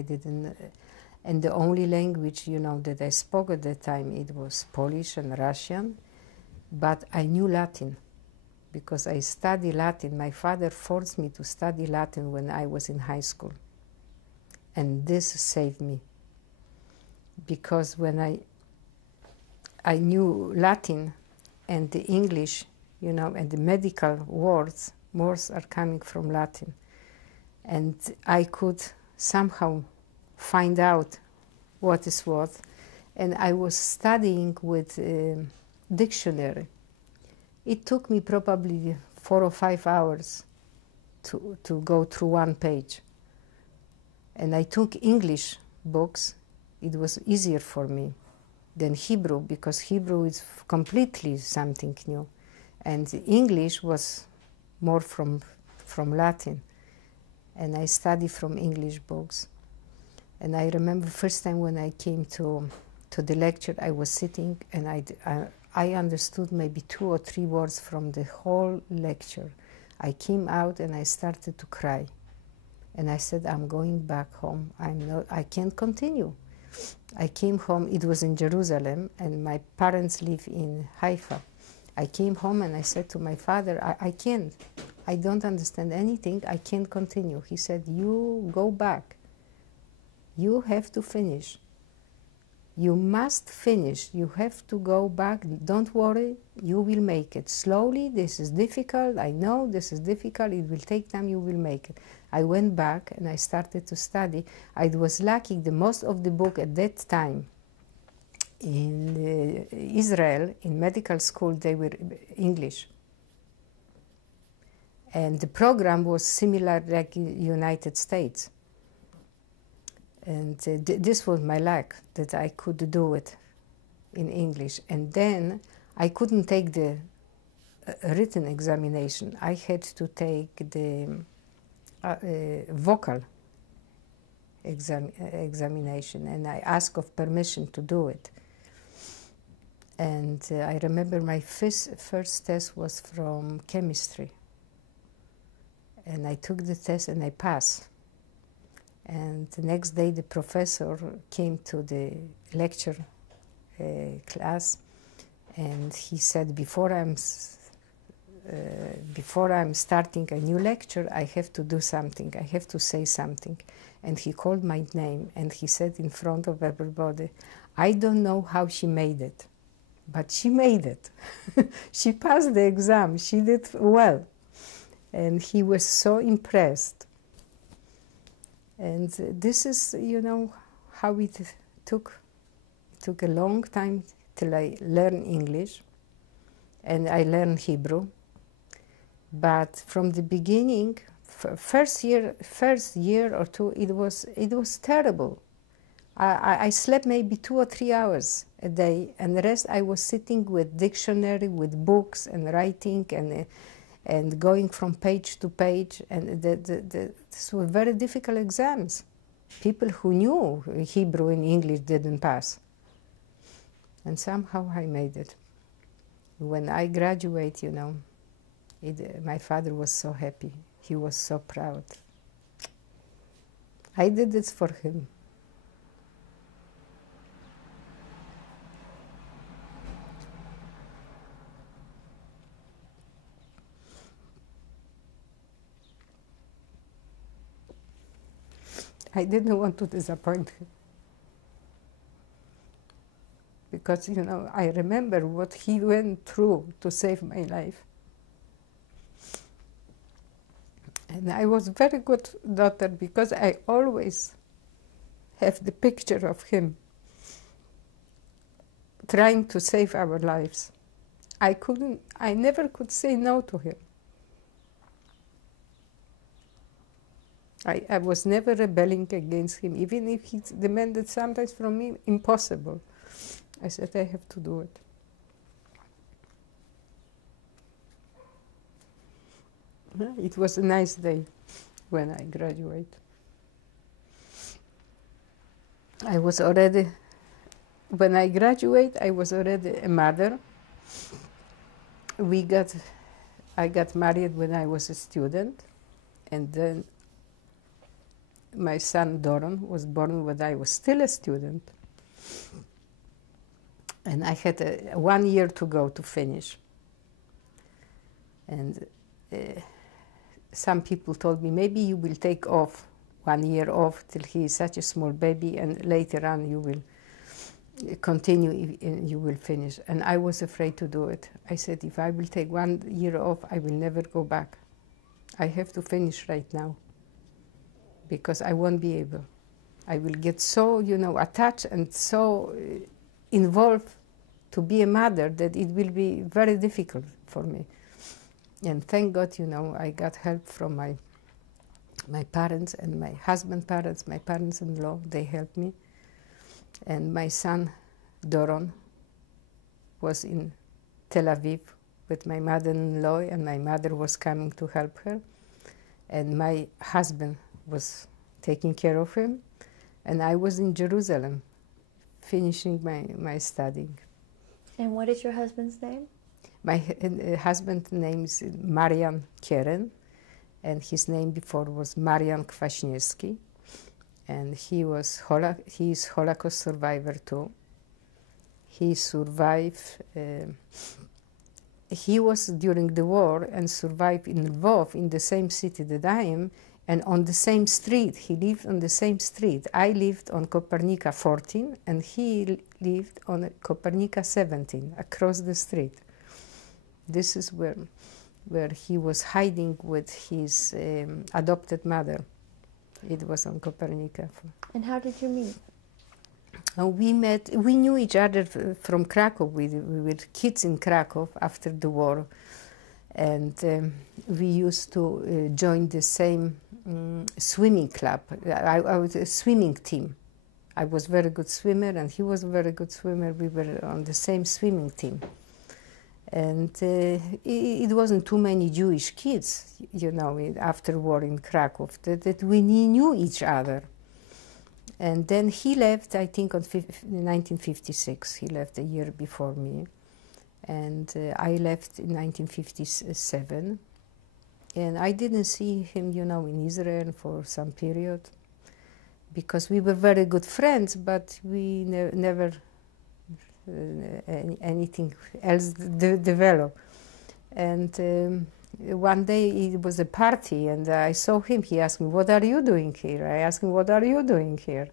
and the only language, that I spoke at that time, it was Polish and Russian, but I knew Latin, because I studied Latin. My father forced me to study Latin when I was in high school, and this saved me, because when I knew Latin and the English, and the medical words, most are coming from Latin. And I could somehow find out what is what. And I was studying with a dictionary. It took me probably 4 or 5 hours to go through one page. And I took English books. It was easier for me than Hebrew, because Hebrew is completely something new, and English was more from Latin, and I studied from English books. And I remember first time when I came to the lecture, I was sitting, and I understood maybe 2 or 3 words from the whole lecture. I came out and I started to cry, and I said, I'm going back home. I can't continue. I came home. It was in Jerusalem, and my parents live in Haifa. I came home and I said to my father, I can't. I don't understand anything. I can't continue. He said, you go back. You have to finish. You must finish. You have to go back. Don't worry. You will make it. Slowly. This is difficult. I know this is difficult. It will take time. You will make it. I went back and I started to study. I was lucky. The most of the book at that time in Israel, in medical school, they were English. And the program was similar like in United States. And this was my luck, that I could do it in English. And then I couldn't take the written examination. I had to take the vocal examination, and I asked of permission to do it. And I remember my first test was from chemistry. And I took the test and I passed. And the next day the professor came to the lecture class, and he said, before I'm starting a new lecture, I have to do something. I have to say something. And he called my name, and he said in front of everybody, I don't know how she made it, but she made it. She passed the exam. She did well. And he was so impressed. And this is, how it took. It took a long time till I learned English, and I learned Hebrew. But from the beginning, first year or two, it was terrible. I slept maybe 2 or 3 hours a day, and the rest I was sitting with dictionary, with books, and writing, and going from page to page, and these were very difficult exams. People who knew Hebrew and English didn't pass. And somehow I made it. When I graduate, my father was so happy. He was so proud. I did this for him. I didn't want to disappoint him, because, I remember what he went through to save my life. And I was a very good daughter because I always have the picture of him trying to save our lives. I never could say no to him. I was never rebelling against him, even if he demanded sometimes from me impossible. I said, I have to do it. It was a nice day when I graduated. When I graduated, I was already a mother. I got married when I was a student, and then my son Doron was born when I was still a student. And I had 1 year to go to finish. And some people told me, maybe you will take off 1 year off till he is such a small baby, and later on you will continue and you will finish. And I was afraid to do it. I said, if I will take 1 year off, I will never go back. I have to finish right now, because I won't be able. I will get so, attached and so involved to be a mother that it will be very difficult for me. And thank God, I got help from my parents and my husband's parents, my parents-in-law. They helped me. And my son, Doron, was in Tel Aviv with my mother-in-law, and my mother was coming to help her. And my husband was taking care of him. And I was in Jerusalem, finishing my studying. And what is your husband's name? My husband's name is Marian Keren, and his name before was Marian Kwaśniewski. And he is Holocaust survivor too. He survived, he was during the war and survived in Lvov, in the same city that I am, and on the same street. He lived on the same street. I lived on Kopernika 14, and he lived on Kopernika 17, across the street. This is where he was hiding with his adopted mother. It was on Kopernika. And how did you meet? We knew each other from Krakow. We were kids in Krakow after the war. And we used to join the same swimming club. I was a swimming team. I was a very good swimmer, and he was a very good swimmer. We were on the same swimming team. And it wasn't too many Jewish kids, after war in Krakow, that we knew each other. And then he left, I think, in 1956. He left a year before me. And I left in 1957. And I didn't see him, in Israel for some period, because we were very good friends, but we never anything else developed. And one day it was a party, and I saw him. He asked me, "What are you doing here?" I asked him, "What are you doing here?"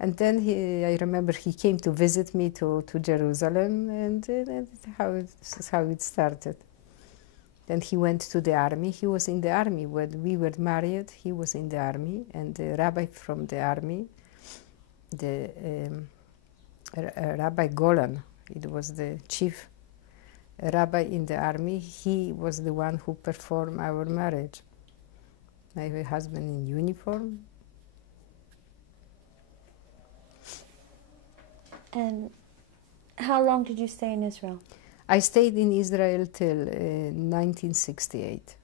And then I remember he came to visit me to Jerusalem, and this is how it started. Then he went to the army. He was in the army when we were married. He was in the army, and the rabbi from the army, the Rabbi Golan, it was the chief rabbi in the army. He was the one who performed our marriage. My husband in uniform. And how long did you stay in Israel? I stayed in Israel till 1968.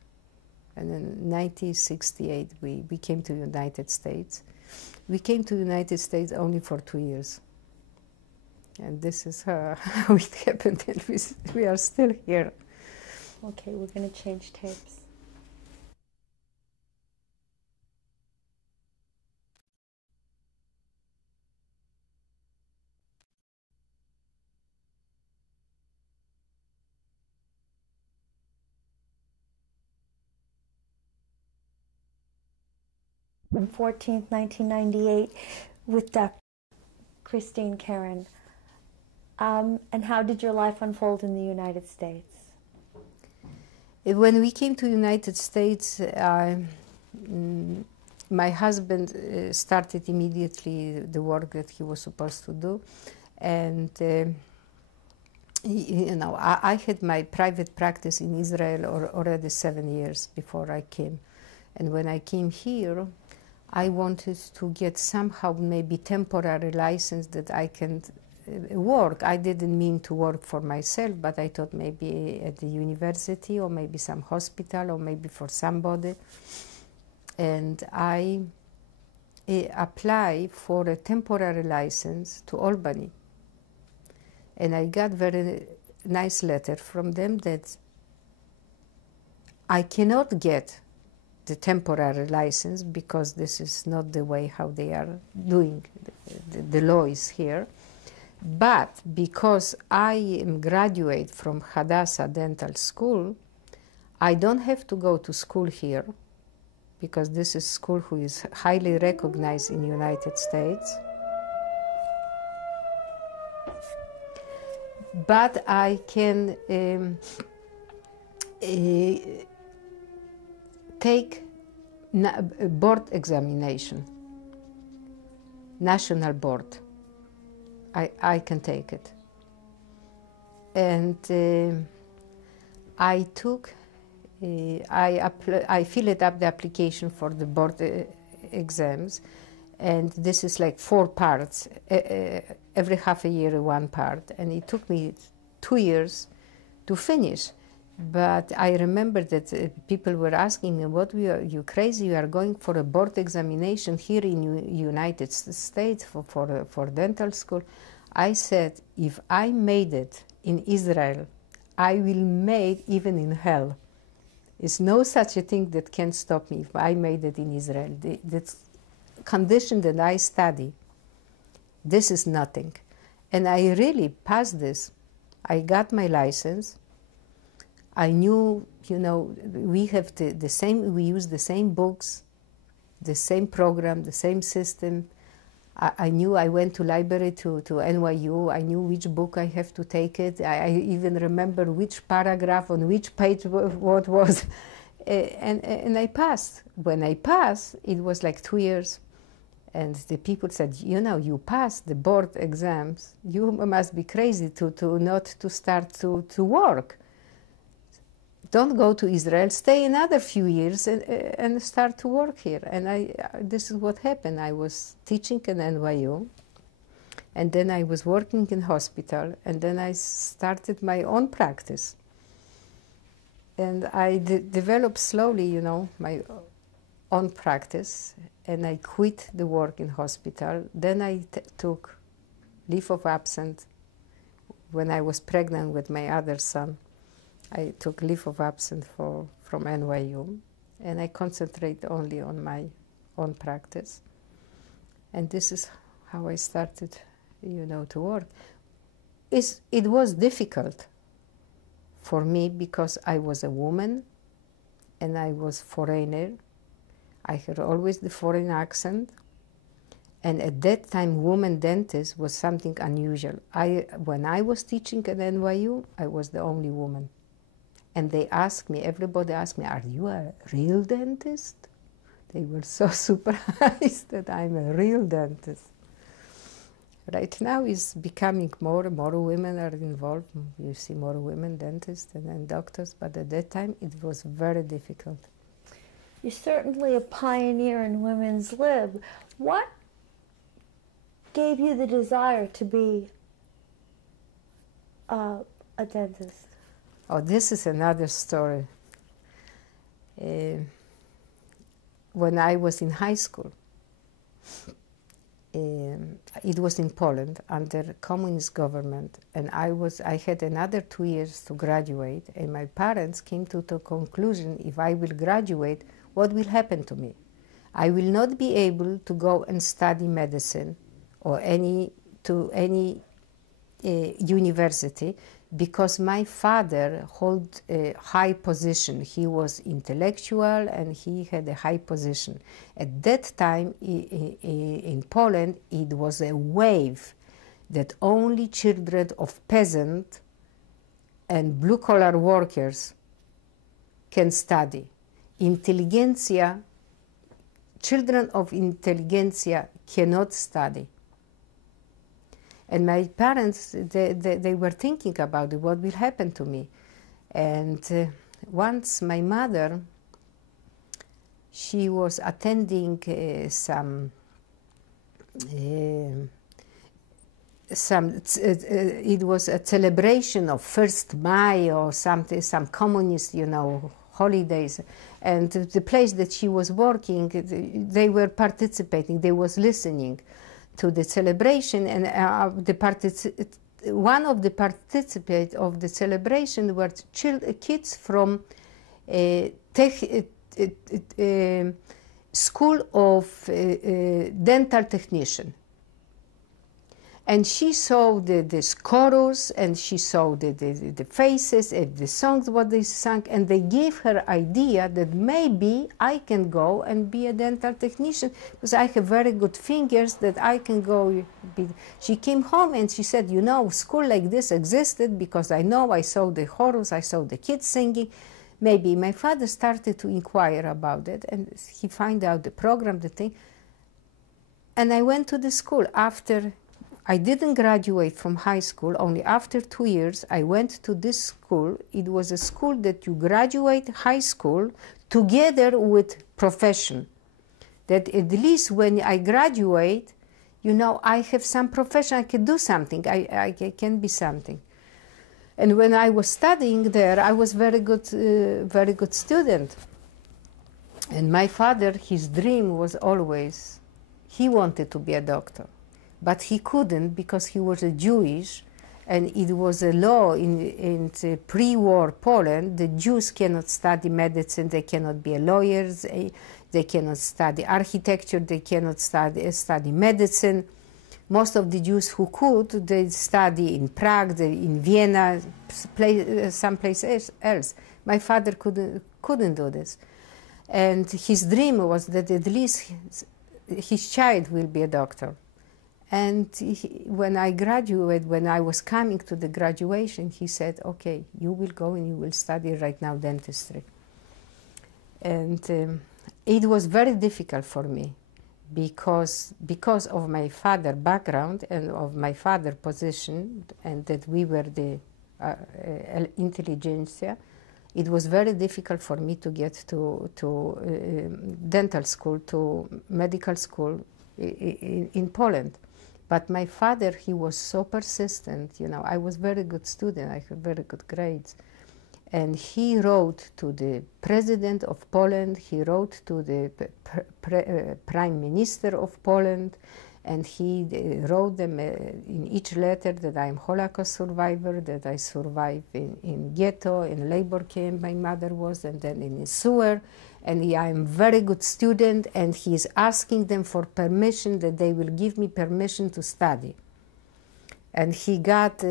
And in 1968 we came to the United States. We came to the United States only for 2 years. And this is how it happened, and we are still here. Okay, we're going to change tapes. On 14th, 1998, with Dr. Kristine Keren. And how did your life unfold in the United States? When we came to the United States, my husband started immediately the work that he was supposed to do, and you know, I had my private practice in Israel already 7 years before I came, and when I came here, I wanted to get somehow maybe temporary license that I can work. I didn't mean to work for myself, but I thought maybe at the university or maybe some hospital or maybe for somebody. And I applied for a temporary license to Albany. And I got very nice letter from them that I cannot get the temporary license because this is not the way how they are doing the law is here. But because I am graduate from Hadassah Dental School, I don't have to go to school here because this is school who is highly recognized in the United States. But I can take a board examination, national board. I can take it. And I took, I filled up the application for the board exams, and this is like 4 parts, every half a year 1 part, and it took me 2 years to finish. But I remember that people were asking me, "What are you crazy? You are going for a board examination here in United States for dental school?" I said, "If I made it in Israel, I will make even in hell. There's no such a thing that can stop me if I made it in Israel. The condition that I study, this is nothing." And I really passed this. I got my license. I knew, you know, we have the same, we use the same books, the same program, the same system. I knew I went to library to NYU. I knew which book I have to take it. I even remember which paragraph on which page what was. And I passed. When I passed, it was like 2 years. And the people said, "You know, you passed the board exams. You must be crazy to not to start to work. Don't go to Israel, stay another few years and start to work here." And this is what happened. I was teaching at NYU, and then I was working in hospital, and then I started my own practice. And I developed slowly, you know, my own practice, and I quit the work in hospital. Then I took leave of absence when I was pregnant with my other son. I took leave of absence from NYU, and I concentrate only on my own practice. And this is how I started, you know, to work. It was difficult for me because I was a woman, and I was foreigner. I had always the foreign accent. And at that time, woman dentist was something unusual. When I was teaching at NYU, I was the only woman. And they asked me, everybody asked me, "Are you a real dentist?" They were so surprised that I'm a real dentist. Right now it's becoming more and more women are involved. You see more women dentists and doctors, but at that time it was very difficult. You're certainly a pioneer in women's lib. What gave you the desire to be a dentist? Oh, this is another story. When I was in high school, it was in Poland under communist government, and I had another 2 years to graduate, and my parents came to the conclusion, if I will graduate, what will happen to me? I will not be able to go and study medicine or any university, because my father held a high position. He was intellectual and he had a high position. At that time in Poland, it was a wave that only children of peasants and blue-collar workers can study. Intelligentsia children of intelligentsia cannot study. And my parents, they were thinking about it, what will happen to me. And once my mother, she was attending it was a celebration of 1st May or something, some communist, holidays. And the place that she was working, they were participating, they was listening to the celebration, and one of the participants of the celebration were kids from school of dental technician. And she saw this chorus, and she saw the faces and the songs what they sang, and they gave her idea that maybe I can go and be a dental technician because I have very good fingers that I can go. She came home and she said, school like this existed because I saw the chorus, I saw the kids singing. Maybe my father started to inquire about it, and he found out the program, the thing. And I went to the school after. I didn't graduate from high school. Only after 2 years, I went to this school. It was a school that you graduate high school together with profession. That at least when I graduate, I have some profession. I can do something. I can be something. And when I was studying there, I was very good student. And my father, his dream was always, he wanted to be a doctor. But he couldn't because he was a Jewish, and it was a law in the pre-war Poland. The Jews cannot study medicine, they cannot be lawyers, they cannot study architecture, they cannot study medicine. Most of the Jews who could, they study in Prague, in Vienna, someplace else. My father couldn't do this. And his dream was that at least his child will be a doctor. And when I graduated, when I was coming to the graduation, he said, okay, you will go and you will study right now dentistry. And it was very difficult for me because of my father's background and of my father's position, and that we were the intelligentsia. It was very difficult for me to get to dental school, to medical school in Poland. But my father, he was so persistent, I was very good student, I had very good grades. And he wrote to the president of Poland, he wrote to the prime minister of Poland, and he wrote them in each letter that I'm Holocaust survivor, that I survived in ghetto, in labor camp my mother was, and then in a sewer. And I'm very good student, and he is asking them for permission, that they will give me permission to study. And he got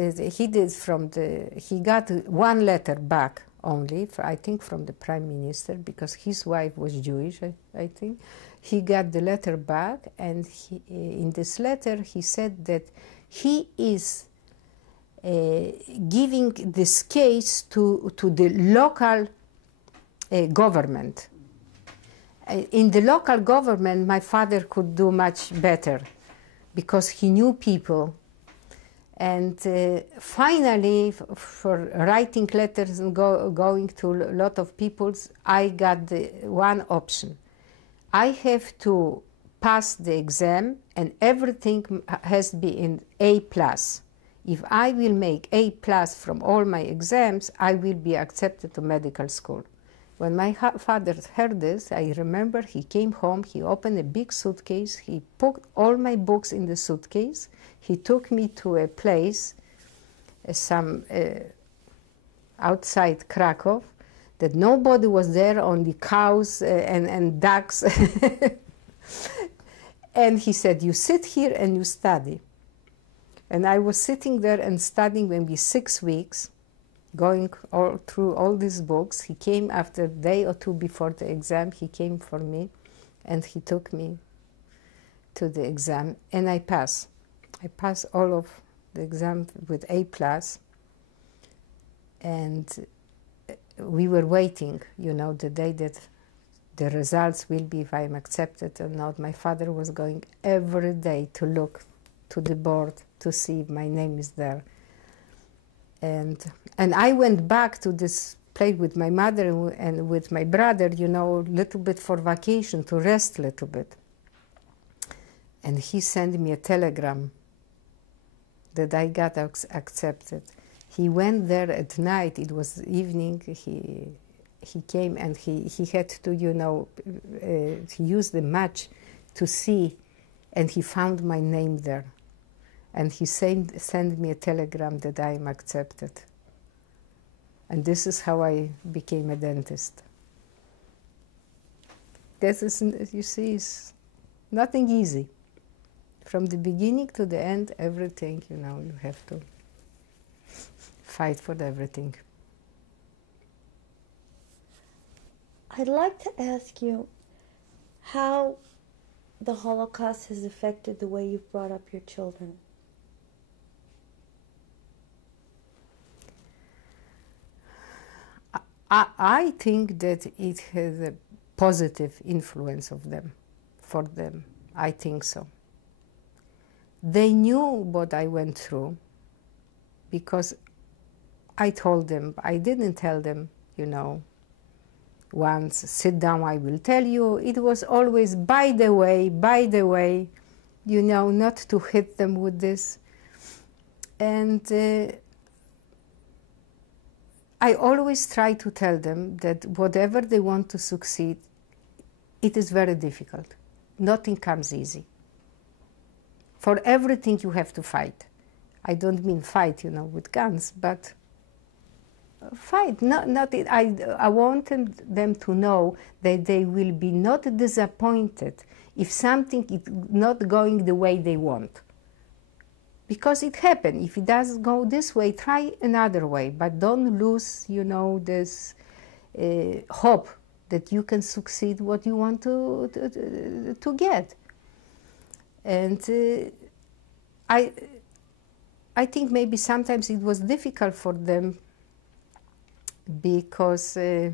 one letter back only, I think from the prime minister, because his wife was Jewish, I think. He got the letter back, and in this letter he said that he is giving this case to the local government. In the local government, my father could do much better because he knew people. And finally, for writing letters and going to a lot of people, I got one option. I have to pass the exam, and everything has to be in A+. If I will make A+ from all my exams, I will be accepted to medical school. When my father heard this, I remember he came home, he opened a big suitcase, he put all my books in the suitcase, he took me to a place, outside Krakow, that nobody was there, only cows and ducks. And he said, you sit here and you study. And I was sitting there and studying maybe 6 weeks, going through all these books. He came after a day or two before the exam, he came for me, and he took me to the exam, and I passed. I passed all of the exam with A+, and we were waiting, the day that the results will be, if I'm accepted or not. My father was going every day to look to the board to see if my name is there. And I went back to this place with my mother and with my brother, you know, a little bit for vacation, to rest a little bit. And he sent me a telegram that I got accepted. He went there at night. It was evening. He came and he had to, you know, he used the match to see, and he found my name there. And he sent me a telegram that I am accepted. And this is how I became a dentist. This is, you see, is nothing easy. From the beginning to the end, everything, you know, you have to fight for everything. I'd like to ask you how the Holocaust has affected the way you've brought up your children. I think that it has a positive influence of them, for them. I think so. They knew what I went through because I told them. I didn't tell them, you know, once, sit down, I will tell you. It was always, by the way, you know, not to hit them with this. And I always try to tell them that whatever they want to succeed, it is very difficult. Nothing comes easy. For everything you have to fight. I don't mean fight, you know, with guns, but fight. I wanted them to know that they will be not disappointed if something is not going the way they want. Because it happened. If it doesn't go this way, try another way. But don't lose, you know, this hope that you can succeed what you want to get. And I think maybe sometimes it was difficult for them because I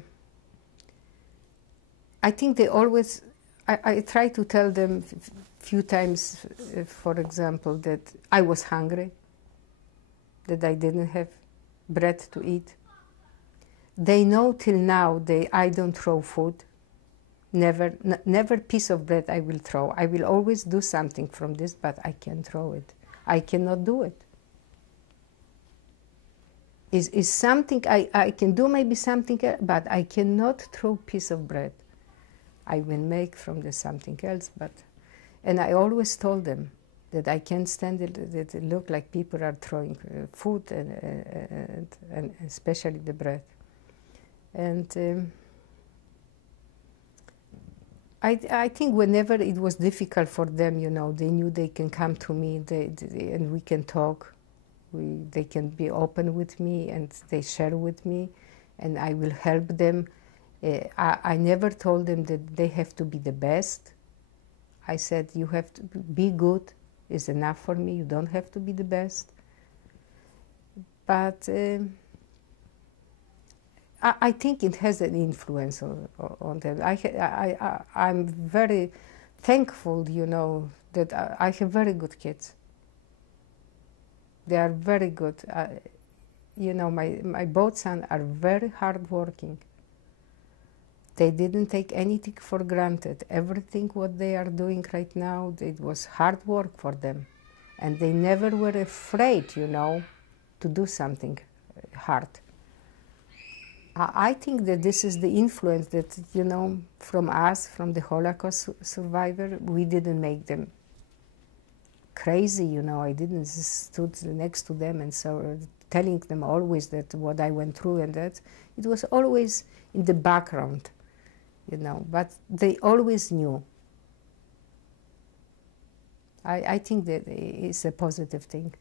think they always, I try to tell them few times, for example, that I was hungry, that I didn't have bread to eat. They know till now I don't throw food. Never piece of bread I will throw. I will always do something from this, but I can't throw it. I cannot do it. Is something I can do, maybe something else, but I cannot throw piece of bread. I will make from this something else, but, and I always told them that I can't stand it, that it look like people are throwing food and especially the bread. And I think whenever it was difficult for them, you know, they knew they can come to me and we can talk. They can be open with me and they share with me and I will help them. I never told them that they have to be the best. I said, you have to be good is enough for me. You don't have to be the best. But I think it has an influence on them. I'm very thankful, you know, that I have very good kids. They are very good. You know, my both sons are very hardworking. They didn't take anything for granted. Everything what they are doing right now, it was hard work for them. And they never were afraid, you know, to do something hard. I think that this is the influence that, you know, from us, from the Holocaust survivor, we didn't make them crazy, you know. I didn't stood next to them and so telling them always that what I went through and that. It was always in the background, you know, but they always knew. I think that it's a positive thing.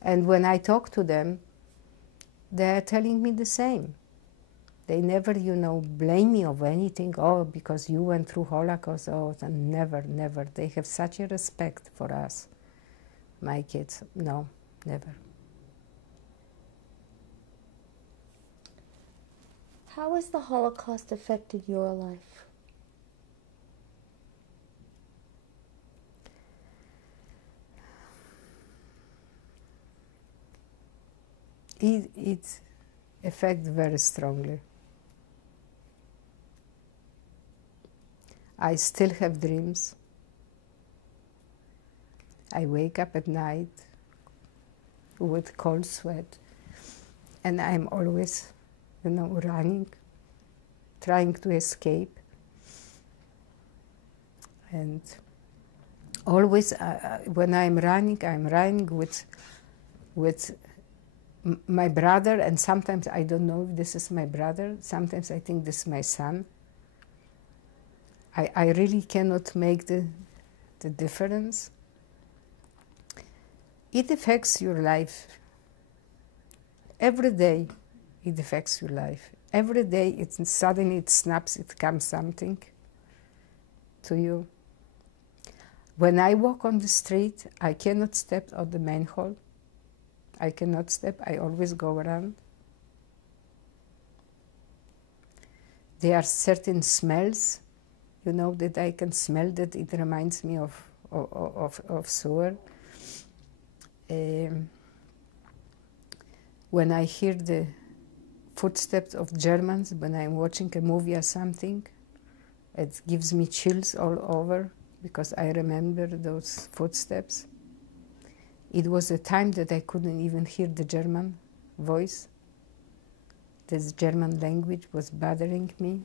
And when I talk to them, they're telling me the same. They never, you know, blame me of anything. Oh, because you went through Holocaust. Oh, never, never. They have such a respect for us, my kids. No, never. How has the Holocaust affected your life? It affects very strongly. I still have dreams. I wake up at night with cold sweat, and I'm always, running, trying to escape. And always, when I'm running with my brother, and sometimes I don't know if this is my brother. Sometimes I think this is my son. I really cannot make the difference. It affects your life. Every day it affects your life. Every day suddenly it snaps, it comes something to you. When I walk on the street, I cannot step on the main hall. I cannot step, I always go around. There are certain smells, that I can smell, that it reminds me of sewer. When I hear the footsteps of Germans, when I'm watching a movie or something, it gives me chills all over because I remember those footsteps. It was a time that I couldn't even hear the German voice. This German language was bothering me.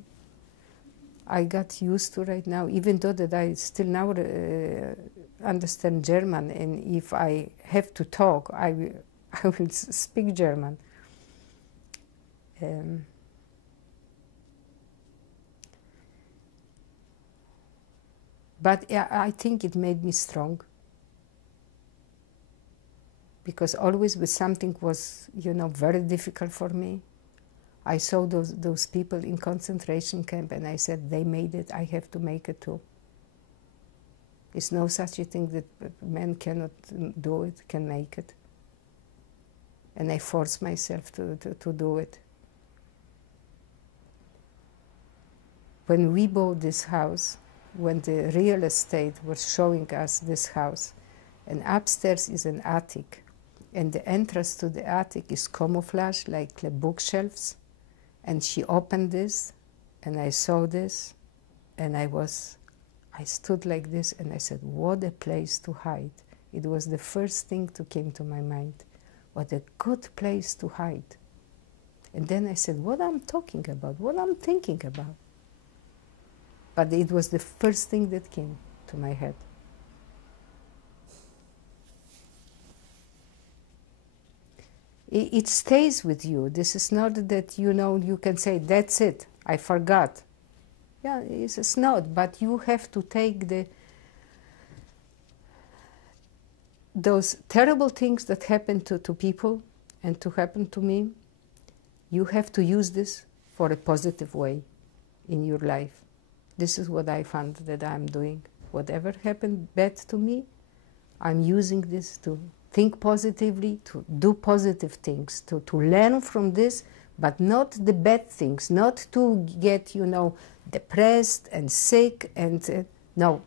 I got used to right now, even though that I still now understand German, and if I have to talk, I will speak German. But I think it made me strong. Because always when something was, very difficult for me, I saw those people in concentration camp, and I said, they made it, I have to make it too. It's no such a thing that men cannot do it, can make it. And I forced myself to do it. When we bought this house, when the real estate was showing us this house, and upstairs is an attic, and the entrance to the attic is camouflage, like the bookshelves. And she opened this, and I saw this, and I stood like this, and I said, what a place to hide. It was the first thing that came to my mind. What a good place to hide. And then I said, what I'm talking about, what I'm thinking about. But it was the first thing that came to my head. It stays with you. This is not that, you can say, that's it, I forgot. Yeah, it's not, but you have to take those terrible things that happen to people and to happen to me, you have to use this for a positive way in your life. This is what I found that I'm doing. Whatever happened bad to me, I'm using this to think positively, to do positive things, to learn from this, but not the bad things, not to get, depressed and sick, and no.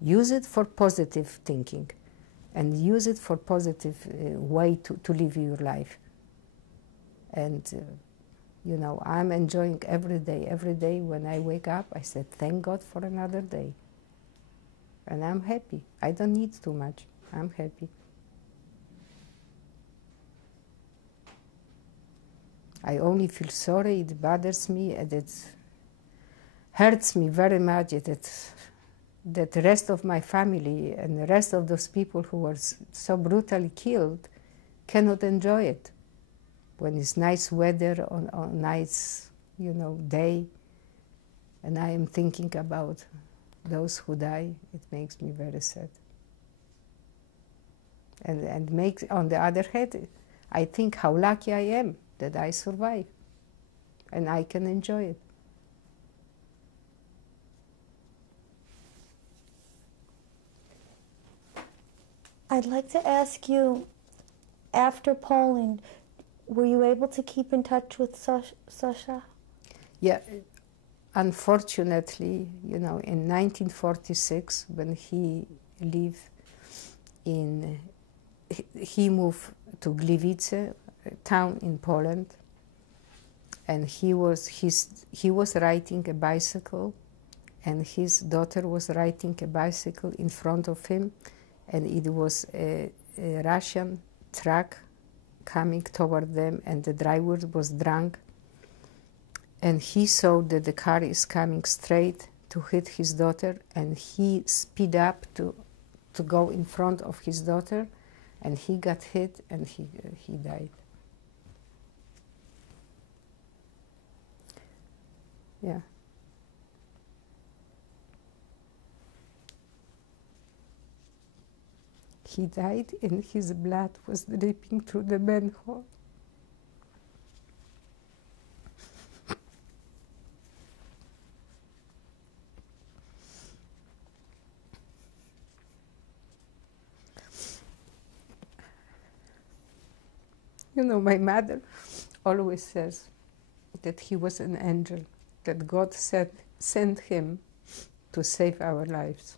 Use it for positive thinking, and use it for positive way to live your life. And, I'm enjoying every day. Every day when I wake up, I said, thank God for another day. And I'm happy. I don't need too much. I'm happy. I only feel sorry, it bothers me, and it hurts me very much that the rest of my family and the rest of those people who were so brutally killed cannot enjoy it. When it's nice weather on nice, day, and I am thinking about those who die, it makes me very sad. And makes, on the other hand, I think how lucky I am that I survive, and I can enjoy it. I'd like to ask you, after Poland, were you able to keep in touch with Sasha? Yeah, unfortunately, you know, in 1946, when he lived in, he moved to Gliwice, a town in Poland, and he was riding a bicycle, and his daughter was riding a bicycle in front of him, and it was a Russian truck coming toward them, and the driver was drunk, and he saw that the car is coming straight to hit his daughter, and he speed up to go in front of his daughter, and he got hit, and he died. Yeah. He died, and his blood was dripping through the manhole. You know, my mother always says that he was an angel, that God sent him to save our lives.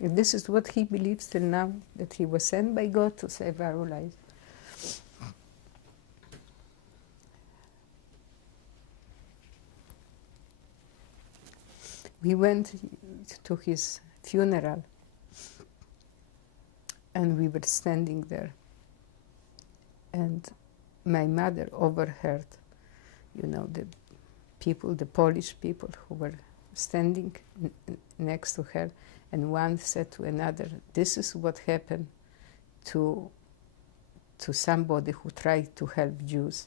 And this is what he believes till now, that he was sent by God to save our lives. We went to his funeral, and we were standing there, and my mother overheard, you know, the people, the Polish people who were standing next to her, and one said to another, "This is what happened to somebody who tried to help Jews."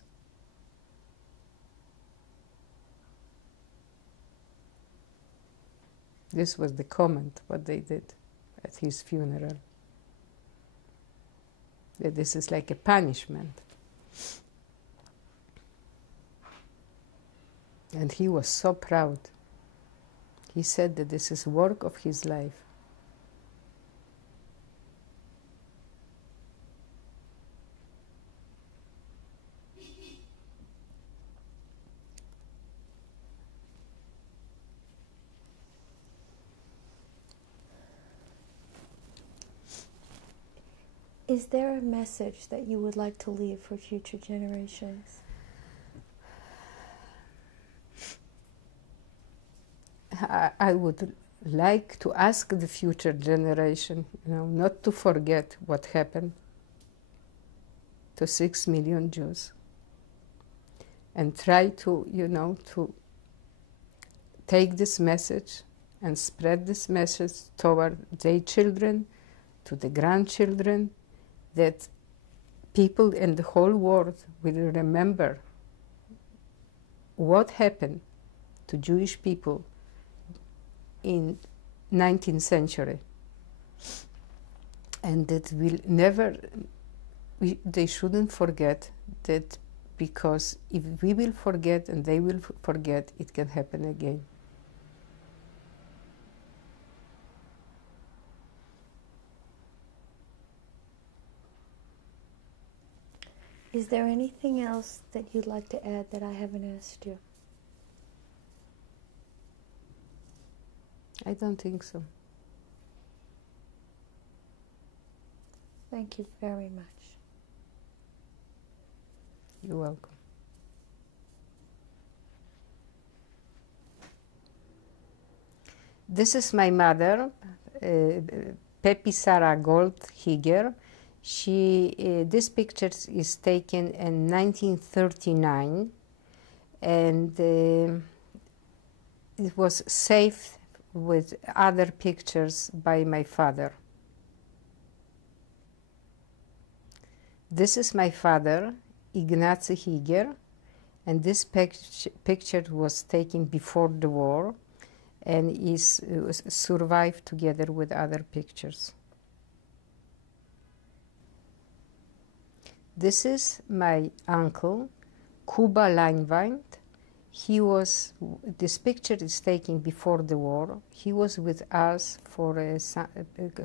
This was the comment, what they did at his funeral. That this is like a punishment. And he was so proud. He said that this is work of his life. Is there a message that you would like to leave for future generations? I would like to ask the future generation, you know, not to forget what happened to 6 million Jews, and try to, you know, to take this message and spread this message toward their children, to the grandchildren, that people in the whole world will remember what happened to Jewish people in 19th century, and that will never, they shouldn't forget that, because if we will forget and they will forget, it can happen again. Is there anything else that you'd like to add that I haven't asked you? I don't think so. Thank you very much. You're welcome. This is my mother, Pepi Sarah Gold-Higer. This picture is taken in 1939, and it was saved with other pictures by my father. This is my father, Ignacy Higer, and this picture was taken before the war, and is survived together with other pictures. This is my uncle, Kuba Leinwand. This picture is taken before the war. He was with us for a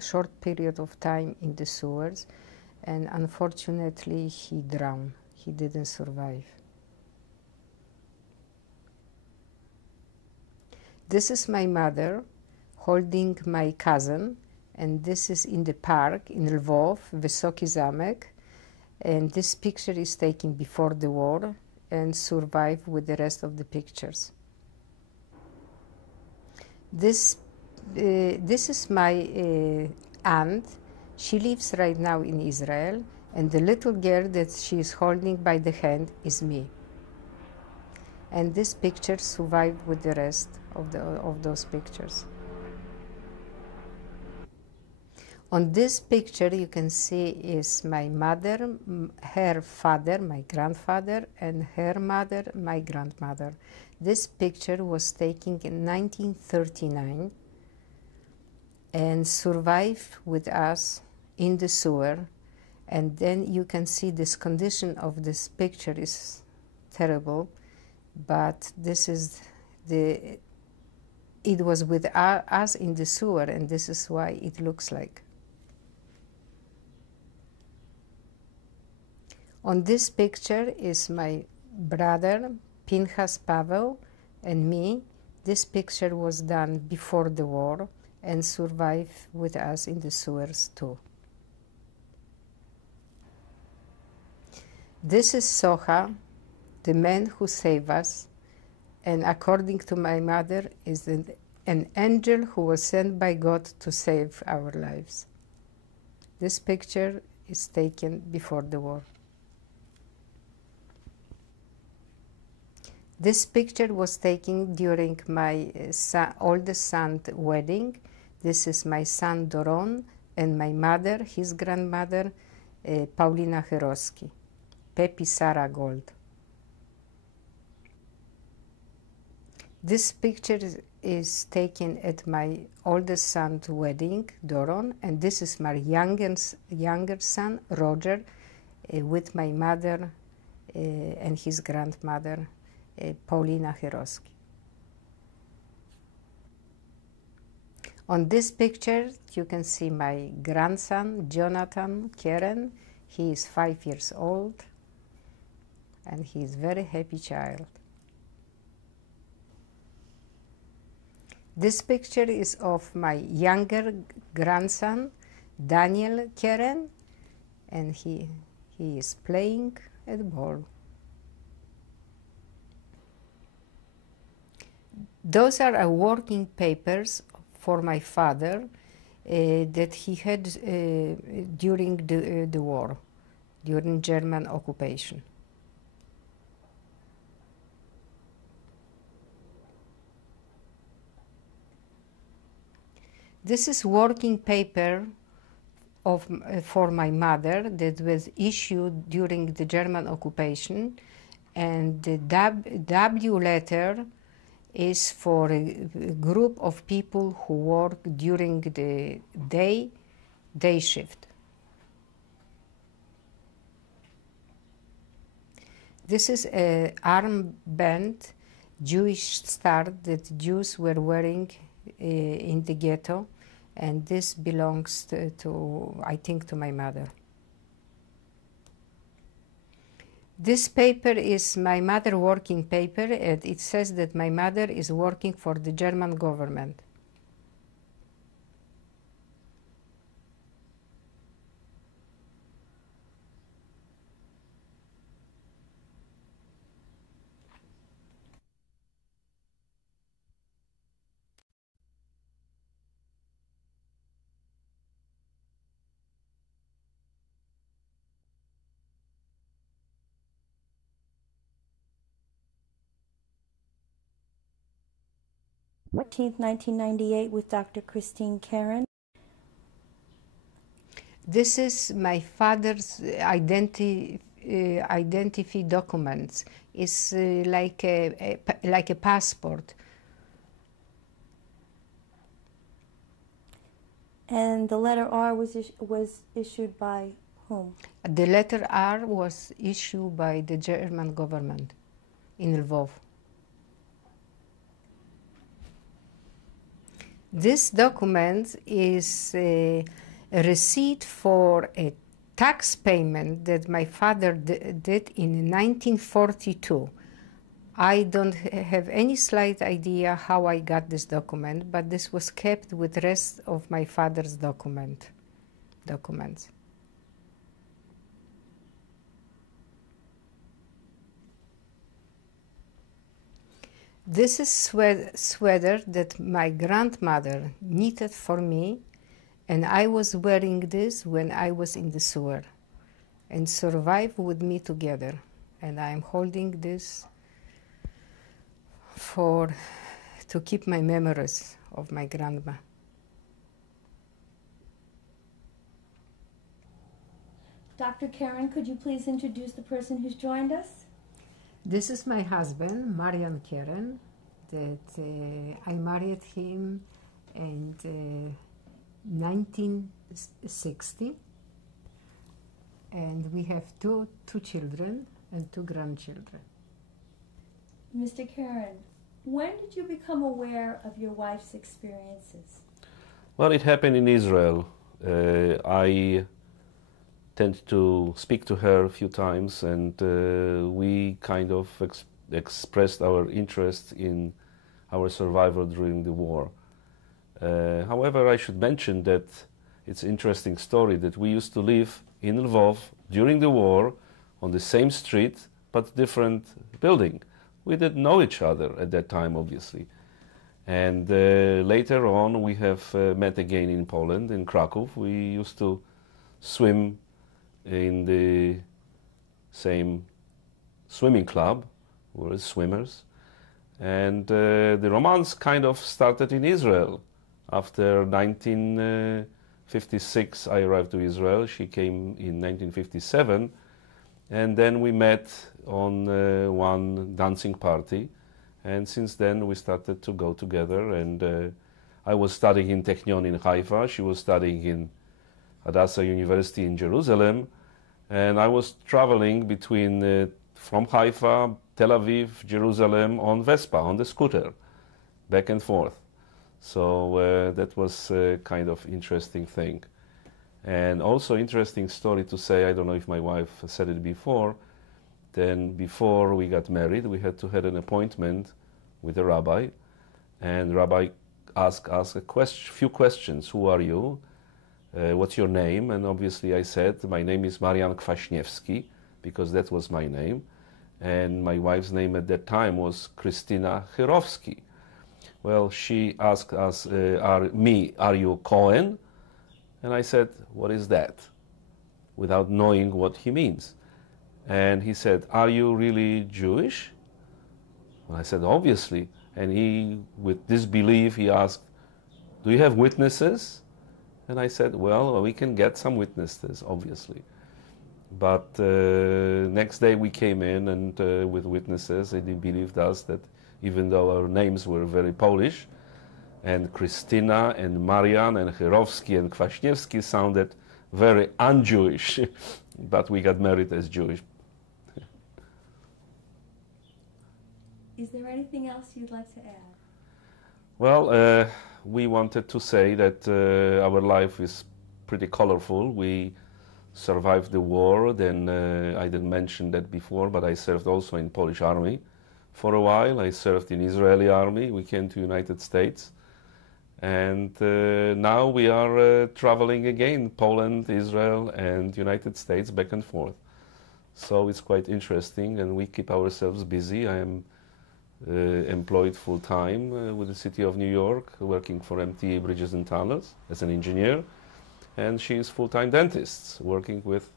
short period of time in the sewers, and unfortunately he drowned. He didn't survive. This is my mother holding my cousin, and this is in the park in Lvov, Wysoki Zamek, and this picture is taken before the war and survived with the rest of the pictures. This is my aunt. She lives right now in Israel, and the little girl that she is holding by the hand is me. And this picture survived with the rest of those pictures. On this picture you can see is my mother, her father, my grandfather, and her mother, my grandmother. This picture was taken in 1939 and survived with us in the sewer. And then you can see this condition of this picture is terrible, but this is it was with us in the sewer, and this is why it looks like. On this picture is my brother, Pinchas Pavel, and me. This picture was done before the war and survived with us in the sewers too. This is Soha, the man who saved us, and according to my mother, is an angel who was sent by God to save our lives. This picture is taken before the war. This picture was taken during my oldest son's wedding. This is my son Doron and my mother, his grandmother, Paulina Herowski, Pepi Sarah Gold. This picture is taken at my oldest son's wedding, Doron, and this is my younger son, Roger, with my mother and his grandmother, Paulina Herowski. On this picture, you can see my grandson, Jonathan Keren. He is 5 years old, and he is a very happy child. This picture is of my younger grandson, Daniel Keren, and he is playing at ball. Those are working papers for my father that he had during the war, during German occupation. This is working paper for my mother that was issued during the German occupation, and the W letter is for a group of people who work during the day shift. This is an armband, Jewish star that Jews were wearing in the ghetto, and this belongs to I think, to my mother. This paper is my mother working paper, and it says that my mother is working for the German government. Fourteenth, 1998, with Dr. Kristine Keren. This is my father's identity documents. It's like a passport. And the letter R was issued by whom? The letter R was issued by the German government in Lvov. This document is a receipt for a tax payment that my father did in 1942. I don't have any slight idea how I got this document, but this was kept with the rest of my father's documents. This is sweater that my grandmother knitted for me, and I was wearing this when I was in the sewer, and survived with me together. And I'm holding this to keep my memories of my grandma. Dr. Keren, could you please introduce the person who's joined us? This is my husband, Marian Keren, that I married him in 1960, and we have two children and 2 grandchildren. Mr. Keren, when did you become aware of your wife's experiences? Well, it happened in Israel. I tend to speak to her a few times, and we kind of expressed our interest in our survival during the war. However, I should mention that it's an interesting story that we used to live in Lvov during the war on the same street but different building. We didn't know each other at that time, obviously. And later on we have met again in Poland, in Krakow. We used to swim in the same swimming club. We were swimmers. And the romance kind of started in Israel. After 1956, I arrived to Israel. She came in 1957. And then we met on one dancing party. And since then, we started to go together. And I was studying in Technion in Haifa. She was studying in Hadassah University in Jerusalem. And I was traveling between from Haifa, Tel Aviv, Jerusalem on Vespa, on the scooter, back and forth. So that was a kind of interesting thing. And also interesting story to say, I don't know if my wife said it before, then before we got married, we had to have an appointment with a rabbi. And rabbi asked us a few questions. Who are you? What's your name? And obviously I said, my name is Marian Kwaśniewski, because that was my name. And my wife's name at that time was Kristine Chirowski. Well, she asked us, are you Cohen? And I said, what is that? Without knowing what he means. And he said, are you really Jewish? And I said, obviously. And he, with disbelief, he asked, do you have witnesses? And I said, well, we can get some witnesses, obviously. But next day we came in and with witnesses, and he believed us that even though our names were very Polish, and Kristina and Marian and Chirowski and Kwaśniewski sounded very un-Jewish, but we got married as Jewish. Is there anything else you'd like to add? Well, we wanted to say that our life is pretty colorful. We survived the war. Then I didn't mention that before, but I served also in Polish army for a while. I served in Israeli army. We came to United States. And now we are traveling again, Poland, Israel, and United States, back and forth. So it's quite interesting, and we keep ourselves busy. I am employed full-time with the city of New York, working for MTA Bridges and Tunnels as an engineer. And she is full-time dentist, working with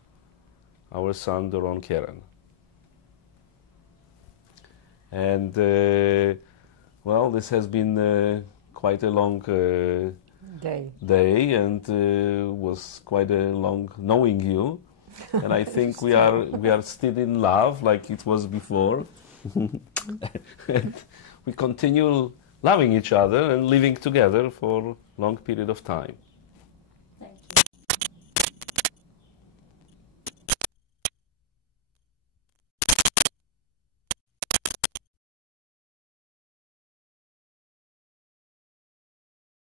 our son, Doron Keren. And, well, this has been quite a long day, and was quite a long knowing you. And I think we are still in love, like it was before. And we continue loving each other and living together for a long period of time.